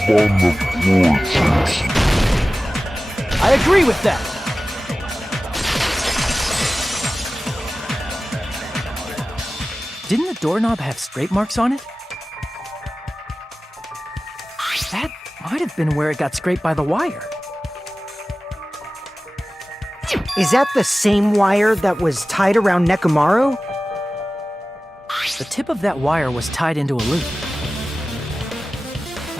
I agree with that! Didn't the doorknob have scrape marks on it? That might have been where it got scraped by the wire. Is that the same wire that was tied around Nekomaru? The tip of that wire was tied into a loop.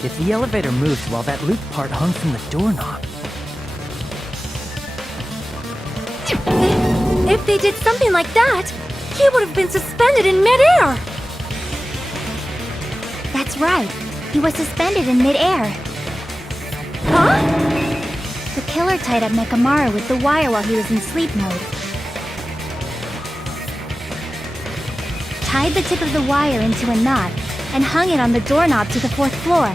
If the elevator moved while that loop part hung from the doorknob, If they did something like that, he would have been suspended in midair! That's right. He was suspended in midair. Huh? The killer tied up Nekomaru with the wire while he was in sleep mode. Tied the tip of the wire into a knot and hung it on the doorknob to the 4th floor.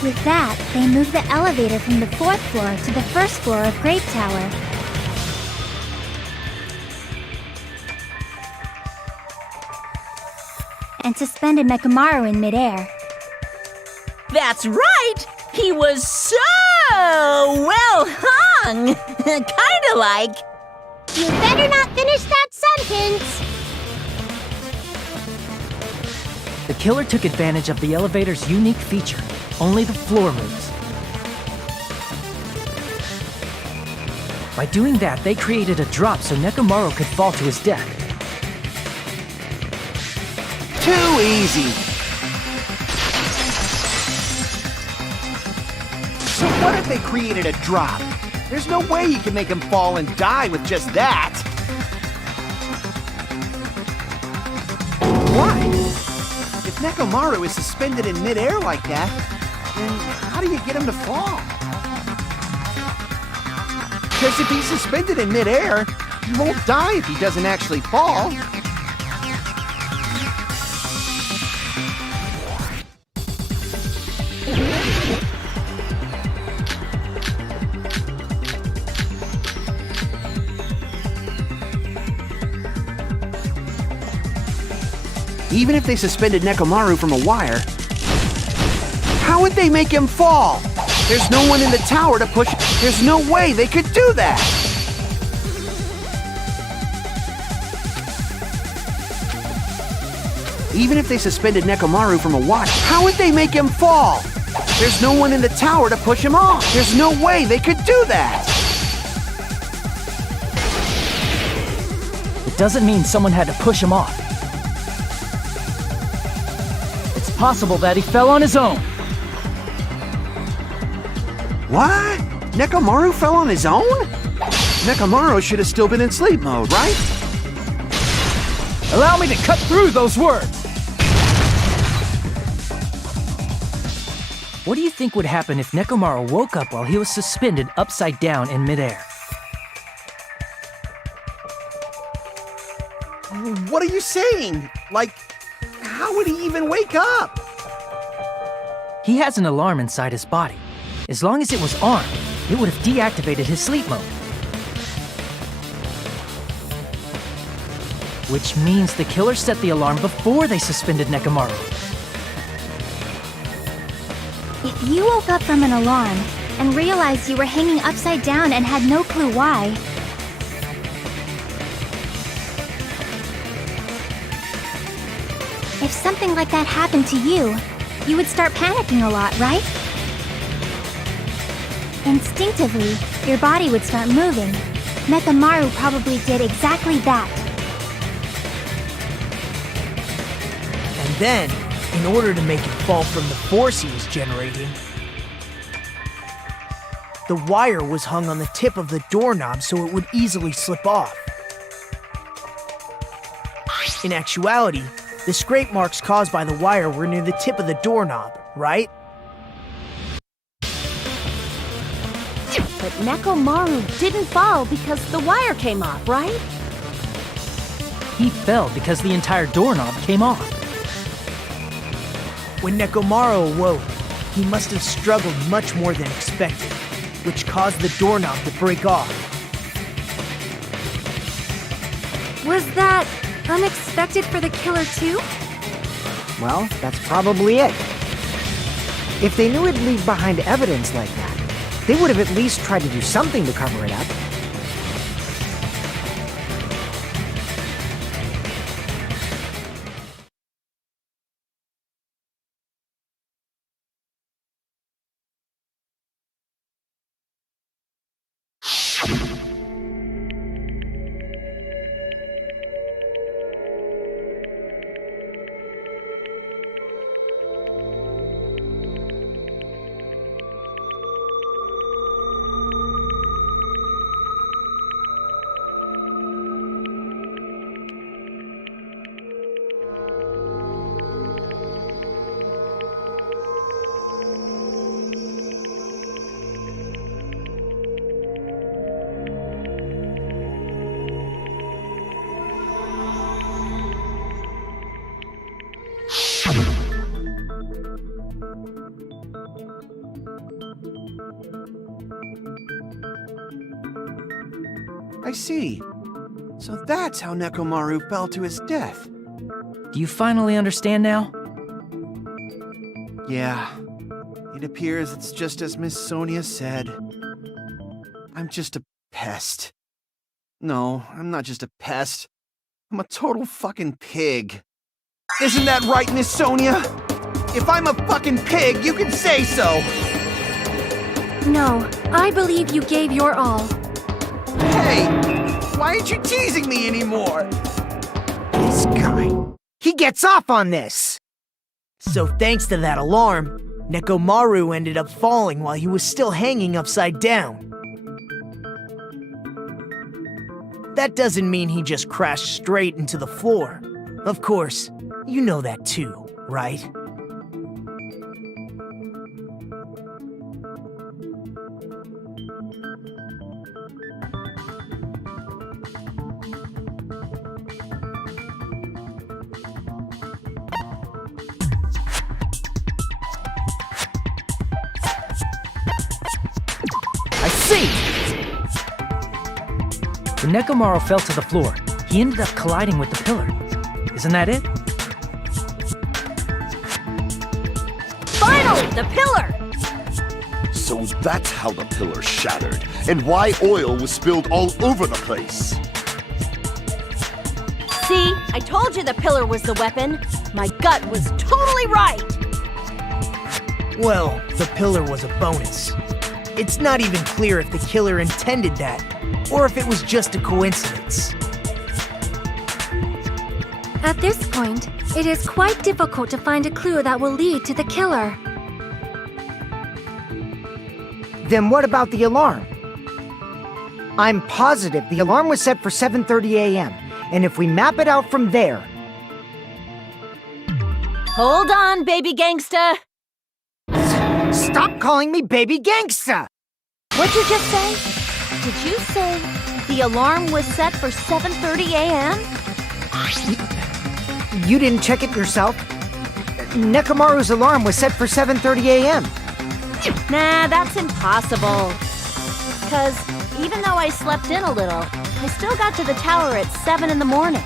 With that, they moved the elevator from the 4th floor to the 1st floor of Grape Tower. And suspended Nekomaru in midair. That's right! He was so well hung! Kinda like... You better not finish that sentence. The killer took advantage of the elevator's unique feature. Only the floor moves. By doing that, they created a drop so Nekomaru could fall to his death. Too easy. So what if they created a drop? There's no way you can make him fall and die with just that. Why? If Nekomaru is suspended in midair like that, then how do you get him to fall? Because if he's suspended in midair, he won't die if he doesn't actually fall. Even if they suspended Nekomaru from a wire, how would they make him fall? There's no one in the tower to push. There's no way they could do that. Even if they suspended Nekomaru from a wire, how would they make him fall? There's no one in the tower to push him off. There's no way they could do that. It doesn't mean someone had to push him off. It's possible that he fell on his own. What? Nekomaru fell on his own? Nekomaru should have still been in sleep mode, right? Allow me to cut through those words! What do you think would happen if Nekomaru woke up while he was suspended upside down in midair? What are you saying? Like, how would he even wake up? He has an alarm inside his body. As long as it was armed, it would have deactivated his sleep mode. Which means the killer set the alarm before they suspended Nekomaru. If you woke up from an alarm and realized you were hanging upside down and had no clue why, if something like that happened to you, you would start panicking a lot, right? Instinctively, your body would start moving. Nekomaru probably did exactly that. And then, in order to make him fall from the force he was generating, the wire was hung on the tip of the doorknob so it would easily slip off. In actuality, the scrape marks caused by the wire were near the tip of the doorknob, right? But Nekomaru didn't fall because the wire came off, right? He fell because the entire doorknob came off. When Nekomaru awoke, he must have struggled much more than expected, which caused the doorknob to break off. Was that unexpected for the killer too? Well, that's probably it. If they knew it'd leave behind evidence like that, they would have at least tried to do something to cover it up. I see. So that's how Nekomaru fell to his death. Do you finally understand now? Yeah. It appears it's just as Miss Sonia said. I'm just a pest. No, I'm not just a pest. I'm a total fucking pig. Isn't that right, Miss Sonia? If I'm a fucking pig, you can say so. No, I believe you gave your all. Hey, why aren't you teasing me anymore? This guy. He gets off on this! So thanks to that alarm, Nekomaru ended up falling while he was still hanging upside down. That doesn't mean he just crashed straight into the floor. Of course, you know that too, right? I see! When Nekomaru fell to the floor, he ended up colliding with the pillar. Isn't that it? Finally, the pillar! So that's how the pillar shattered, and why oil was spilled all over the place. See, I told you the pillar was the weapon. My gut was totally right. Well, the pillar was a bonus. It's not even clear if the killer intended that, or if it was just a coincidence. At this point, it is quite difficult to find a clue that will lead to the killer. Then what about the alarm? I'm positive the alarm was set for 7:30 a.m., and if we map it out from there... Hold on, baby gangsta. Stop calling me baby gangsta! What'd you just say? Did you say the alarm was set for 7:30 a.m.? You didn't check it yourself? Nekomaru's alarm was set for 7:30 a.m. Nah, that's impossible. Because even though I slept in a little, I still got to the tower at 7 in the morning.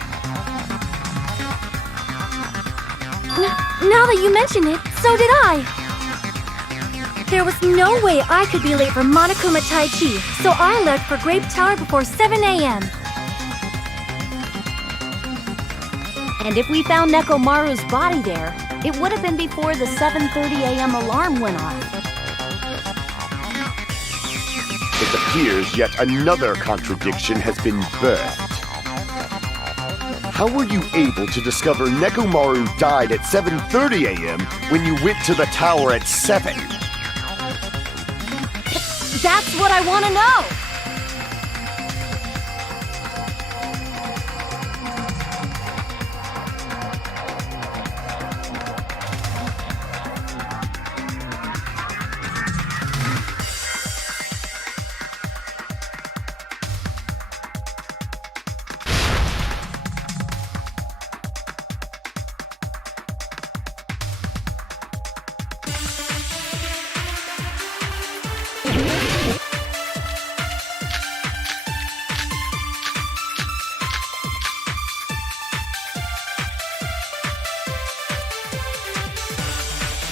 Now that you mention it, so did I. There was no way I could be late for Monokuma Tai Chi, so I left for Grape Tower before 7 a.m. And if we found Nekomaru's body there, it would have been before the 7:30 a.m. alarm went off. It appears yet another contradiction has been birthed. How were you able to discover Nekomaru died at 7:30 a.m. when you went to the tower at 7? That's what I want to know!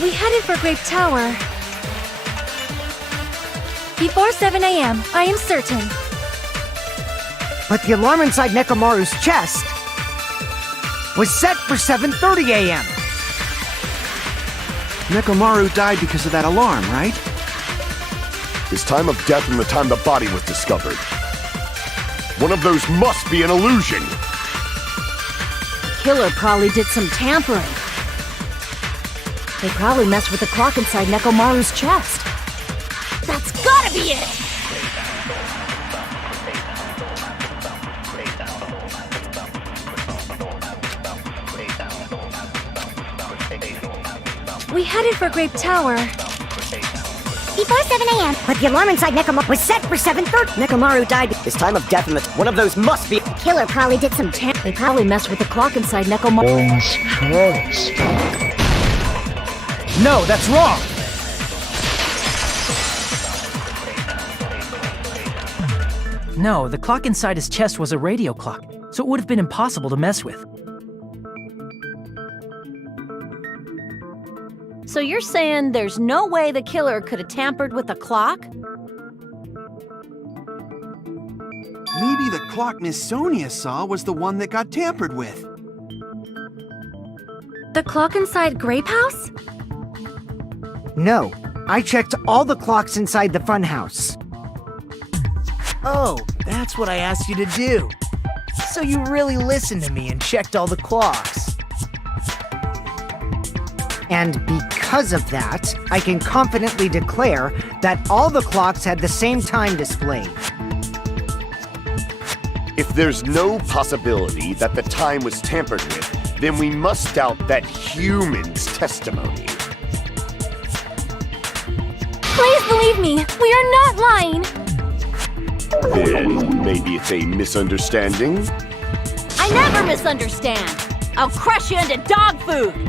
We headed for Grape Tower before 7 a.m., I am certain. But the alarm inside Nekomaru's chest was set for 7:30 a.m. Nekomaru died because of that alarm, right? His time of death and the time the body was discovered. One of those must be an illusion. Killer probably did some tampering. They probably messed with the clock inside Nekomaru's chest. That's gotta be it! We headed for Grape Tower Before 7 a.m. But the alarm inside Nekomaru was set for 7:30. Nekomaru died. His time of death and one of those must be... The killer probably did some They probably messed with the clock inside Nekomaru's chest. No, that's wrong! No, the clock inside his chest was a radio clock, so it would have been impossible to mess with. So you're saying there's no way the killer could have tampered with the clock? Maybe the clock Miss Sonia saw was the one that got tampered with. The clock inside Grape House? No, I checked all the clocks inside the funhouse. Oh, that's what I asked you to do. So you really listened to me and checked all the clocks. And because of that, I can confidently declare that all the clocks had the same time displayed. If there's no possibility that the time was tampered with, then we must doubt that human's testimony. Please believe me, we are not lying! Then maybe it's a misunderstanding? I never misunderstand. I'll crush you into dog food.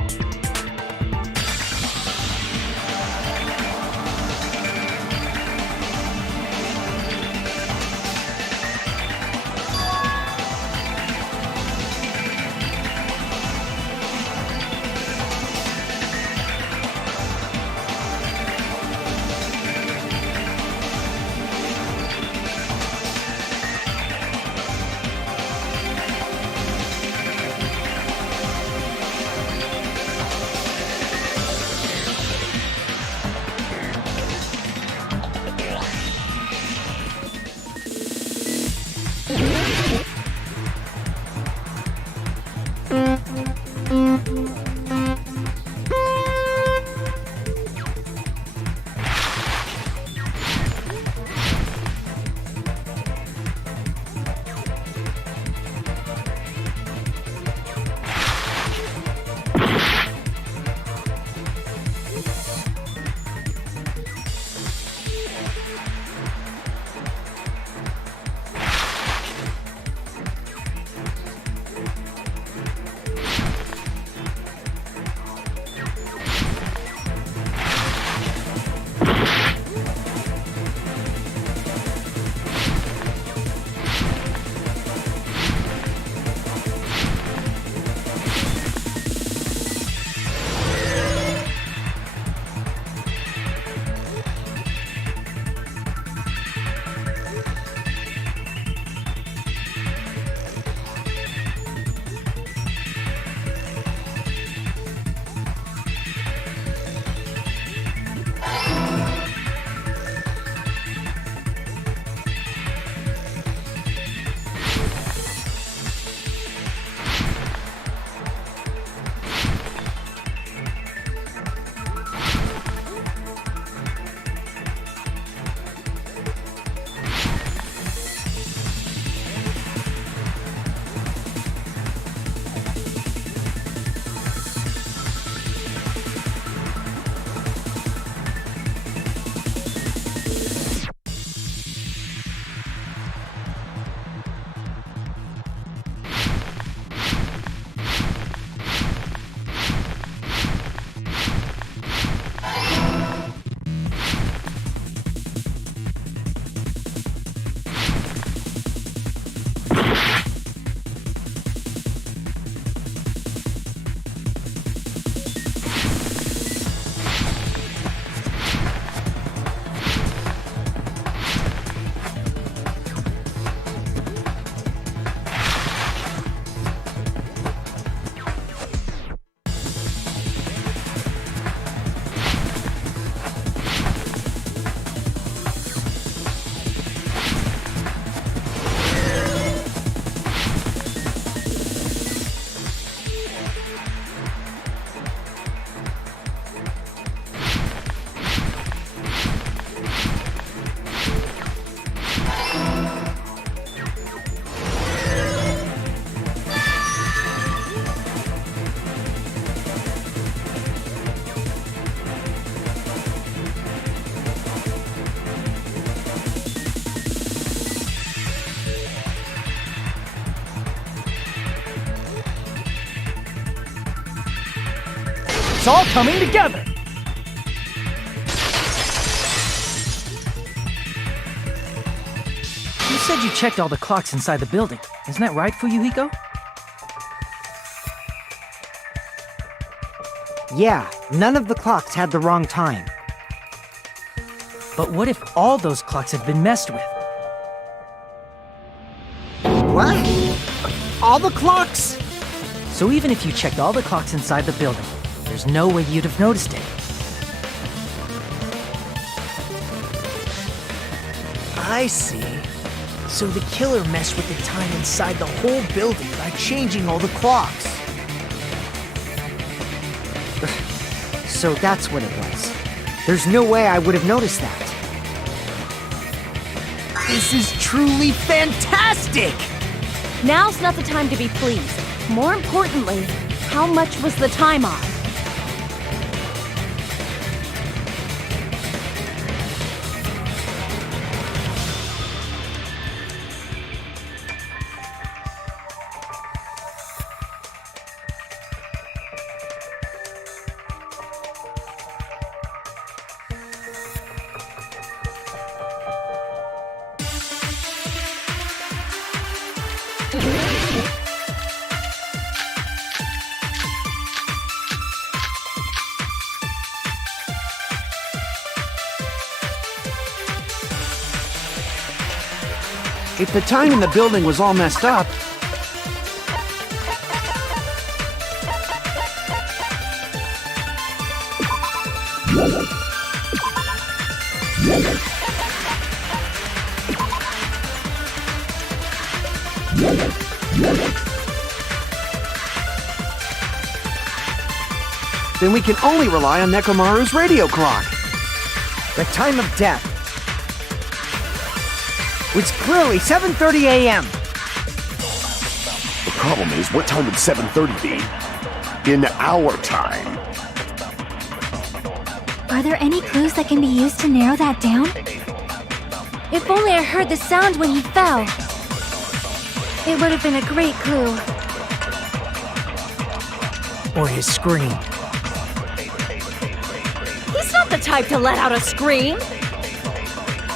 It's all coming together! You said you checked all the clocks inside the building. Isn't that right, Fuyuhiko? Yeah, none of the clocks had the wrong time. But what if all those clocks have been messed with? What? All the clocks? So even if you checked all the clocks inside the building, there's no way you'd have noticed it. I see. So the killer messed with the time inside the whole building by changing all the clocks. So that's what it was. There's no way I would have noticed that. This is truly fantastic! Now's not the time to be pleased. More importantly, how much was the time on? If the time in the building was all messed up, then we can only rely on Nekomaru's radio clock. The time of death was clearly 7:30 a.m. The problem is, what time would 7:30 be? In our time. Are there any clues that can be used to narrow that down? If only I heard the sound when he fell. It would have been a great clue. Or his scream. He's not the type to let out a scream.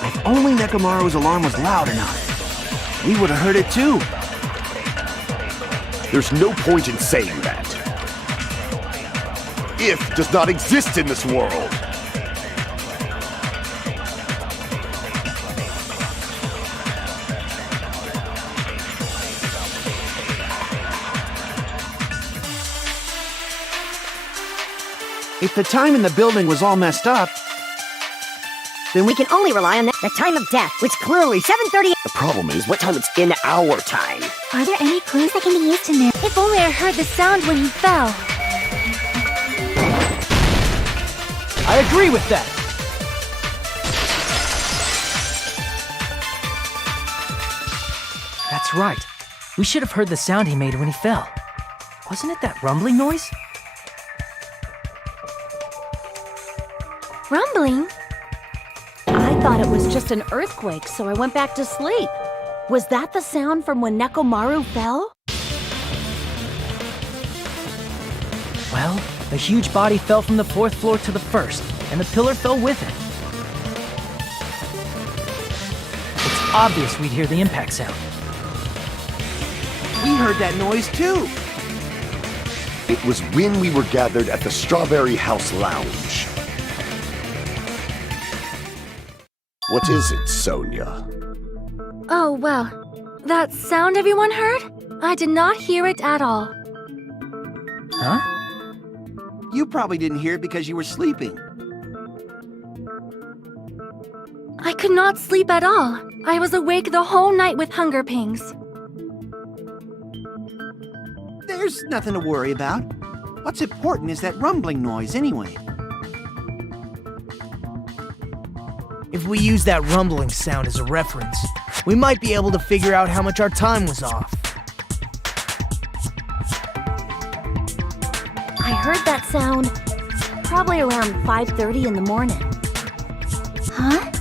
If only Nekomaru's alarm was loud enough, we would have heard it too. There's no point in saying that. If does not exist in this world. If the time in the building was all messed up, Then we can only rely on the time of death, which clearly 7:30. The problem is, what time it's in our time. Are there any clues that can be used to narrow? If only I heard the sound when he fell. I agree with that. That's right. We should have heard the sound he made when he fell. Wasn't it that rumbling noise? Rumbling? I thought it was just an earthquake, so I went back to sleep. Was that the sound from when Nekomaru fell? Well, the huge body fell from the 4th floor to the 1st, and the pillar fell with it. It's obvious we'd hear the impact sound. we heard that noise too. It was when we were gathered at the Strawberry House Lounge. What is it, Sonia? Oh, well. That sound everyone heard? I did not hear it at all. Huh? You probably didn't hear it because you were sleeping. I could not sleep at all. I was awake the whole night with hunger pangs. There's nothing to worry about. What's important is that rumbling noise anyway. If we use that rumbling sound as a reference, we might be able to figure out how much our time was off. I heard that sound probably around 5:30 in the morning. Huh?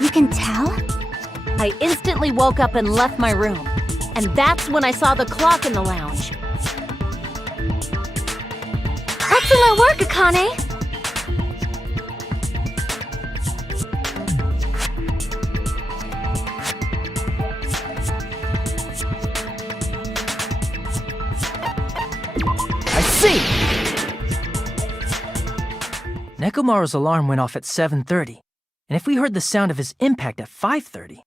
You can tell? I instantly woke up and left my room. And that's when I saw the clock in the lounge. Excellent work, Akane! See! Nekomaru's alarm went off at 7:30, and if we heard the sound of his impact at 5:30,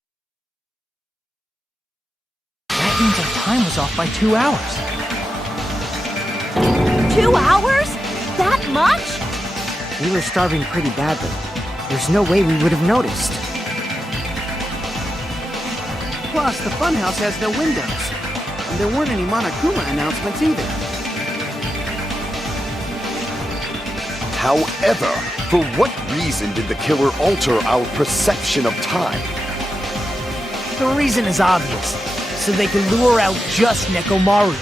that means our time was off by 2 hours. 2 hours? That much? We were starving pretty badly. There's no way we would have noticed. Plus, the funhouse has no windows. And there weren't any Monokuma announcements either. However, for what reason did the killer alter our perception of time? The reason is obvious, so they can lure out just Nekomaru.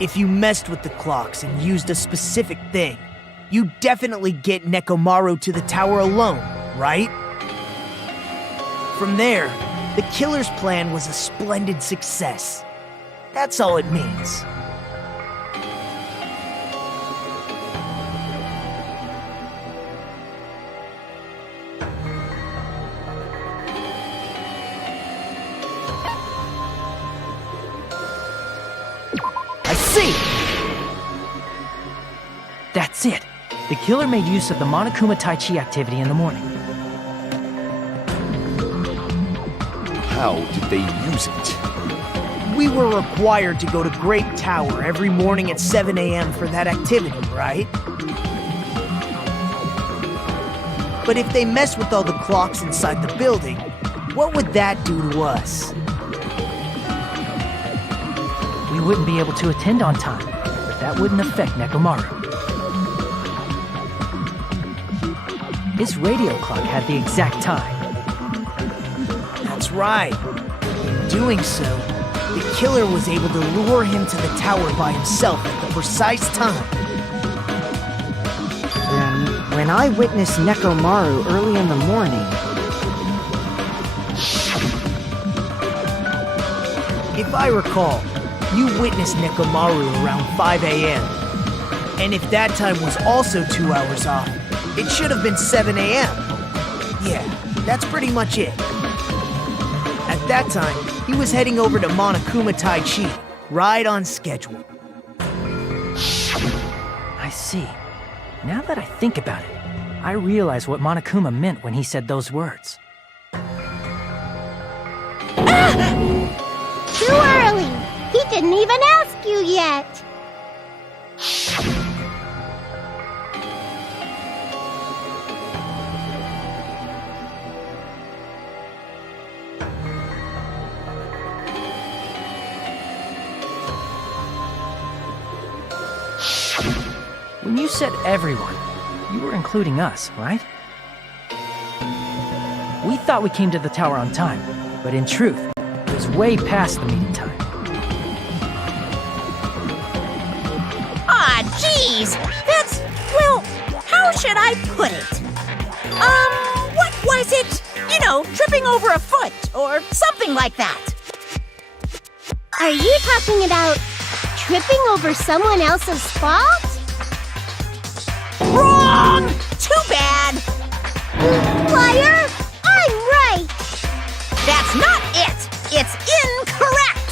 If you messed with the clocks and used a specific thing, you definitely get Nekomaru to the tower alone, right? From there, the killer's plan was a splendid success. That's all it means. I see! That's it. The killer made use of the Monokuma Tai Chi activity in the morning. How did they use it? We were required to go to Grape Tower every morning at 7 a.m. for that activity, right? But if they mess with all the clocks inside the building, what would that do to us? We wouldn't be able to attend on time, but that wouldn't affect Nekomaru. His radio clock had the exact time. That's right. In doing so, the killer was able to lure him to the tower by himself at the precise time. And when I witnessed Nekomaru early in the morning, if I recall, you witnessed Nekomaru around 5 a.m. And if that time was also 2 hours off, it should have been 7 a.m. Yeah, that's pretty much it. At that time, he was heading over to Monokuma Tai Chi, right on schedule. I see. Now that I think about it, I realize what Monokuma meant when he said those words. Too early! He didn't even ask you yet! When you said everyone, you were including us, right? We thought we came to the tower on time, but in truth, it was way past the meeting time. Aw, jeez! That's, well, how should I put it? What was it? You know, tripping over a foot, or something like that. Are you talking about tripping over someone else's fault? Wrong! Too bad! Liar! I'm right! That's not it! It's incorrect!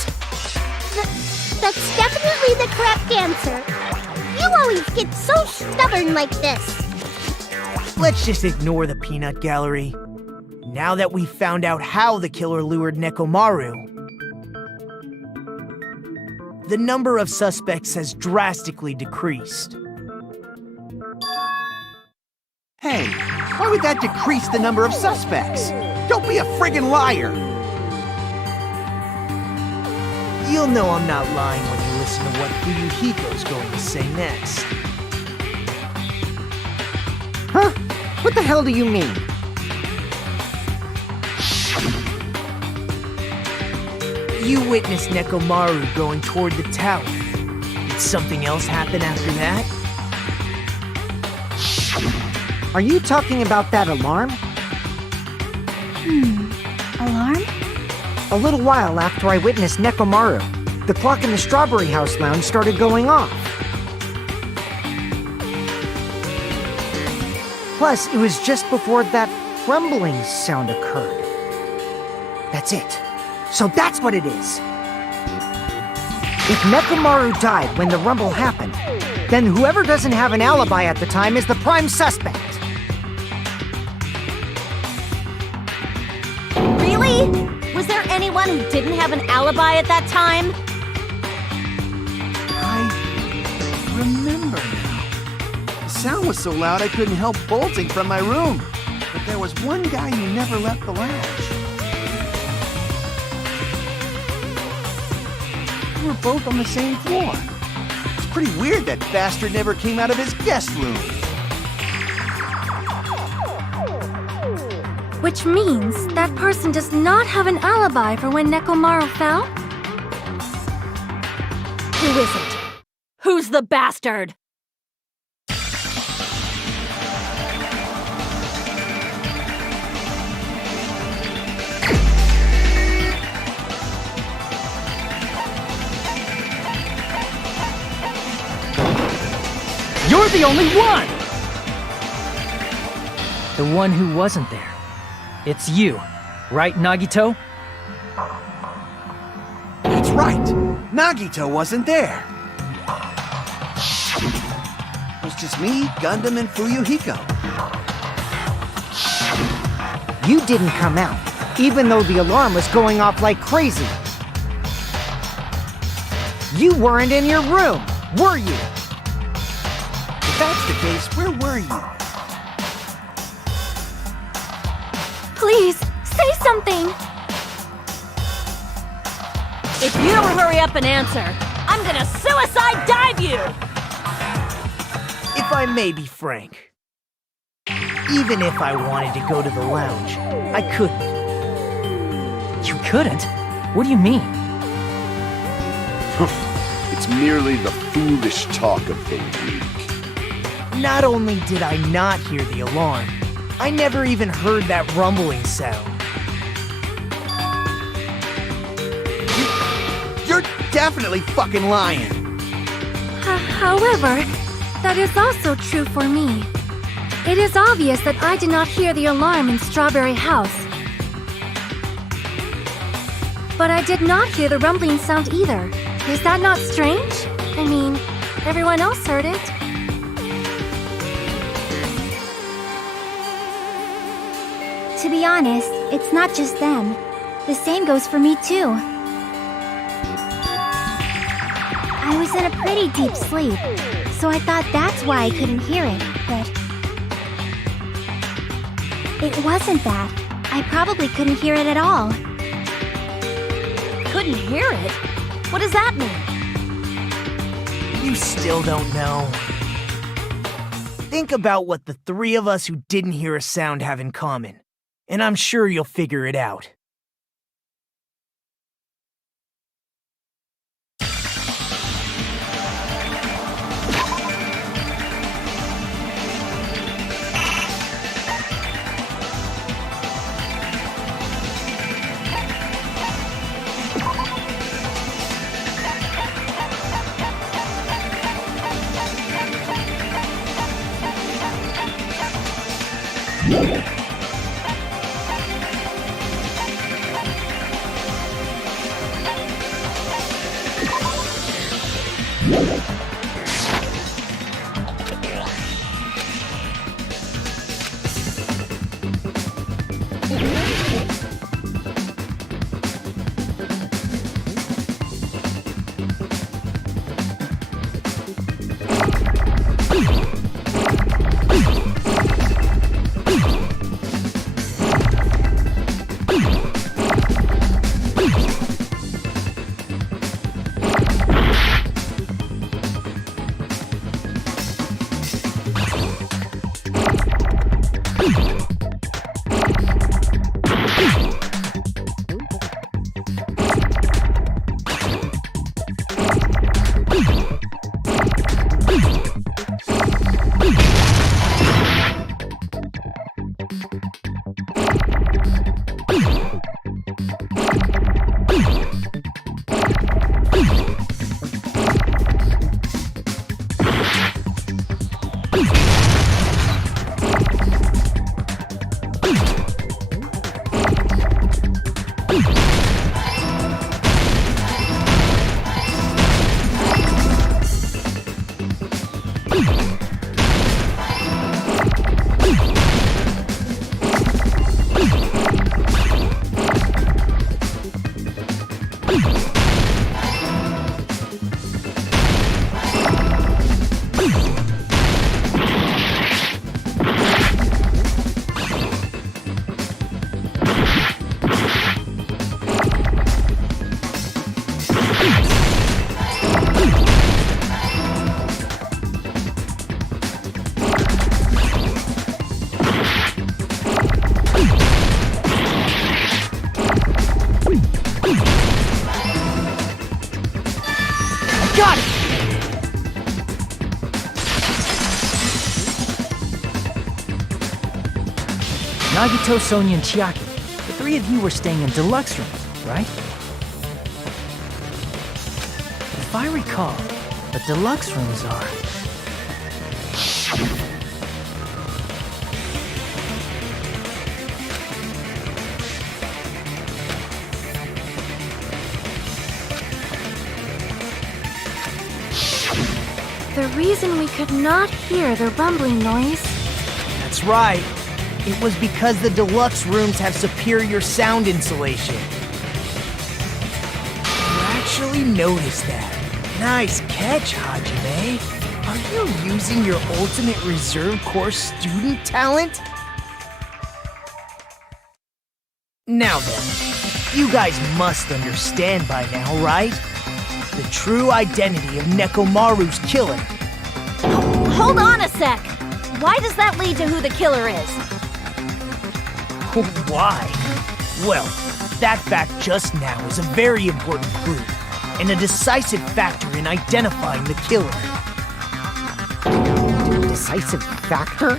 That's definitely the correct answer. You always get so stubborn like this. Let's just ignore the peanut gallery. Now that we've found out how the killer lured Nekomaru, the number of suspects has drastically decreased. Hey, why would that decrease the number of suspects? Don't be a friggin' liar! You'll know I'm not lying when you listen to what Fuyuhiko's going to say next. huh? What the hell do you mean? You witnessed Nekomaru going toward the tower. Did something else happen after that? Are you talking about that alarm? Alarm? A little while after I witnessed Nekomaru, the clock in the Strawberry House lounge started going off. Plus, it was just before that rumbling sound occurred. That's it. So that's what it is. If Nekomaru died when the rumble happened, then whoever doesn't have an alibi at the time is the prime suspect. Really? Was there anyone who didn't have an alibi at that time? sound was so loud I couldn't help bolting from my room. But there was one guy who never left the lounge. We were both on the same floor. It's pretty weird that bastard never came out of his guest room. Which means that person does not have an alibi for when Nekomaru fell? Who is it? Who's the bastard? You're the only one! The one who wasn't there. It's you, right, Nagito? That's right. Nagito wasn't there. It was just me, Gundam, and Fuyuhiko. You didn't come out, even though the alarm was going off like crazy. You weren't in your room, were you? If that's the case, where were you? Please, say something! If you don't hurry up and answer, I'm gonna suicide dive you! If I may be frank, even if I wanted to go to the lounge, I couldn't. You couldn't? What do you mean? It's merely the foolish talk of the weak. Not only did I not hear the alarm, I never even heard that rumbling sound. You're definitely fucking lying. However, that is also true for me. It is obvious that I did not hear the alarm in Strawberry House. But I did not hear the rumbling sound either. Is that not strange? I mean, everyone else heard it. To be honest, it's not just them. The same goes for me too. I was in a pretty deep sleep, so I thought that's why I couldn't hear it, but... It wasn't that. I probably couldn't hear it at all. Couldn't hear it? What does that mean? You still don't know. Think about what the three of us who didn't hear a sound have in common, and I'm sure you'll figure it out. Nagito, Sonia, and Chiaki. The three of you were staying in deluxe rooms, right? If I recall, the deluxe rooms are... The reason we could not hear the rumbling noise... That's right. It was because the deluxe rooms have superior sound insulation. You actually noticed that. Nice catch, Hajime. Are you using your ultimate reserve corps student talent? Now then, you guys must understand by now, right? The true identity of Nekomaru's killer. Hold on a sec! Why does that lead to who the killer is? Why? Well, that fact just now is a very important clue, and a decisive factor in identifying the killer. Decisive factor?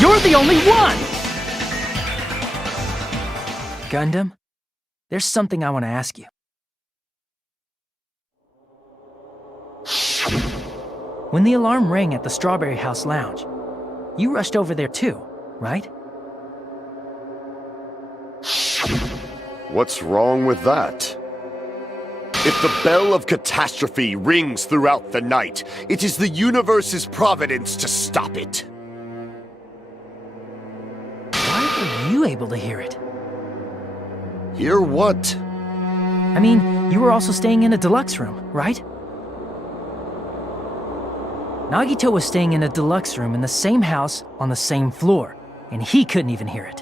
You're the only one! Gundam, there's something I want to ask you. When the alarm rang at the Strawberry House Lounge, you rushed over there too, right? What's wrong with that? If the bell of catastrophe rings throughout the night, it is the universe's providence to stop it. Why were you able to hear it? Hear what? I mean, you were also staying in a deluxe room, right? Nagito was staying in a deluxe room in the same house on the same floor, and he couldn't even hear it.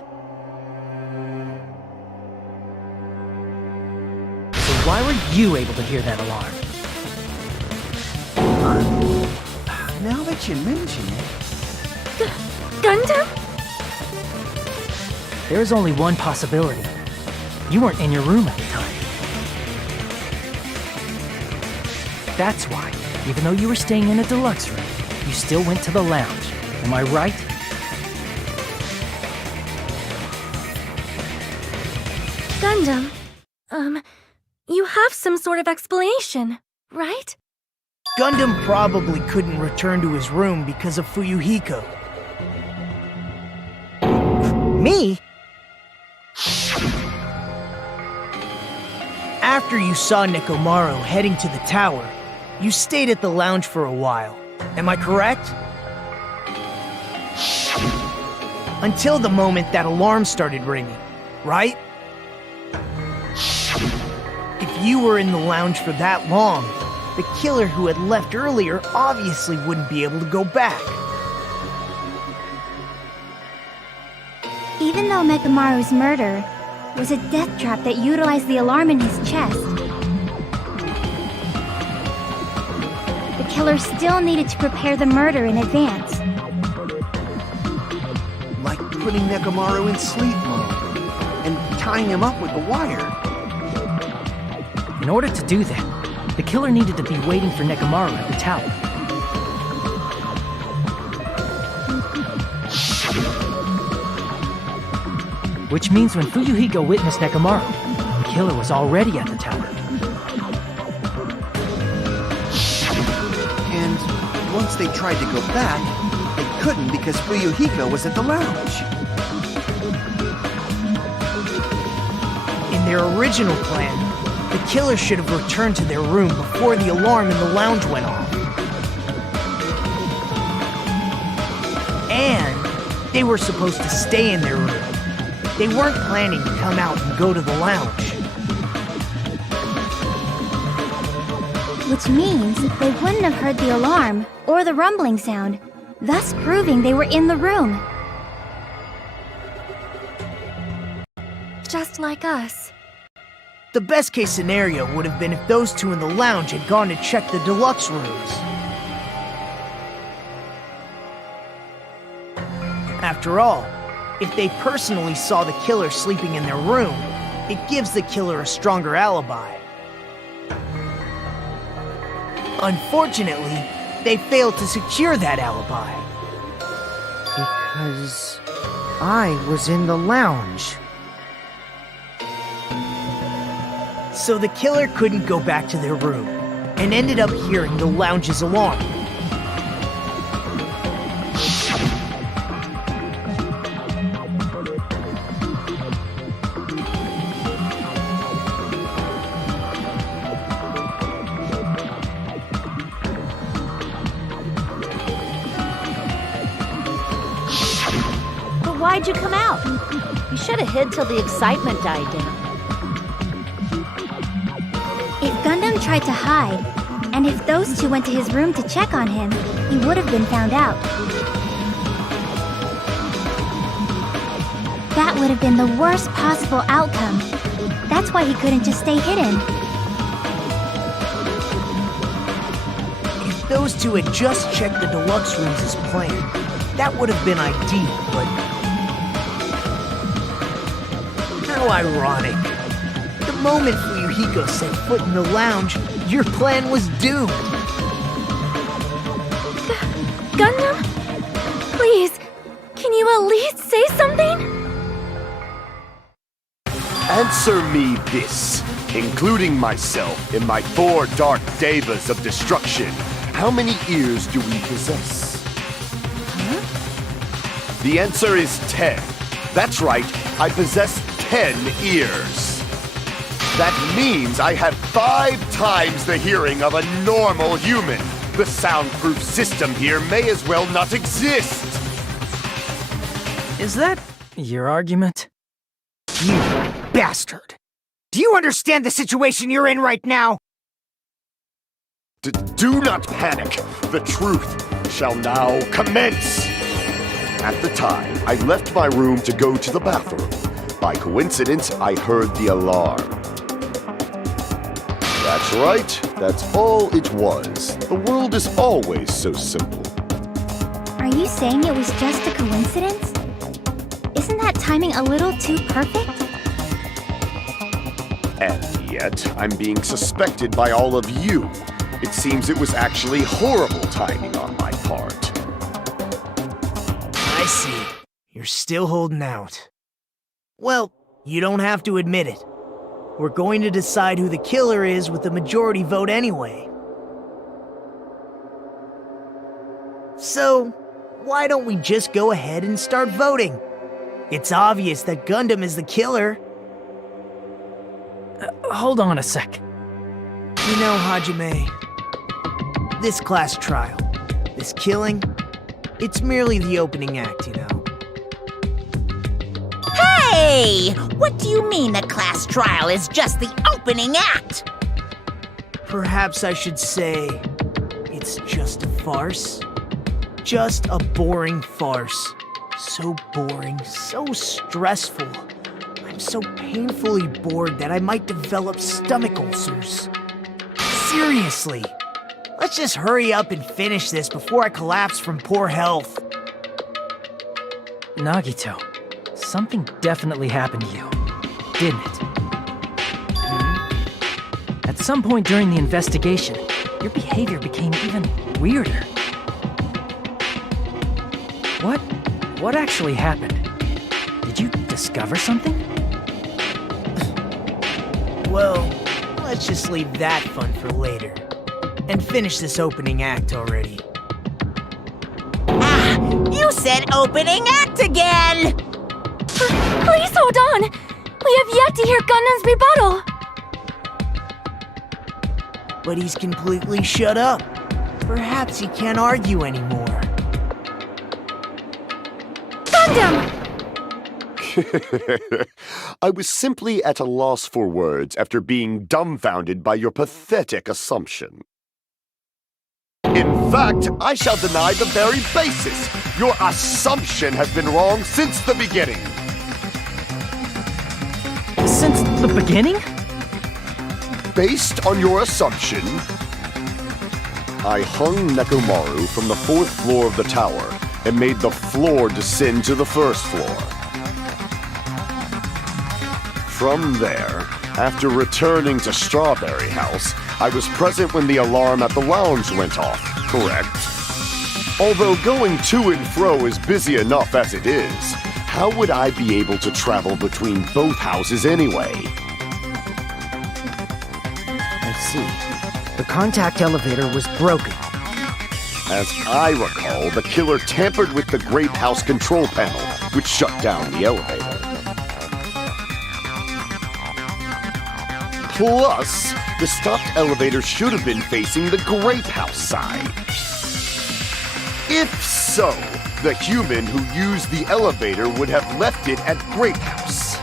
So why were you able to hear that alarm? Now that you mention it... Gundam? There is only one possibility. You weren't in your room at the time. That's why, even though you were staying in a deluxe room, you still went to the lounge. Am I right? Gundam, you have some sort of explanation, right? Gundam probably couldn't return to his room because of Fuyuhiko. Me? After you saw Nekomaru heading to the tower, you stayed at the lounge for a while. Am I correct? Until the moment that alarm started ringing, right? If you were in the lounge for that long, the killer who had left earlier obviously wouldn't be able to go back. Even though Nekomaru's murder was a death trap that utilized the alarm in his chest, the killer still needed to prepare the murder in advance. Like putting Nekomaru in sleep mode and tying him up with a wire. In order to do that, the killer needed to be waiting for Nekomaru at the tower. Which means when Fuyuhiko witnessed Nekomaru, the killer was already at the tower. And once they tried to go back, they couldn't because Fuyuhiko was at the lounge. In their original plan, the killer should have returned to their room before the alarm in the lounge went off. And they were supposed to stay in their room. They weren't planning to come out and go to the lounge. Which means they wouldn't have heard the alarm or the rumbling sound, thus proving they were in the room. Just like us. The best case scenario would have been if those two in the lounge had gone to check the deluxe rooms. After all, if they personally saw the killer sleeping in their room, it gives the killer a stronger alibi. Unfortunately, they failed to secure that alibi. Because I was in the lounge. So the killer couldn't go back to their room, and ended up hearing the lounge's alarm. But why'd you come out? You should have hid till the excitement died down. If Gundam tried to hide, and if those two went to his room to check on him, he would have been found out. That would have been the worst possible outcome. That's why he couldn't just stay hidden. If those two had just checked the deluxe rooms as planned, that would have been ideal, but... How ironic. The moment Fuyuhiko set foot in the lounge, your plan was doomed. Gundam? Please, can you at least say something? Answer me this, including myself in my 4 dark devas of destruction. How many ears do we possess? Huh? The answer is 10. That's right, I possess 10 ears. That means I have 5 times the hearing of a normal human. The soundproof system here may as well not exist. Is that your argument? You bastard! Do you understand the situation you're in right now? Do not panic. The truth shall now commence. At the time, I left my room to go to the bathroom. By coincidence, I heard the alarm. That's right. That's all it was. The world is always so simple. Are you saying it was just a coincidence? Isn't that timing a little too perfect? And yet, I'm being suspected by all of you. It seems it was actually horrible timing on my part. I see. You're still holding out. Well, you don't have to admit it. We're going to decide who the killer is with the majority vote anyway. So, why don't we just go ahead and start voting? It's obvious that Gundam is the killer. Hold on a sec. You know, Hajime, this class trial, this killing, it's merely the opening act, you know. Hey! What do you mean a class trial is just the opening act? Perhaps I should say, it's just a farce. Just a boring farce. So boring, so stressful. I'm so painfully bored that I might develop stomach ulcers. Seriously, let's just hurry up and finish this before I collapse from poor health. Nagito, something definitely happened to you, didn't it? At some point during the investigation, your behavior became even weirder. What actually happened? Did you discover something? Well, let's just leave that fun for later. And finish this opening act already. Ah, you said opening act again! Please hold on! We have yet to hear Gundam's rebuttal! But he's completely shut up. Perhaps he can't argue anymore. Gundam! I was simply at a loss for words after being dumbfounded by your pathetic assumption. In fact, I shall deny the very basis. Your assumption has been wrong since the beginning. Since the beginning? based on your assumption, I hung Nekomaru from the 4th floor of the tower and made the floor descend to the 1st floor. From there, after returning to Strawberry House, I was present when the alarm at the lounge went off, correct? Although going to and fro is busy enough as it is, how would I be able to travel between both houses anyway? I see. The contact elevator was broken. As I recall, the killer tampered with the Grape House control panel, which shut down the elevator. Plus, the stopped elevator should have been facing the Grape House side. If so, the human who used the elevator would have left it at Grape House.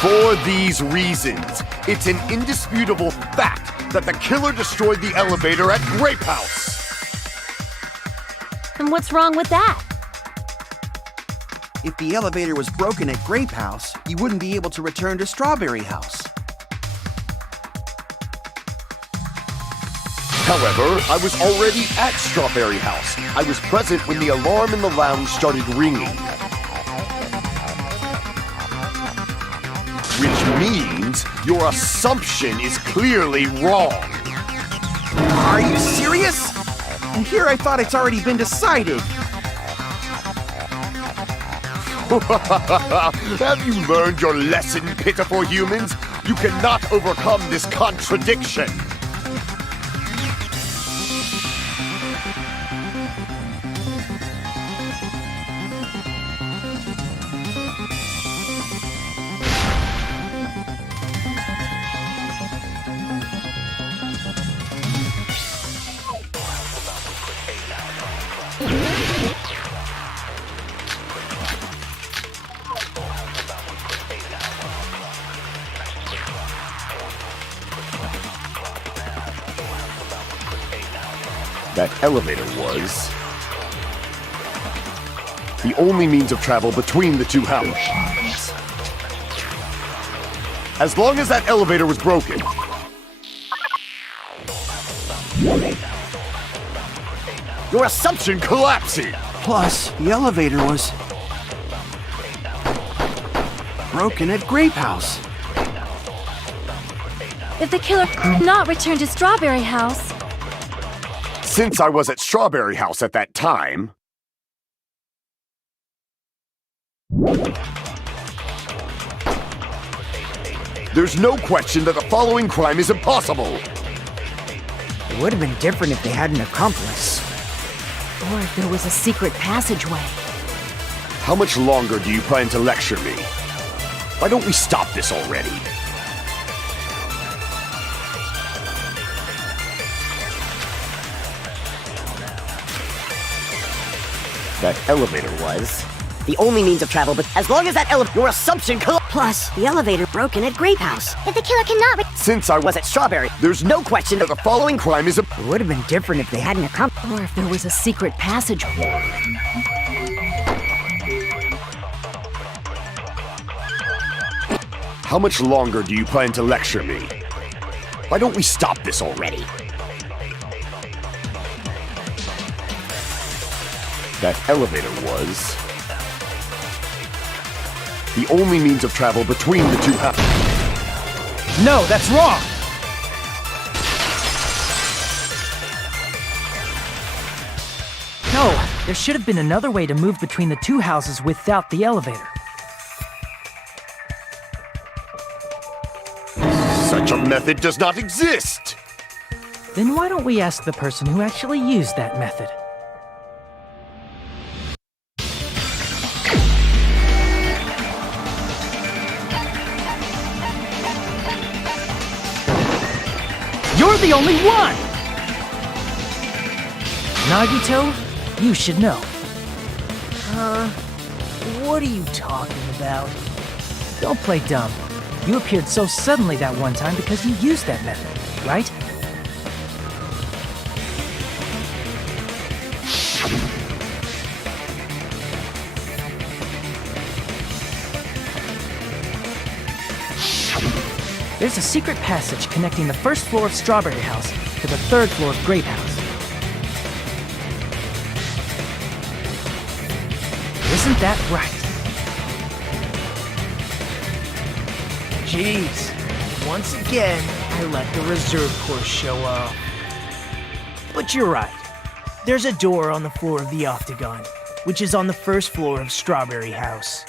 For these reasons, it's an indisputable fact that the killer destroyed the elevator at Grape House. And what's wrong with that? If the elevator was broken at Grape House, you wouldn't be able to return to Strawberry House. However, I was already at Strawberry House. I was present when the alarm in the lounge started ringing. Which means your assumption is clearly wrong. Are you serious? And here I thought it's already been decided. Have you learned your lesson, pitiful humans? You cannot overcome this contradiction. That elevator was the only means of travel between the two houses. As long as that elevator was broken, your assumption collapsing. Plus, the elevator was broken at Grape House. If the killer could not return to Strawberry House, Since I was at Strawberry House at that time, there's no question that the following crime is impossible. It would have been different if they had an accomplice. Or if there was a secret passageway. How much longer do you plan to lecture me? Why don't we stop this already? That elevator was the only means of travel, but as long as that your assumption plus the elevator broken at Grape House. If the killer cannot Since I Was at Strawberry, there's no question that the following crime is It would have been different if they hadn't accomplice. Or if there was a secret passageway. How much longer do you plan to lecture me? Why don't we stop this already? That elevator was the only means of travel between the two houses. No, that's wrong! No, there should have been another way to move between the two houses without the elevator. Such a method does not exist! Then why don't we ask the person who actually used that method? You're the only one! Nagito, you should know. What are you talking about? Don't play dumb. You appeared so suddenly that one time because you used that method, right? There's a secret passage connecting the first floor of Strawberry House to the third floor of Grape House. Isn't that right? Jeez, once again, I let the reserve course show up. But you're right. There's a door on the floor of the Octagon, which is on the first floor of Strawberry House.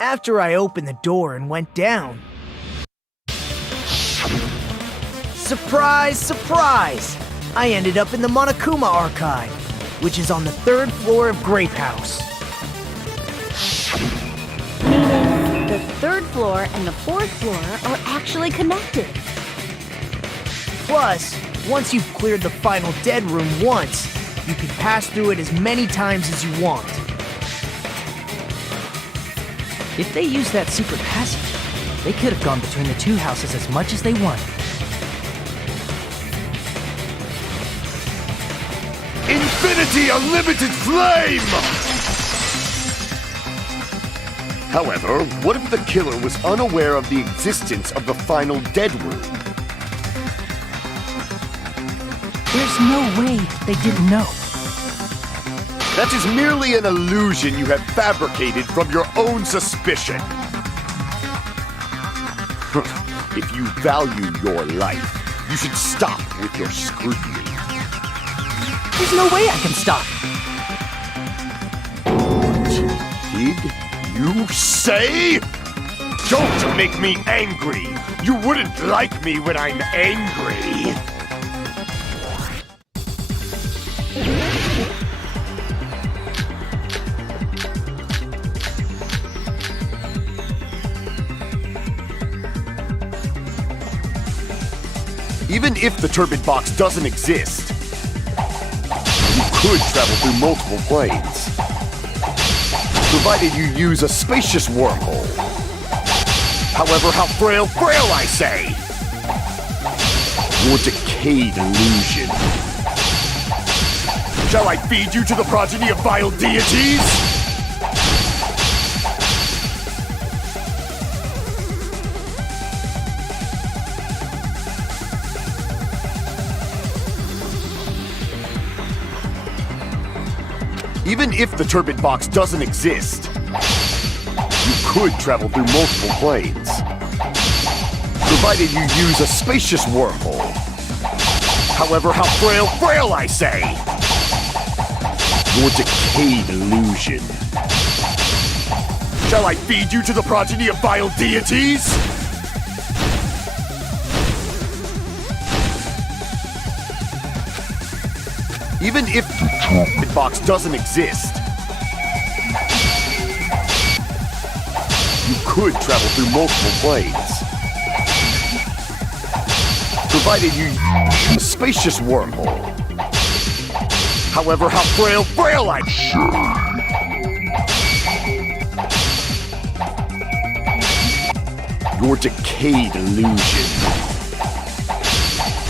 After I opened the door and went down... Surprise, surprise! I ended up in the Monokuma Archive, which is on the third floor of Grape House. Meaning, the third floor and the fourth floor are actually connected. Plus, once you've cleared the final dead room once, you can pass through it as many times as you want. If they used that secret passage, they could have gone between the two houses as much as they wanted. Infinity Unlimited Flame! However, what if the killer was unaware of the existence of the final dead room? There's no way they didn't know. That is merely an illusion you have fabricated from your own suspicion. If you value your life, you should stop with your scrutiny. There's no way I can stop. Did you say? Don't make me angry. You wouldn't like me when I'm angry. Even if the turbid box doesn't exist, you could travel through multiple planes. Provided you use a spacious wormhole. However, how frail, I say! Your decayed illusion. Shall I feed you to the progeny of vile deities? Even if the turbid box doesn't exist, you could travel through multiple planes. Provided you use a spacious wormhole. However, how frail, I say! Your decayed illusion. Shall I feed you to the progeny of vile deities? Even if the turbid box doesn't exist, you could travel through multiple planes. Provided you use a spacious wormhole. However, how frail, I say! Your decayed illusion.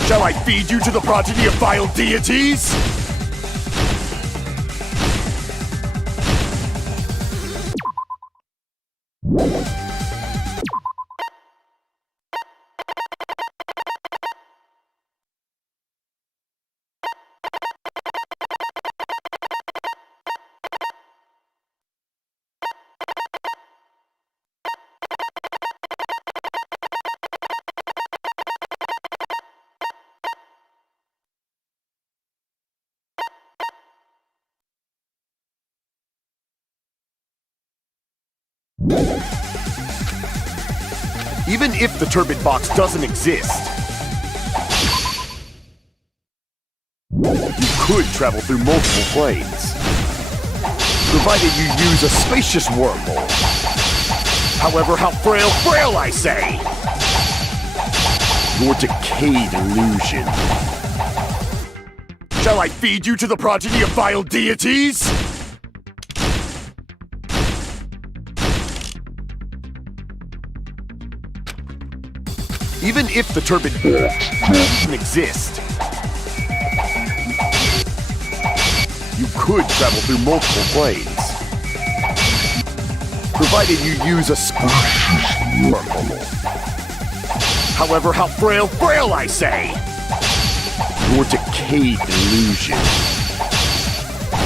Shall I feed you to the progeny of vile deities? Even if the turbid box doesn't exist, you could travel through multiple planes. Provided you use a spacious wormhole. However, how frail, I say! Your decayed illusion. Shall I feed you to the progeny of vile deities? Even if the turbid box doesn't exist, you could travel through multiple planes. provided you use a wormhole. However, how frail, I say! Your decayed illusion.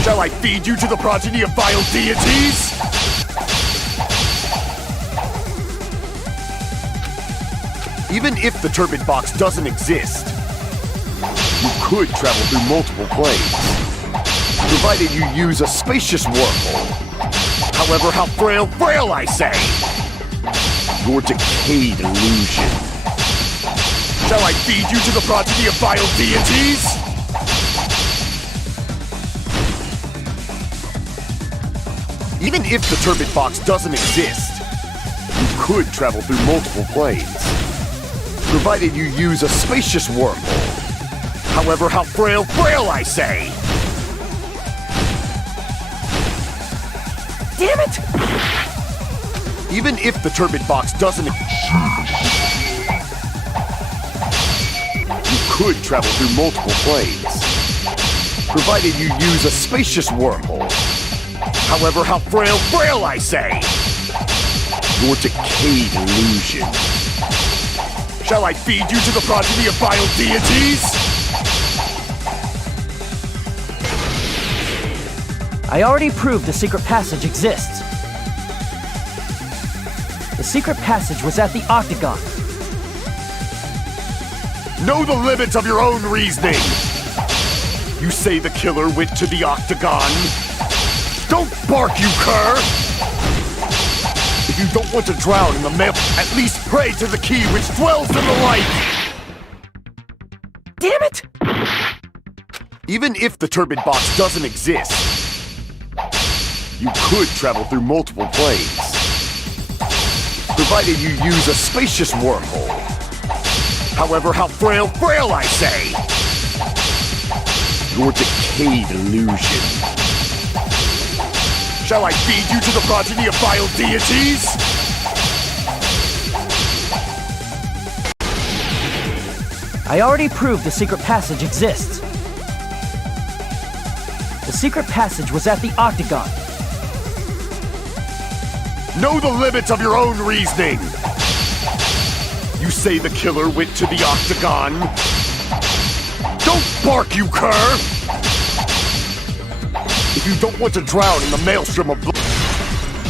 Shall I feed you to the progeny of vile deities? Even if the turbid box doesn't exist, you could travel through multiple planes, provided you use a spacious wormhole. However, how frail, I say! Your decayed illusion. Shall I feed you to the progeny of vile deities? Even if the turbid box doesn't exist, you could travel through multiple planes, provided you use a spacious wormhole. However, how frail, I say! Damn it! Even if the turbid box doesn't exist, you could travel through multiple planes, provided you use a spacious wormhole. However, how frail, I say! Your decayed illusion. Shall I feed you to the progeny of vile deities? I already proved the secret passage exists. The secret passage was at the Octagon. Know the limits of your own reasoning! You say the killer went to the Octagon? Don't bark, you cur! If you don't want to drown in the mail, at least pray to the key which dwells in the light! Damn it! Even if the turbid box doesn't exist, you could travel through multiple planes, provided you use a spacious wormhole. However, how frail, I say! Your decayed illusion. Shall I feed you to the progeny of vile deities? I already proved the secret passage exists. The secret passage was at the Octagon. Know the limits of your own reasoning! You say the killer went to the Octagon? Don't bark, you cur! If you don't want to drown in the maelstrom of blood...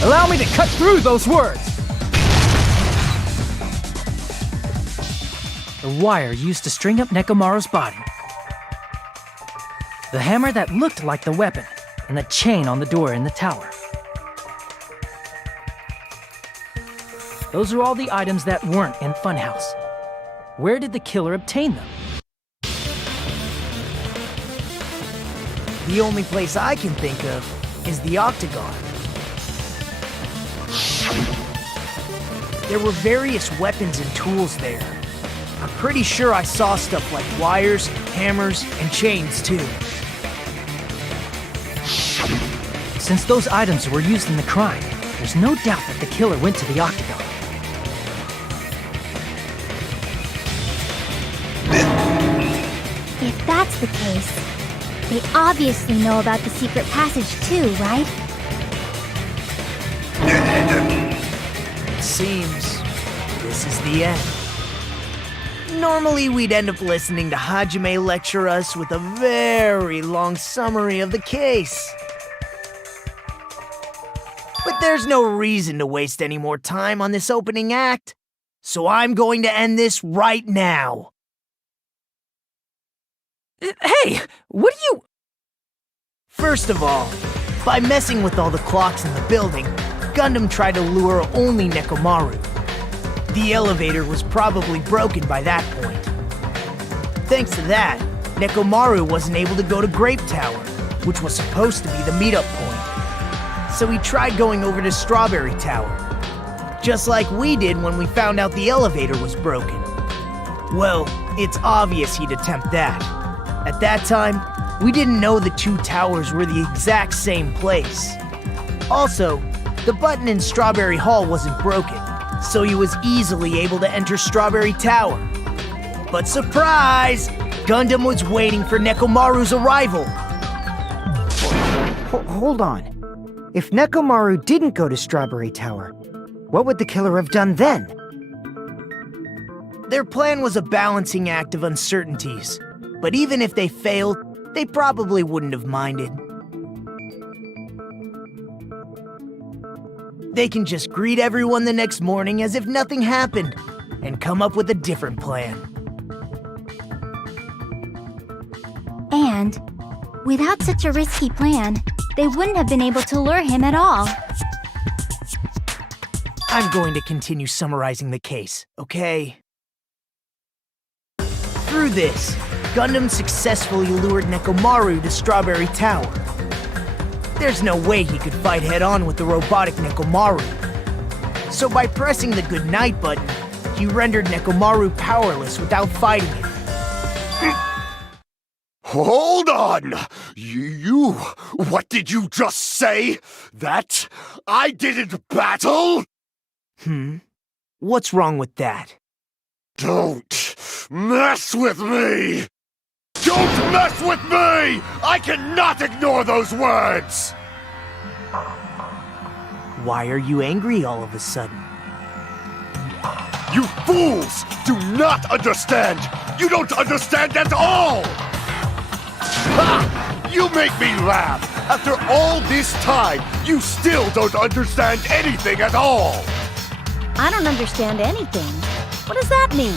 Allow me to cut through those words! The wire used to string up Nekomaru's body. The hammer that looked like the weapon, and the chain on the door in the tower. Those are all the items that weren't in Funhouse. Where did the killer obtain them? The only place I can think of is the Octagon. There were various weapons and tools there. I'm pretty sure I saw stuff like wires, hammers, and chains too. Since those items were used in the crime, there's no doubt that the killer went to the Octagon. If that's the case, they obviously know about the secret passage too, right? It seems this is the end. Normally we'd end up listening to Hajime lecture us with a very long summary of the case. But there's no reason to waste any more time on this opening act, so I'm going to end this right now. Hey, what are you... First of all, by messing with all the clocks in the building, Gundam tried to lure only Nekomaru. The elevator was probably broken by that point. Thanks to that, Nekomaru wasn't able to go to Grape Tower, which was supposed to be the meetup point. So he tried going over to Strawberry Tower, just like we did when we found out the elevator was broken. Well, it's obvious he'd attempt that. At that time, we didn't know the two towers were the exact same place. Also, the button in Strawberry Hall wasn't broken, so he was easily able to enter Strawberry Tower. But surprise! Gundam was waiting for Nekomaru's arrival. Hold on. If Nekomaru didn't go to Strawberry Tower, what would the killer have done then? Their plan was a balancing act of uncertainties, but even if they failed, they probably wouldn't have minded. They can just greet everyone the next morning as if nothing happened, and come up with a different plan. And, without such a risky plan, they wouldn't have been able to lure him at all. I'm going to continue summarizing the case, okay? Through this, Gundam successfully lured Nekomaru to Strawberry Tower. There's no way he could fight head-on with the robotic Nekomaru. So by pressing the goodnight button, he rendered Nekomaru powerless without fighting it. Hold on! What did you just say? That I didn't battle? What's wrong with that? Don't mess with me! Don't mess with me! I cannot ignore those words! Why are you angry all of a sudden? You fools do not understand! You don't understand at all! Ha! You make me laugh! After all this time, you still don't understand anything at all! I don't understand anything. What does that mean?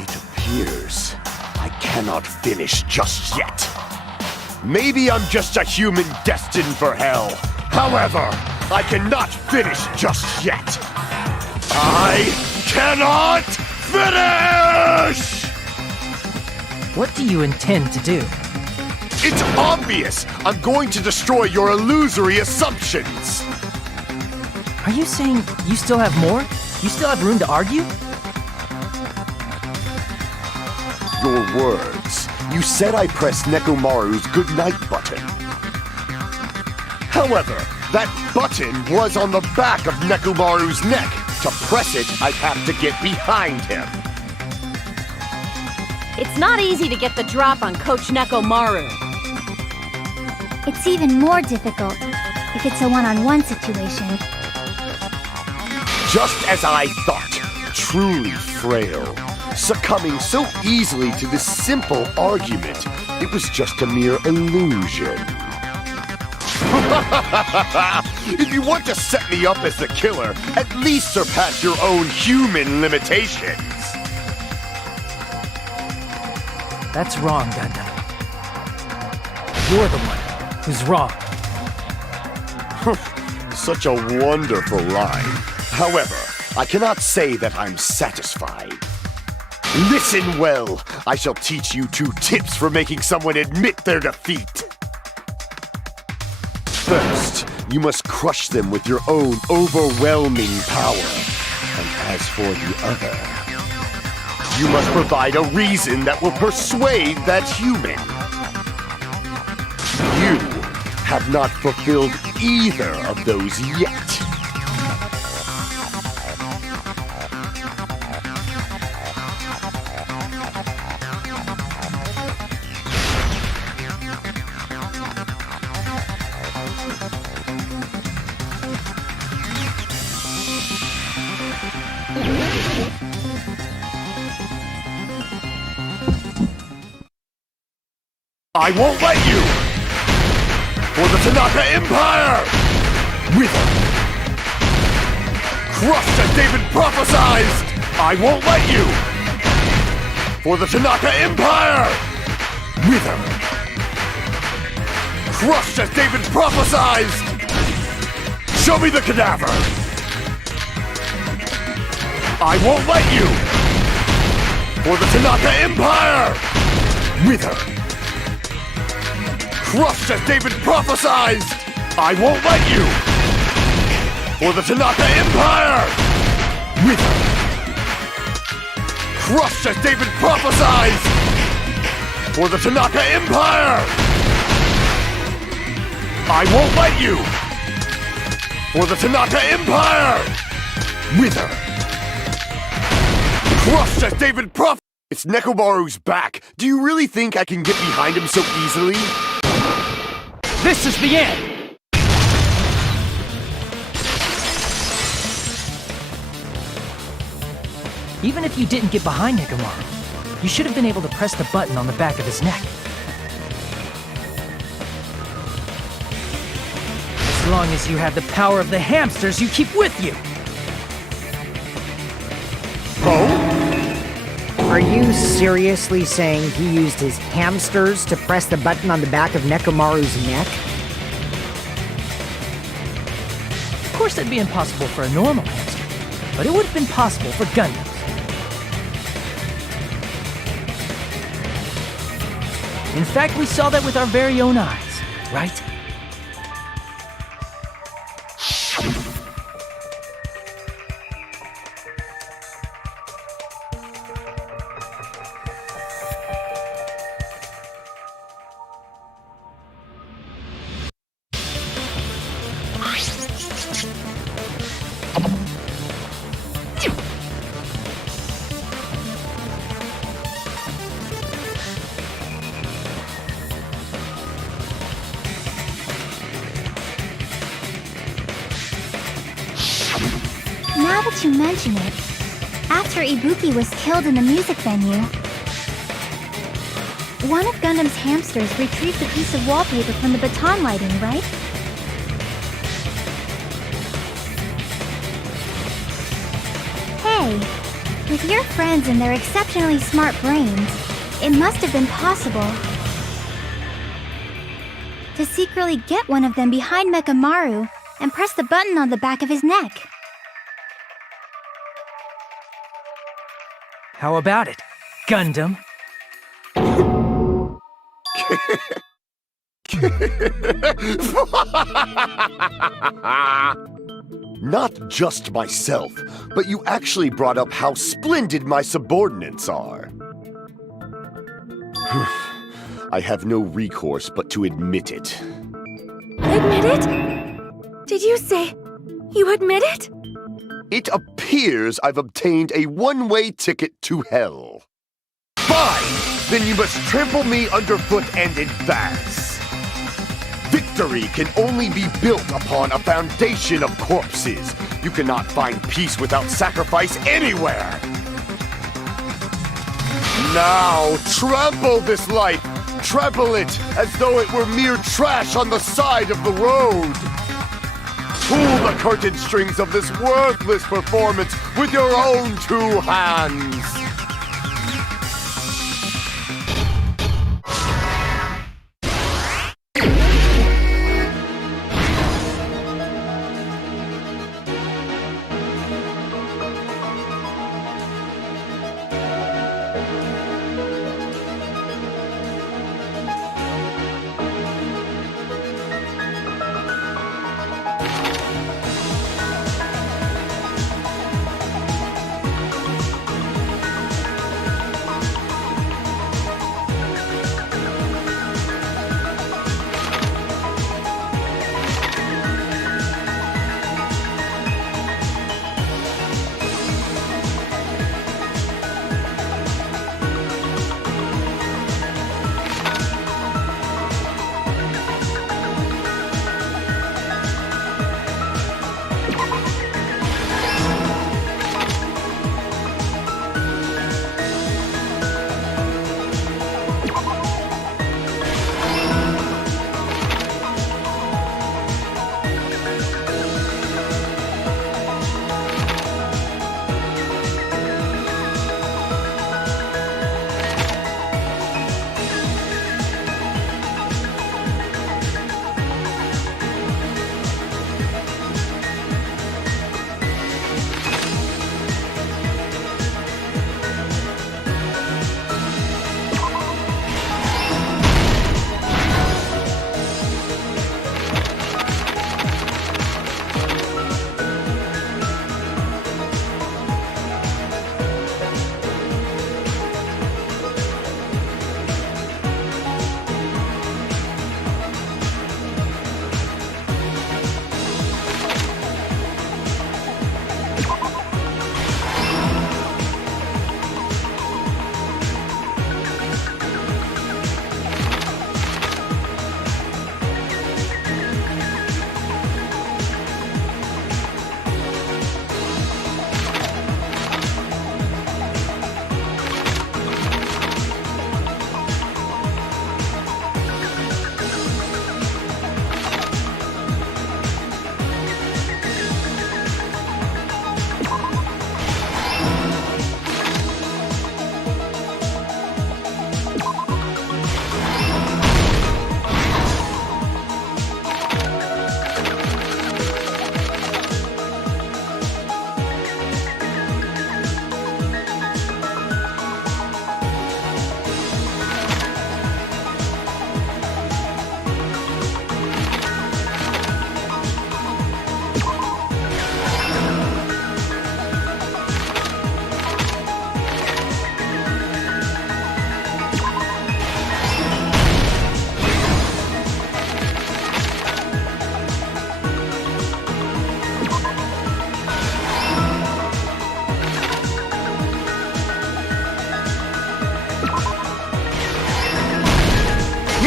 It appears I cannot finish just yet. Maybe I'm just a human destined for hell. However, I cannot finish just yet. I cannot finish! What do you intend to do? It's obvious! I'm going to destroy your illusory assumptions! Are you saying you still have more? You still have room to argue? Your words. You said I pressed Nekomaru's goodnight button. However, that button was on the back of Nekomaru's neck. To press it, I'd have to get behind him. It's not easy to get the drop on Coach Nekomaru. It's even more difficult if it's a one-on-one situation. Just as I thought, truly frail. Succumbing so easily to this simple argument, it was just a mere illusion. If you want to set me up as the killer, at least surpass your own human limitations. That's wrong, Gundam. You're the one who's wrong. Such a wonderful line. However, I cannot say that I'm satisfied. Listen well. I shall teach you 2 tips for making someone admit their defeat. First, you must crush them with your own overwhelming power. And as for the other, you must provide a reason that will persuade that human. You have not fulfilled either of those yet. I won't let you! For the Tanaka Empire! Wither! Crushed as David prophesied! I won't let you! For the Tanaka Empire! Wither! Crushed as David prophesied! Show me the cadaver! I won't let you! For the Tanaka Empire! Wither! Crushed as David prophesied! I won't let you! For the Tanaka Empire! Wither! Crushed as David prophesied! For the Tanaka Empire! I won't let you! For the Tanaka Empire! Wither! Crushed as David prophesied! It's Nekomaru's back. Do you really think I can get behind him so easily? This is the end! Even if you didn't get behind Nekomaru, you should have been able to press the button on the back of his neck. As long as you have the power of the hamsters you keep with you! Are you seriously saying he used his hamsters to press the button on the back of Nekomaru's neck? Of course that'd be impossible for a normal hamster, but it would have been possible for Gundams. In fact, we saw that with our very own eyes, right? Now that you mention it, after Ibuki was killed in the music venue, one of Gundam's hamsters retrieved a piece of wallpaper from the baton lighting, right? Hey, with your friends and their exceptionally smart brains, it must have been possible to secretly get one of them behind Mechamaru and press the button on the back of his neck. How about it, Gundam? Not just myself, but you actually brought up how splendid my subordinates are. I have no recourse but to admit it. Admit it? Did you say you admit it? It appears I've obtained a one-way ticket to hell. Fine! Then you must trample me underfoot and advance. Victory can only be built upon a foundation of corpses. You cannot find peace without sacrifice anywhere. Now, trample this life. Trample it as though it were mere trash on the side of the road. Pull the curtain strings of this worthless performance with your own two hands.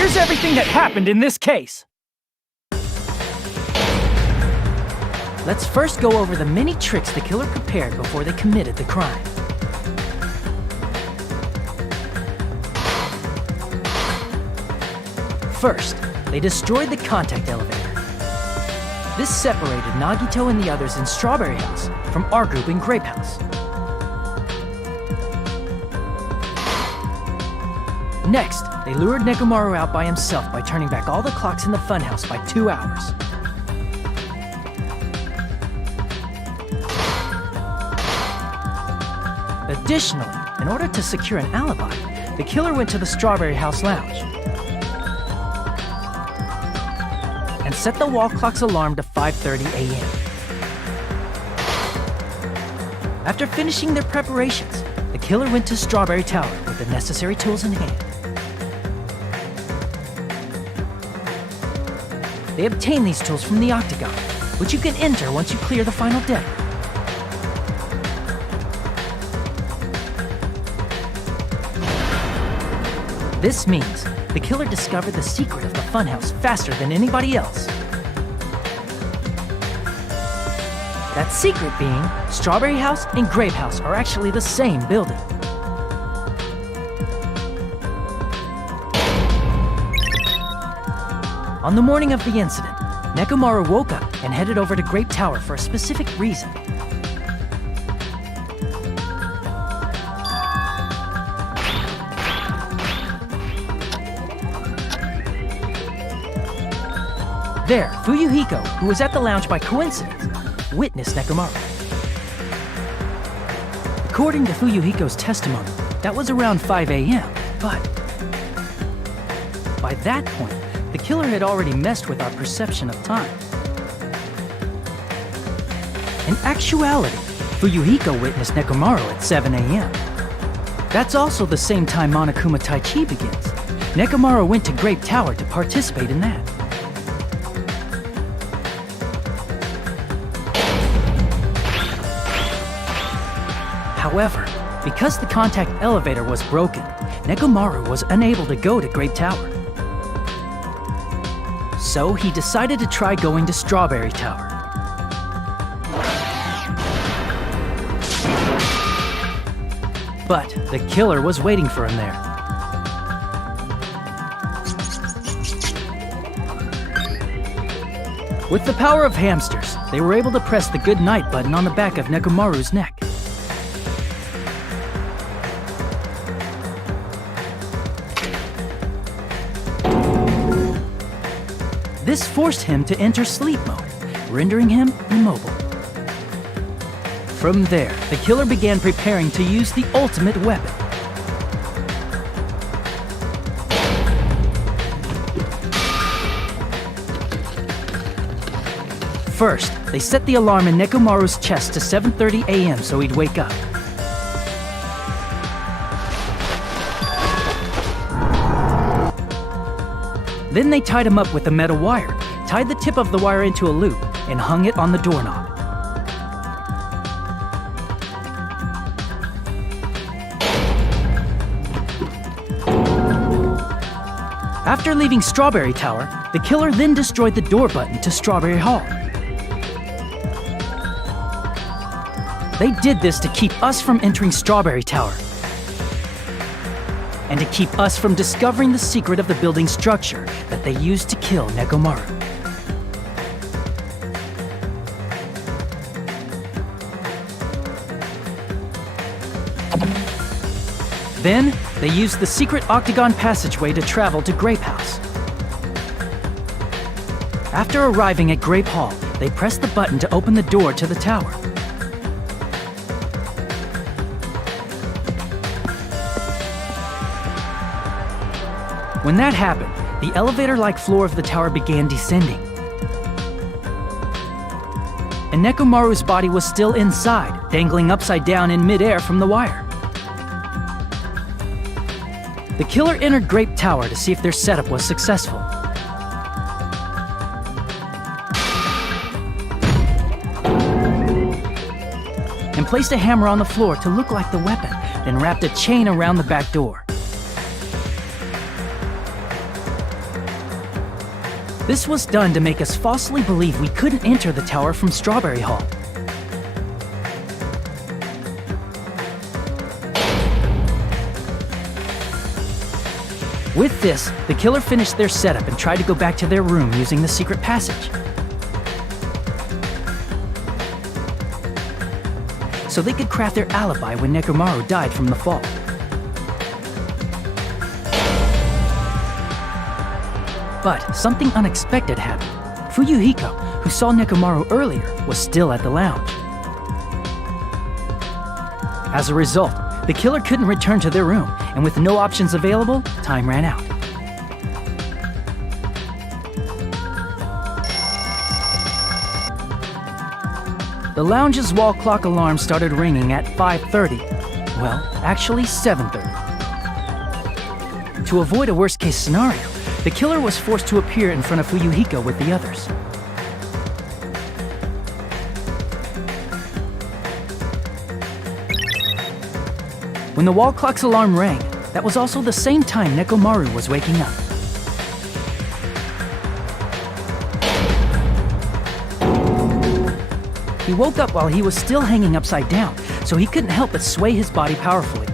here's everything that happened in this case. Let's first go over the many tricks the killer prepared before they committed the crime. First, they destroyed the contact elevator. This separated Nagito and the others in Strawberry House from our group in Grape House. Next, they lured Nekomaru out by himself by turning back all the clocks in the funhouse by 2 hours. Additionally, in order to secure an alibi, the killer went to the Strawberry House lounge and set the wall clock's alarm to 5:30 a.m. After finishing their preparations, the killer went to Strawberry Tower with the necessary tools in hand. They obtained these tools from the Octagon, which you can enter once you clear the final deck. This means the killer discovered the secret of the funhouse faster than anybody else. That secret being, Strawberry House and Grape House are actually the same building. On the morning of the incident, Nekomaru woke up and headed over to Grape Tower for a specific reason. There, Fuyuhiko, who was at the lounge by coincidence, witnessed Nekomaru. According to Fuyuhiko's testimony, that was around 5 a.m., but by that point, the killer had already messed with our perception of time. In actuality, Fuyuhiko witnessed Nekomaru at 7 a.m. That's also the same time Monokuma Taichi begins. Nekomaru went to Grape Tower to participate in that. However, because the contact elevator was broken, Nekomaru was unable to go to Grape Tower. So he decided to try going to Strawberry Tower. But the killer was waiting for him there. With the power of hamsters, they were able to press the good night button on the back of Nekomaru's neck. This forced him to enter sleep mode, rendering him immobile. From there, the killer began preparing to use the ultimate weapon. First, they set the alarm in Nekomaru's chest to 7:30 a.m. so he'd wake up. Then they tied him up with a metal wire, tied the tip of the wire into a loop, and hung it on the doorknob. After leaving Strawberry Tower, the killer then destroyed the door button to Strawberry Hall. They did this to keep us from entering Strawberry Tower, and to keep us from discovering the secret of the building structure that they used to kill Nekomaru. Then, they used the secret octagon passageway to travel to Grape House. After arriving at Grape Hall, they pressed the button to open the door to the tower. When that happened, the elevator-like floor of the tower began descending. And Nekomaru's body was still inside, dangling upside down in midair from the wire. The killer entered Grape Tower to see if their setup was successful. And placed a hammer on the floor to look like the weapon, then wrapped a chain around the back door. This was done to make us falsely believe we couldn't enter the tower from Strawberry Hall. With this, the killer finished their setup and tried to go back to their room using the secret passage. So they could craft their alibi when Nekomaru died from the fall. But something unexpected happened. Fuyuhiko, who saw Nekomaru earlier, was still at the lounge. As a result, the killer couldn't return to their room, and with no options available, time ran out. The lounge's wall clock alarm started ringing at 5:30. Well, actually 7:30. To avoid a worst-case scenario, the killer was forced to appear in front of Fuyuhiko with the others. When the wall clock's alarm rang, that was also the same time Nekomaru was waking up. He woke up while he was still hanging upside down, so he couldn't help but sway his body powerfully.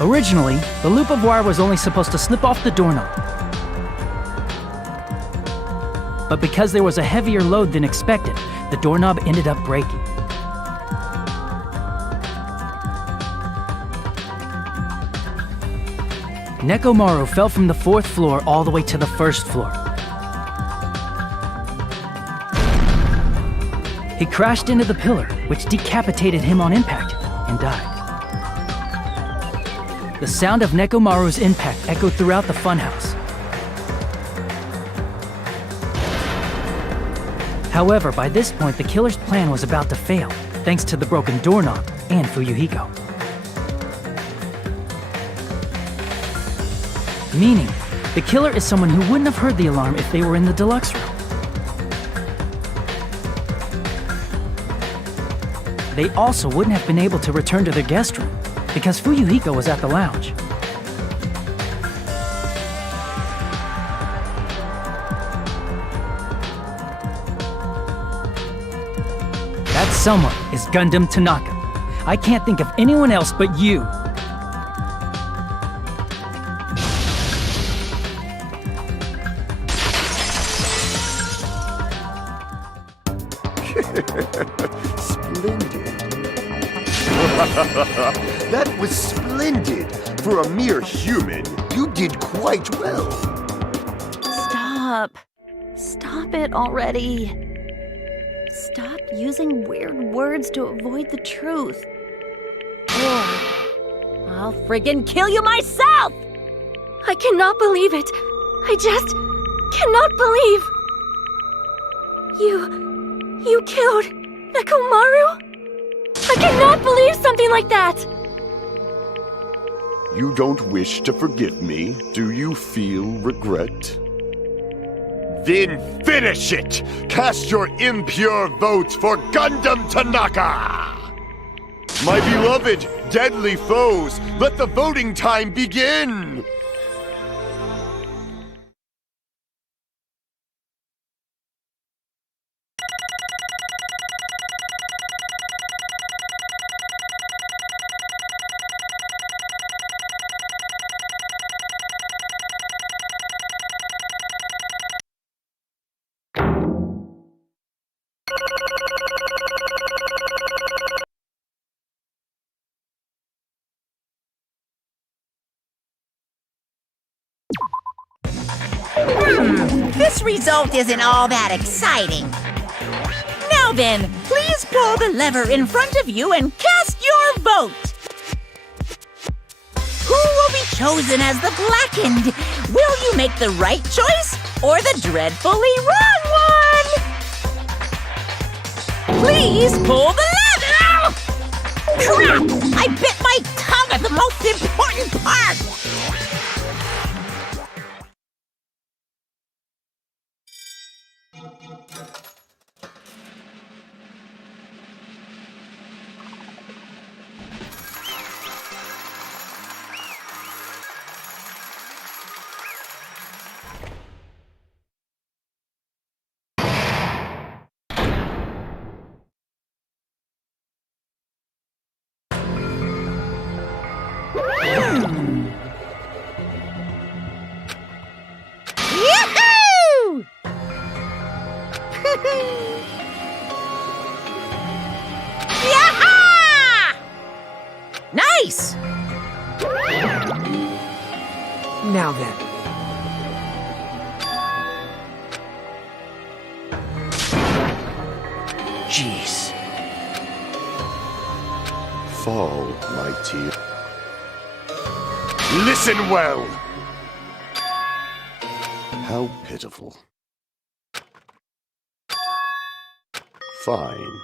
Originally, the loop of wire was only supposed to slip off the doorknob. But because there was a heavier load than expected, the doorknob ended up breaking. Nekomaru fell from the 4th floor all the way to the 1st floor. He crashed into the pillar, which decapitated him on impact, and died. The sound of Nekomaru's impact echoed throughout the funhouse. However, by this point, the killer's plan was about to fail, thanks to the broken doorknob and Fuyuhiko. Meaning, the killer is someone who wouldn't have heard the alarm if they were in the deluxe room. They also wouldn't have been able to return to their guest room, because Fuyuhiko was at the lounge. That someone is Gundam Tanaka. I can't think of anyone else but you. Splendid. That was splendid. For a mere human, you did quite well. Stop. Stop it already. Stop using weird words to avoid the truth. Or I'll friggin' kill you myself! I cannot believe it. I just cannot believe. You killed Nekomaru? I cannot believe something like that! You don't wish to forgive me, do you feel regret? Then finish it! Cast your impure votes for Gundam Tanaka! My beloved, deadly foes, let the voting time begin! This result isn't all that exciting. Now then, please pull the lever in front of you and cast your vote. Who will be chosen as the blackened? Will you make the right choice or the dreadfully wrong one? Please pull the lever! Ow! Crap! I bit my tongue at the most important part! Now then. Jeez. Fall, my tear. Listen well! How pitiful. Fine.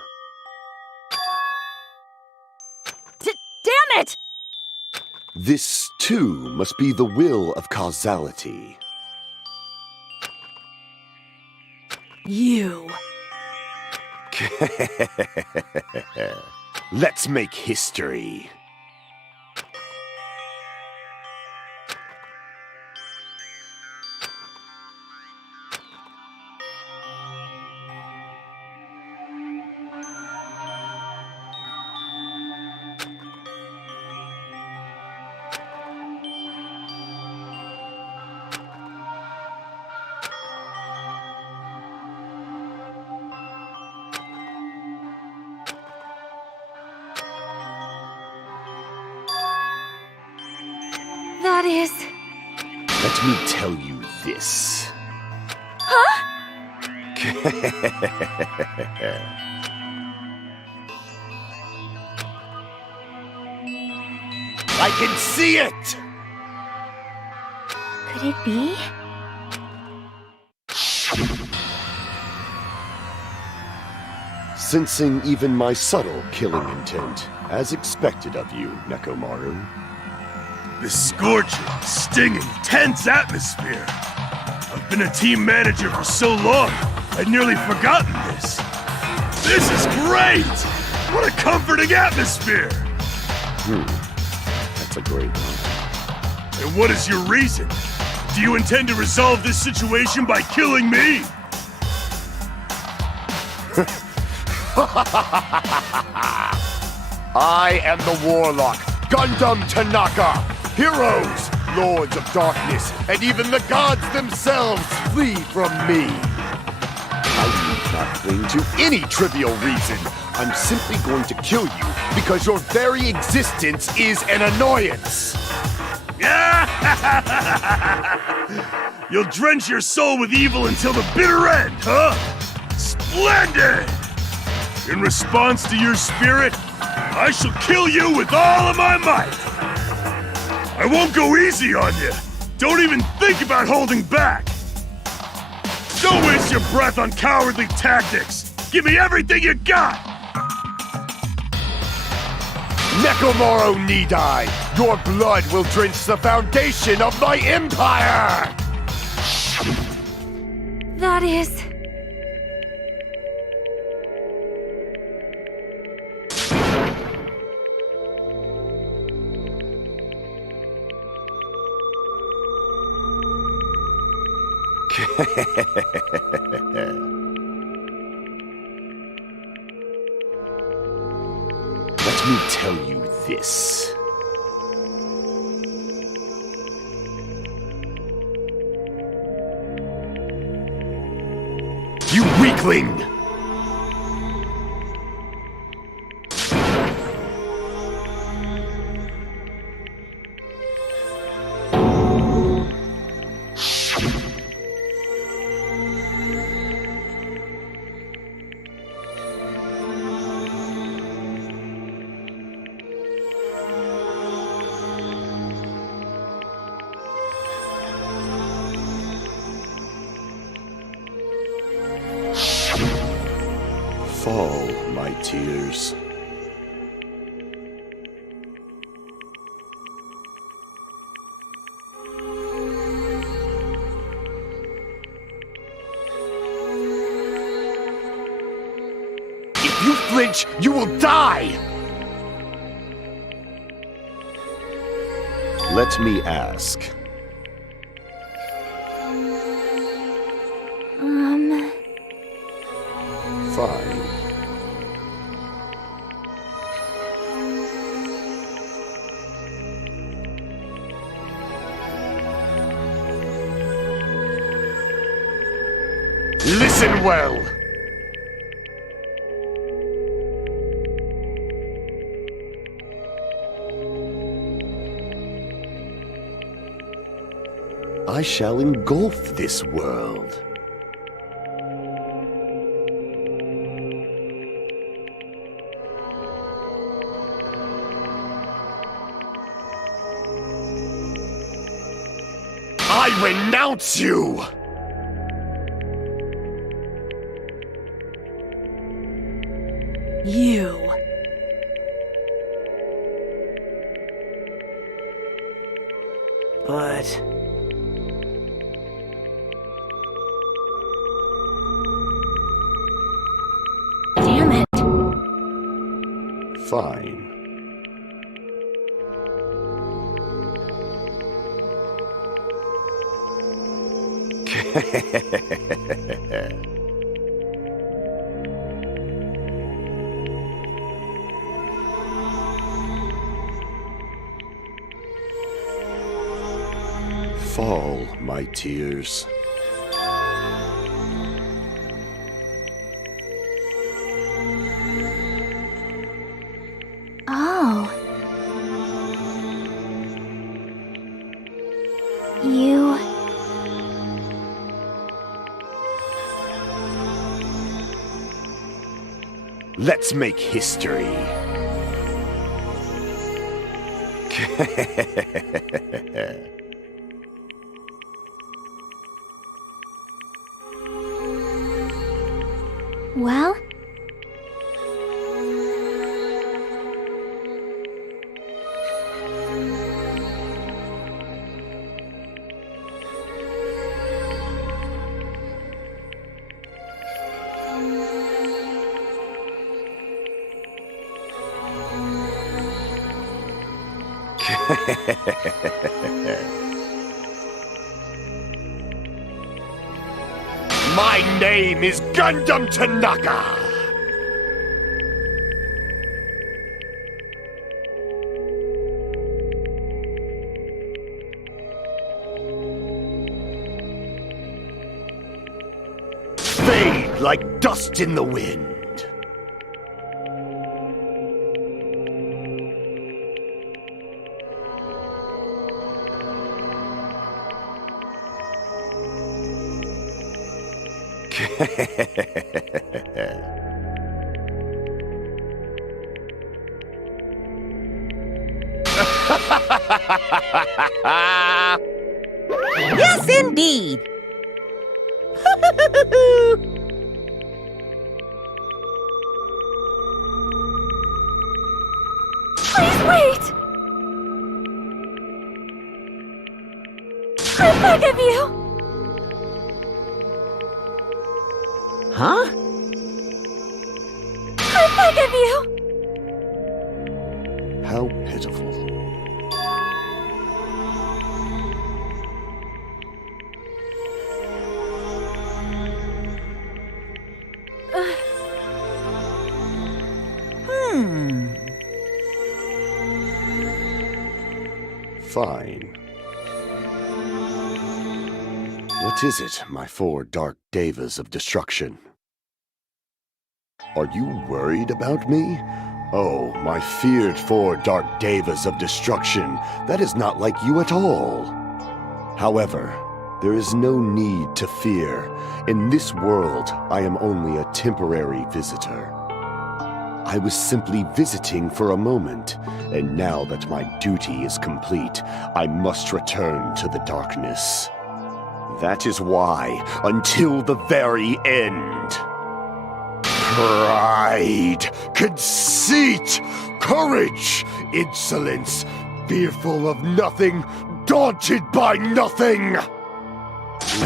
Damn it! This, too, must be the will of causality. You. Let's make history. That is... Let me tell you this. Huh? I can see it! Could it be? Sensing even my subtle killing intent, as expected of you, Nekomaru. The scorching, stinging, tense atmosphere. I've been a team manager for so long, I'd nearly forgotten this. This is great! What a comforting atmosphere! That's a great one. And what is your reason? Do you intend to resolve this situation by killing me? I am the Warlock, Gundam Tanaka! Heroes, Lords of Darkness, and even the gods themselves flee from me! I need not cling to any trivial reason. I'm simply going to kill you because your very existence is an annoyance! You'll drench your soul with evil until the bitter end, huh? Splendid! In response to your spirit, I shall kill you with all of my might! I won't go easy on you! Don't even think about holding back! Don't waste your breath on cowardly tactics! Give me everything you got! Nekomaru Nidai, your blood will drench the foundation of my empire! That is... Let me tell you this. You weakling! Fall, my tears. If you flinch, you will die! Let me ask. Fine. Listen well! I shall engulf this world. I renounce you! You. But... Damn it. Fine. Fall, my tears. Oh. You... Let's make history. well? My name is Gundam Tanaka! Fade like dust in the wind. Yes, indeed. Please wait! I beg of you! Huh? I beg of you! How pitiful. Fine. What is it, my four dark devas of destruction? Are you worried about me? Oh, my feared four dark devas of destruction, that is not like you at all. However, there is no need to fear. In this world, I am only a temporary visitor. I was simply visiting for a moment, and now that my duty is complete, I must return to the darkness. That is why, until the very end, pride, conceit, courage, insolence, fearful of nothing, daunted by nothing.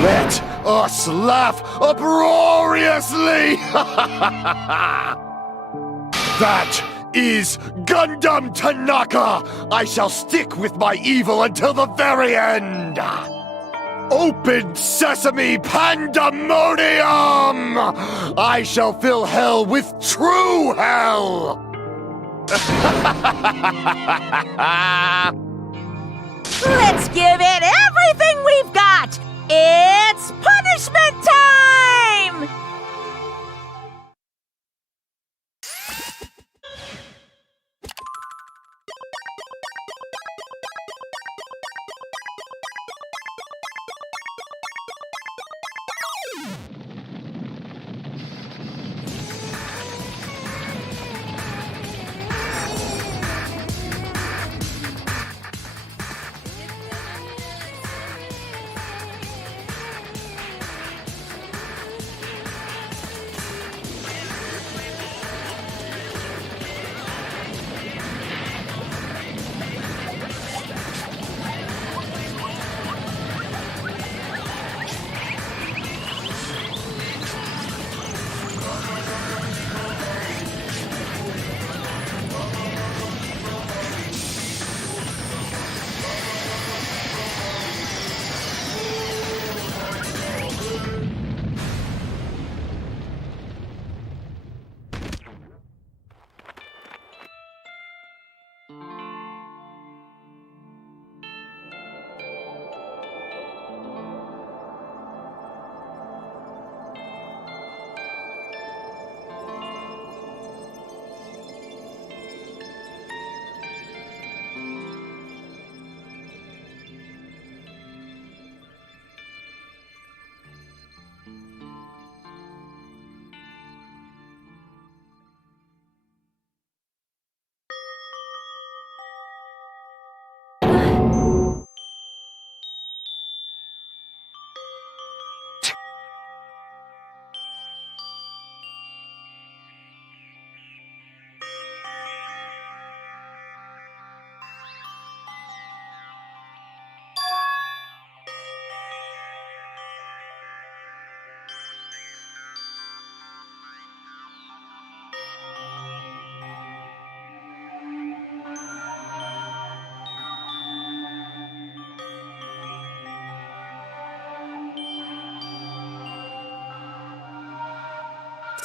Let us laugh uproariously! That is Gundam Tanaka! I shall stick with my evil until the very end! Open sesame pandemonium! I shall fill hell with true hell! Let's give it everything we've got! It's punishment time!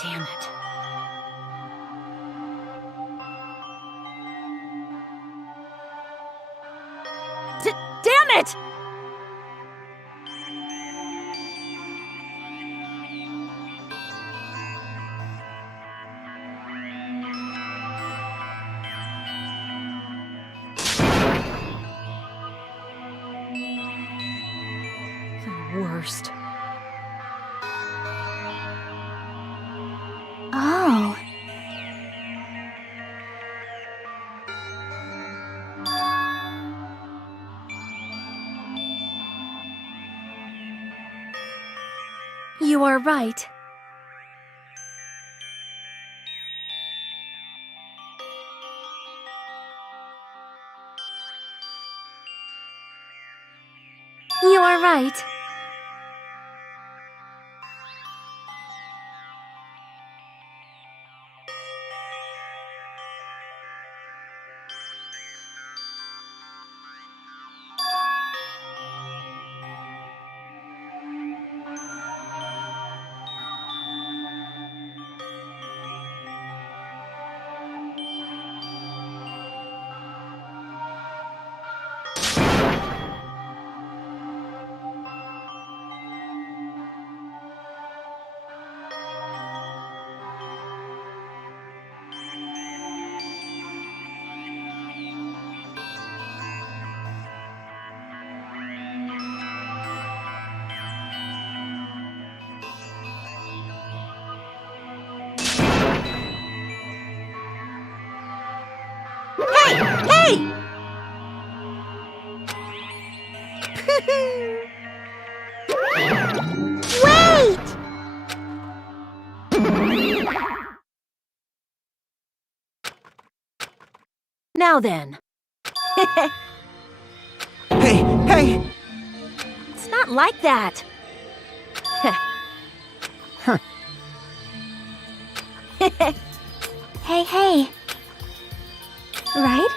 Damn it. Damn it! The worst. Oh. You are right. You are right. Hey! Wait! Now then. Hey! It's not like that. Hey. Right?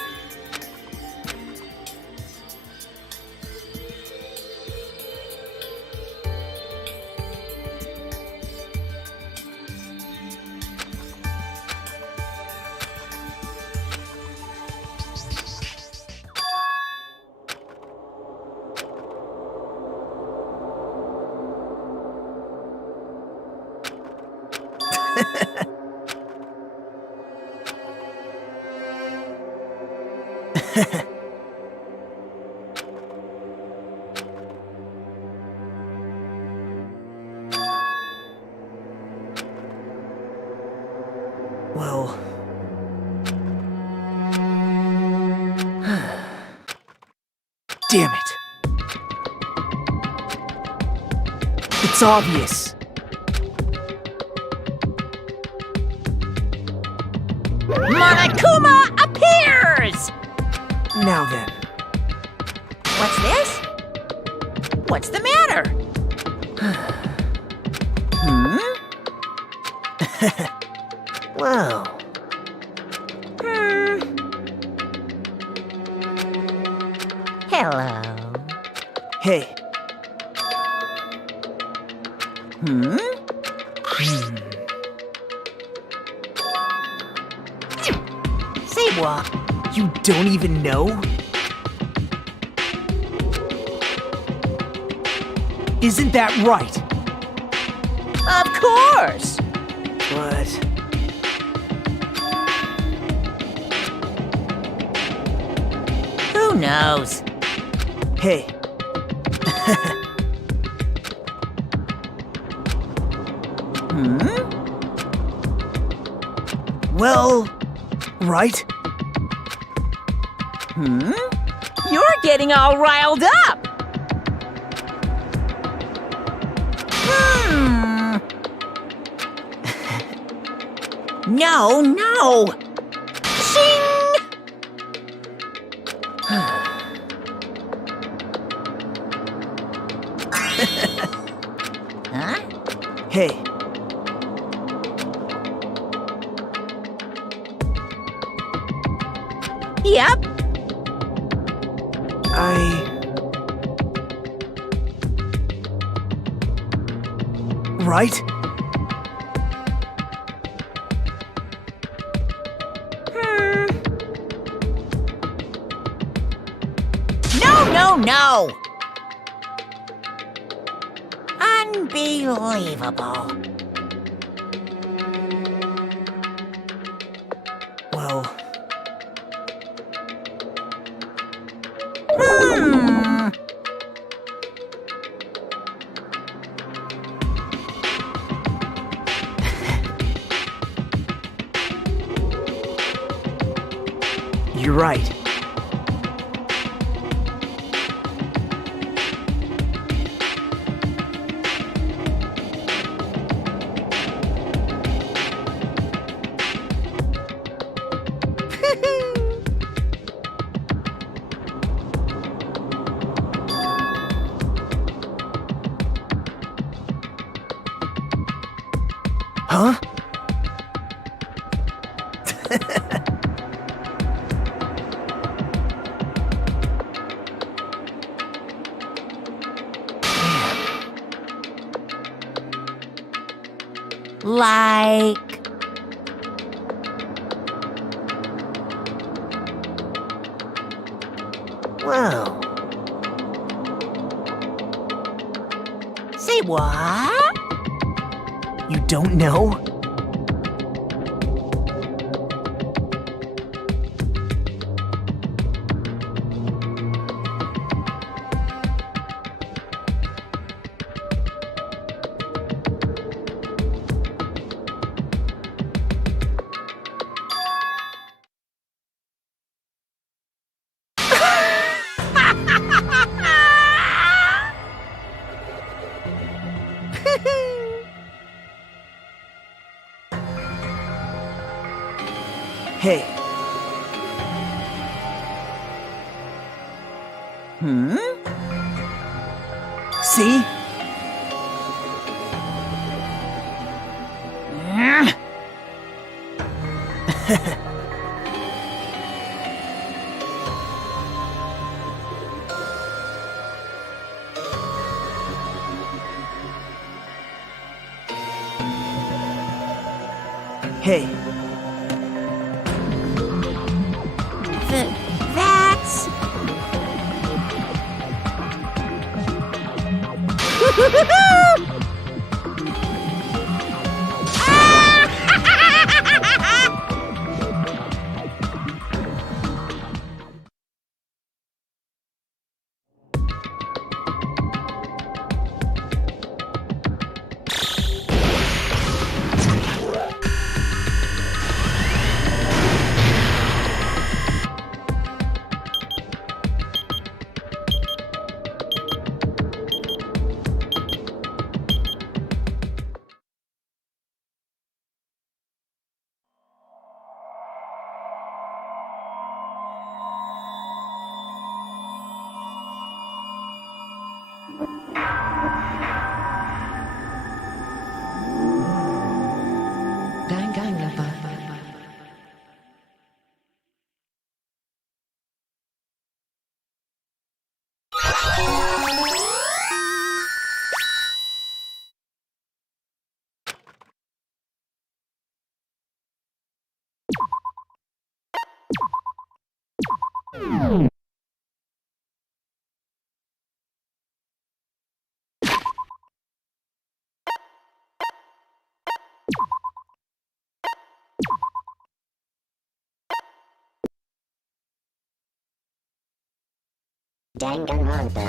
Well... Damn it. It's obvious. Monokuma appears! Now then. What's this? What's the matter? Well... Hello. Hey. Say what? You don't even know? Isn't that right? Of course! But... Who knows? Hey. Well... Right? You're getting all riled up! No! Shing! Huh? Hey. Yep. Right? no! Unbelievable. Well, you're right. Huh? Like... Well, Say what? you don't know? Hey, see? Hey, That's... Danganronpa. Danganronpa.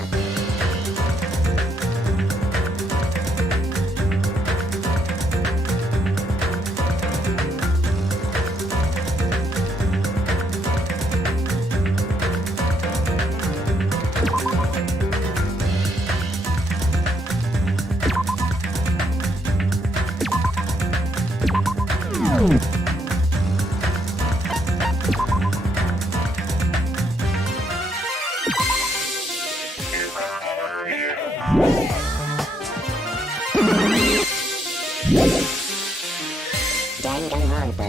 Danganronpa.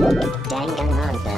Danganronpa.